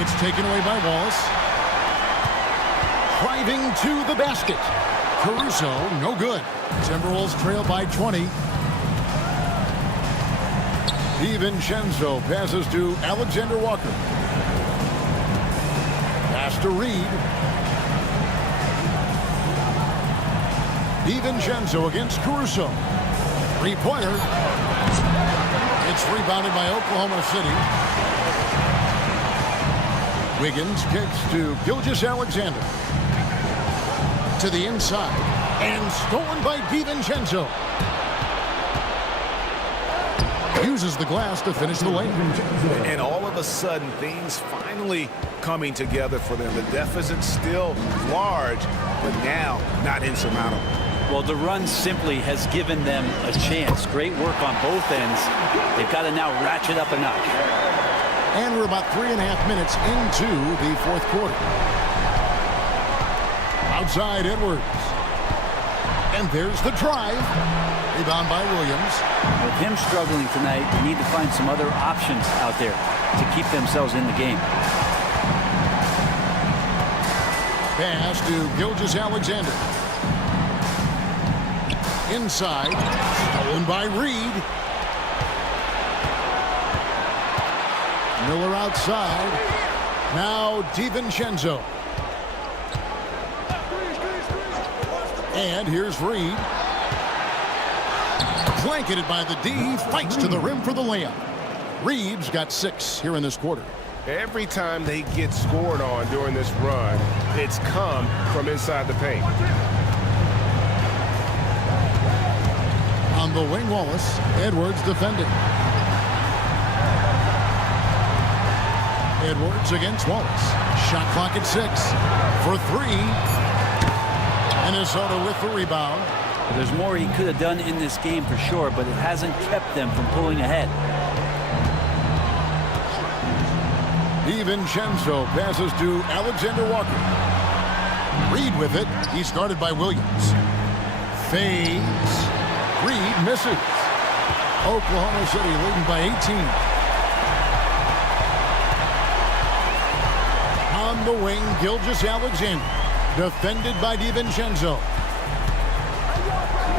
It's taken away by Wallace. Driving to the basket. Caruso, no good. Timberwolves trail by 20. DiVincenzo passes to Alexander Walker. Pass to Reed. DiVincenzo against Caruso. Three-pointer. It's rebounded by Oklahoma City. Wiggins kicks to Gilgeous-Alexander. To the inside. And stolen by DiVincenzo. Uses the glass to finish the layup. And all of a sudden, things finally coming together for them. The deficit's still large, but now not insurmountable. Well, the run simply has given them a chance. Great work on both ends. They've got to now ratchet up a notch. And we're about 3.5 minutes into the fourth quarter. Outside Edwards. And there's the drive. Rebound by Williams. With him struggling tonight, they need to find some other options out there to keep themselves in the game. Pass to Gilgeous-Alexander. Inside. Stolen by Reed. Miller outside. Now DiVincenzo. And here's Reed. Blanketed by the D. Fights to the rim for the layup. Reed's got 6 here in this quarter. Every time they get scored on during this run, it's come from inside the paint. On the wing, Wallace. Edwards defending. Edwards against Wallace. Shot clock at 6 for 3. Minnesota with the rebound. There's more he could have done in this game for sure, but it hasn't kept them from pulling ahead. DiVincenzo passes to Alexander Walker. Reed with it. He's guarded by Williams. Fades. Reed misses. Oklahoma City leading by 18. On the wing, Gilgeous-Alexander. Defended by DiVincenzo.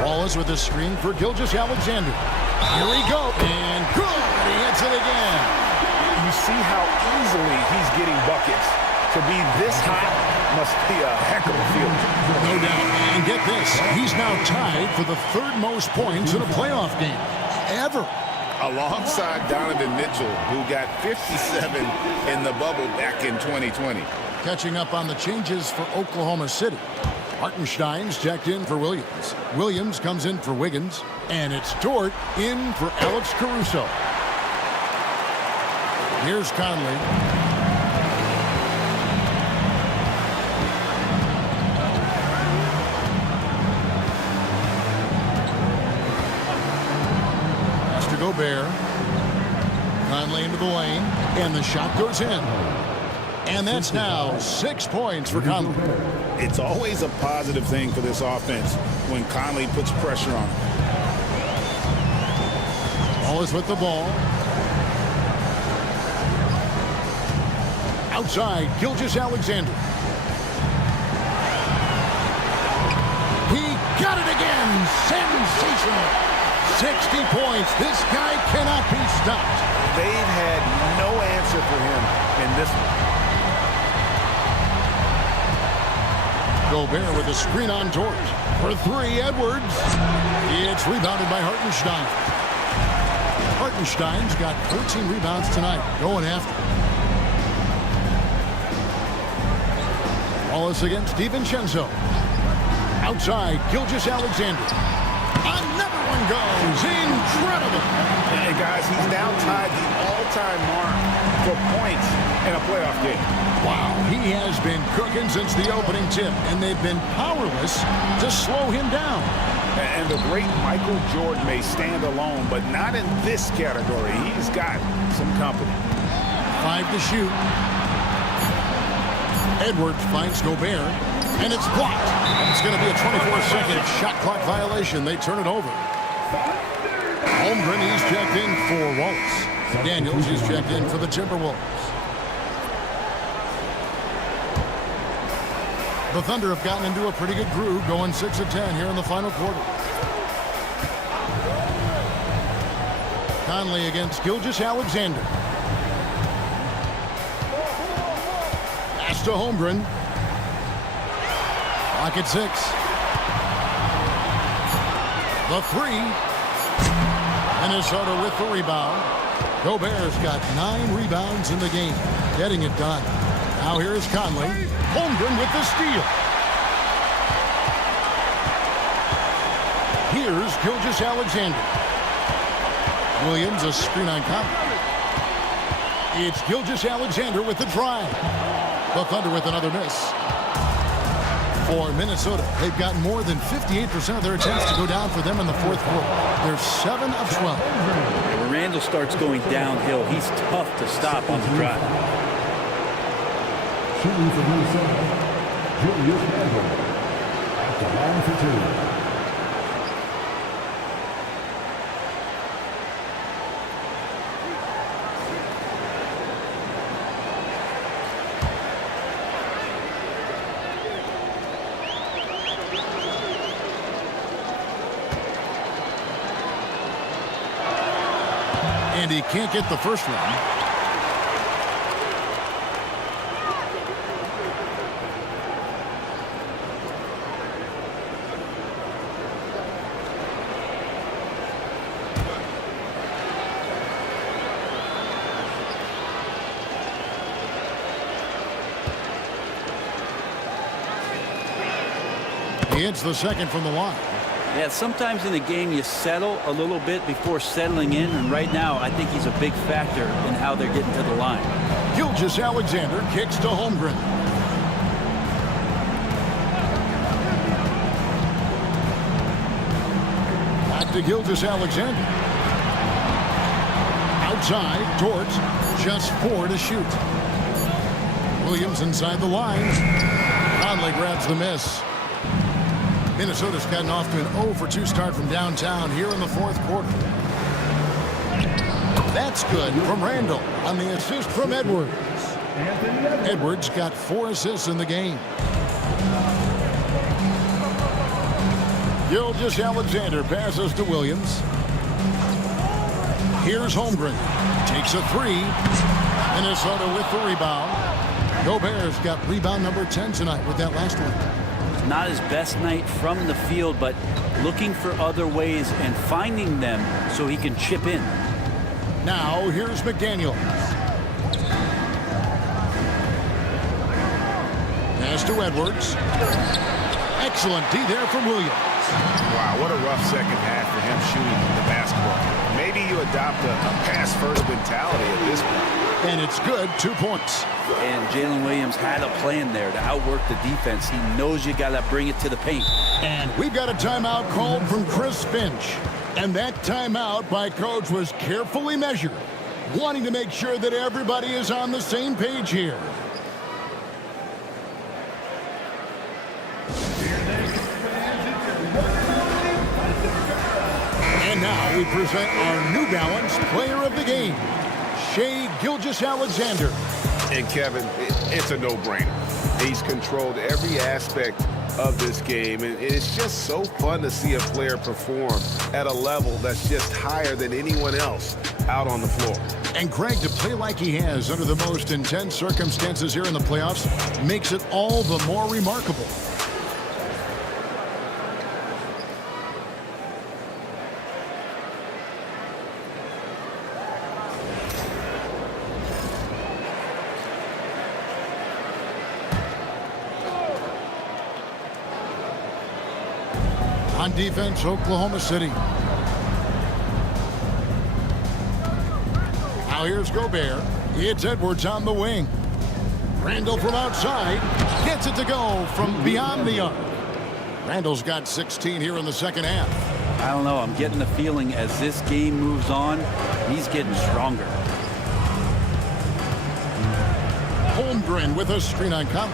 Wallace with a screen for Gilgeous-Alexander. Here we go. And good. He hits it again. You see how easily he's getting buckets. To be this hot must be a heck of a feeling. No doubt. And get this. He's now tied for the 3rd most points in a playoff game ever. Alongside Donovan Mitchell, who got 57 in the bubble back in 2020. Catching up on the changes for Oklahoma City. Hartenstein's checked in for Williams. Williams comes in for Wiggins. And it's Dort in for Alex Caruso. Here's Conley. Gobert. Conley into the lane, and the shot goes in. And that's now 6 points for Conley. It's always a positive thing for this offense when Conley puts pressure on him. Wallace with the ball. Outside, Gilgeous-Alexander. He got it again. Sensational. 60 points. This guy cannot be stopped. They've had no answer for him in this one. Gobert with a screen on Dort. For three, Edwards. It's rebounded by Hartenstein. Hartenstein's got 14 rebounds tonight. Going after. Wallace against DiVincenzo. Outside, Gilgeous-Alexander. Another one goes. Incredible. And guys, he's now tied the all-time mark for points in a playoff game. Wow, he has been cooking since the opening tip, and they've been powerless to slow him down. And the great Michael Jordan may stand alone, but not in this category. He's got some company. 5 to shoot. Edwards finds Gobert, and it's blocked. And it's going to be a 24-second shot clock violation. They turn it over. Holmgren, he's checked in for Wallace. Daniels is checked in for the Timberwolves. The Thunder have gotten into a pretty good groove, going 6 of 10 here in the final quarter. Conley against Gilgeous-Alexander. Pass to Holmgren. Clock at 6. The three. Minnesota with the rebound. Gobert's got 9 rebounds in the game, getting it done. Now here's Conley. Holmgren with the steal. Here's Gilgeous-Alexander. Williams a screen on Conley. It's Gilgeous-Alexander with the drive. The Thunder with another miss. For Minnesota, they've got more than 58% of their attempts to go down for them in the fourth quarter. They're 7 of 12. When Randall starts going downhill, he's tough to stop on the drive. Shooting for Minnesota, Julius Randle. At the line for 2. And he can't get the first one. He hits the second from the line. Yeah, sometimes in the game you settle a little bit before settling in, and right now I think he's a big factor in how they're getting to the line. Gilgeous-Alexander kicks to Holmgren. Back to Gilgeous-Alexander. Outside, Dort, just 4 to shoot. Williams inside the lines. Conley grabs the miss. Minnesota's gotten off to an 0 for 2 start from downtown here in the fourth quarter. That's good from Randall on the assist from Edwards. Edwards got 4 assists in the game. Gilgeous-Alexander passes to Williams. Here's Holmgren. Takes a 3. Minnesota with the rebound. Gobert's got rebound number 10 tonight with that last one. Not his best night from the field, but looking for other ways and finding them so he can chip in. Now here's McDaniels. Pass to Edwards. Excellent D there from Williams. Wow, what a rough second half for him shooting the basketball. Maybe you adopt a pass-first mentality at this point. And it's good, 2 points. And Jalen Williams had a plan there to outwork the defense. He knows you got to bring it to the paint. And we've got a timeout called from Chris Finch. And that timeout by coach was carefully measured, wanting to make sure that everybody is on the same page here. And now we present our New Balance Player of the Game, Shai Gilgeous-Alexander. And Kevin, it's a no-brainer. He's controlled every aspect of this game, and it's just so fun to see a player perform at a level that's just higher than anyone else out on the floor. And Greg, to play like he has under the most intense circumstances here in the playoffs makes it all the more remarkable. On defense, Oklahoma City. Now here's Gobert. It's Edwards on the wing. Randall from outside gets it to go from beyond the arc. Randall's got 16 here in the second half. I don't know. I'm getting the feeling as this game moves on, he's getting stronger. Holmgren with a screen on Conley.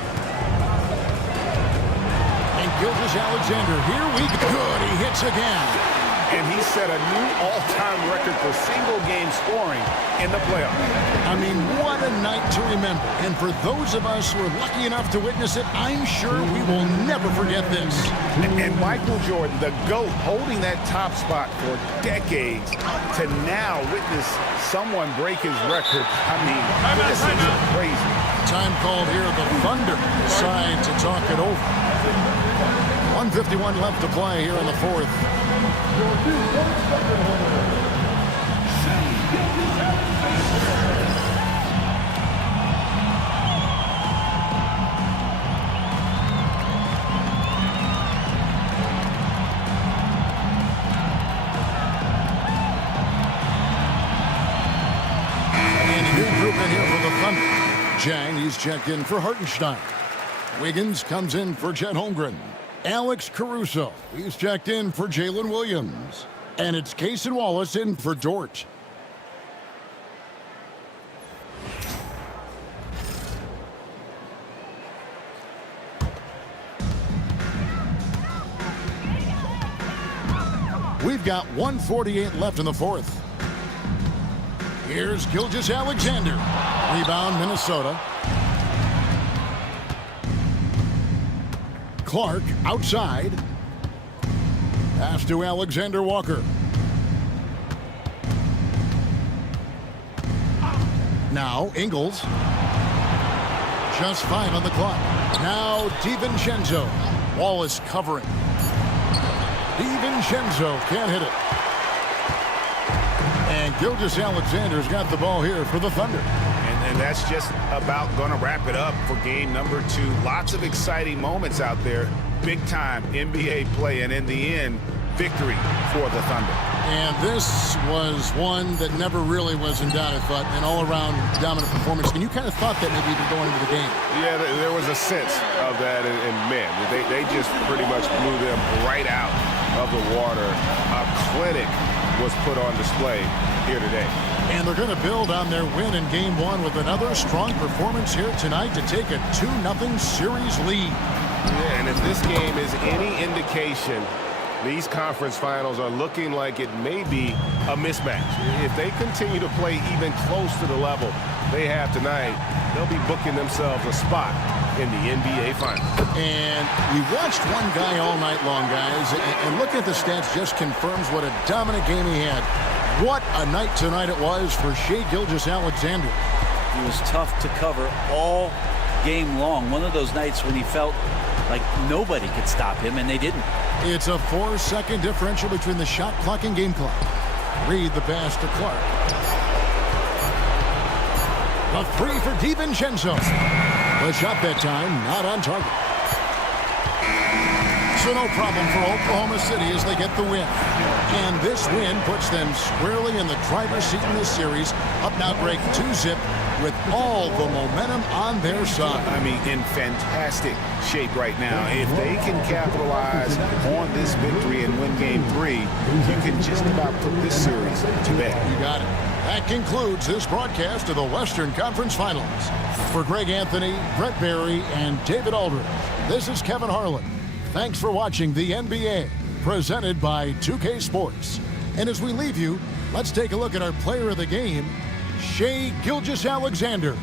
And Gilgeous-Alexander, here we go. Good, he hits again. And he set a new all-time record for single-game scoring in the playoffs. I mean, what a night to remember. And for those of us who are lucky enough to witness it, I'm sure we will never forget this. And Michael Jordan, the GOAT, holding that top spot for decades, to now witness someone break his record. I mean, this is crazy. Time called here. The Thunder decide to talk it over. 1:51 left to play here in the fourth. And a new group in here for the Thunder. Jang, he's checked in for Hartenstein. Wiggins comes in for Chet Holmgren. Alex Caruso, he's checked in for Jalen Williams. And it's Cason Wallace in for Dort. We've got 1:48 left in the fourth. Here's Gilgeous-Alexander. Rebound, Minnesota. Clark outside. Pass to Alexander Walker. Now Ingles. Just 5 on the clock. Now DiVincenzo. Wallace covering. DiVincenzo can't hit it. And Gilgeous-Alexander's got the ball here for the Thunder. And that's just about going to wrap it up for game number 2. Lots of exciting moments out there. Big time NBA play, and in the end, victory for the Thunder. And this was one that never really was in doubt, I thought, an all-around dominant performance. And you kind of thought that maybe even going into the game. Yeah, there was a sense of that, and man, they just pretty much blew them right out of the water. A clinic was put on display here today. And they're going to build on their win in Game 1 with another strong performance here tonight to take a 2-0 series lead. Yeah, and if this game is any indication, these conference finals are looking like it may be a mismatch. If they continue to play even close to the level they have tonight, they'll be booking themselves a spot in the NBA Finals. And we watched one guy all night long, guys, and looking at the stats just confirms what a dominant game he had. What a night tonight it was for Shai Gilgeous-Alexander. He was tough to cover all game long. One of those nights when he felt like nobody could stop him, and they didn't. It's a 4-second differential between the shot clock and game clock. Reed the pass to Clark. A 3 for DiVincenzo. The shot that time not on target. So So no problem for Oklahoma City as they get the win. And this win puts them squarely in the driver's seat in this series. Up now, Greg, 2-zip with all the momentum on their side. I mean, in fantastic shape right now. If they can capitalize on this victory and win game 3, you can just about put this series to bed. You got it. That concludes this broadcast of the Western Conference Finals. For Greg Anthony, Brett Barry, and David Aldridge, this is Kevin Harlan. Thanks for watching the NBA, presented by 2K Sports. And as we leave you, let's take a look at our player of the game, Shai Gilgeous-Alexander.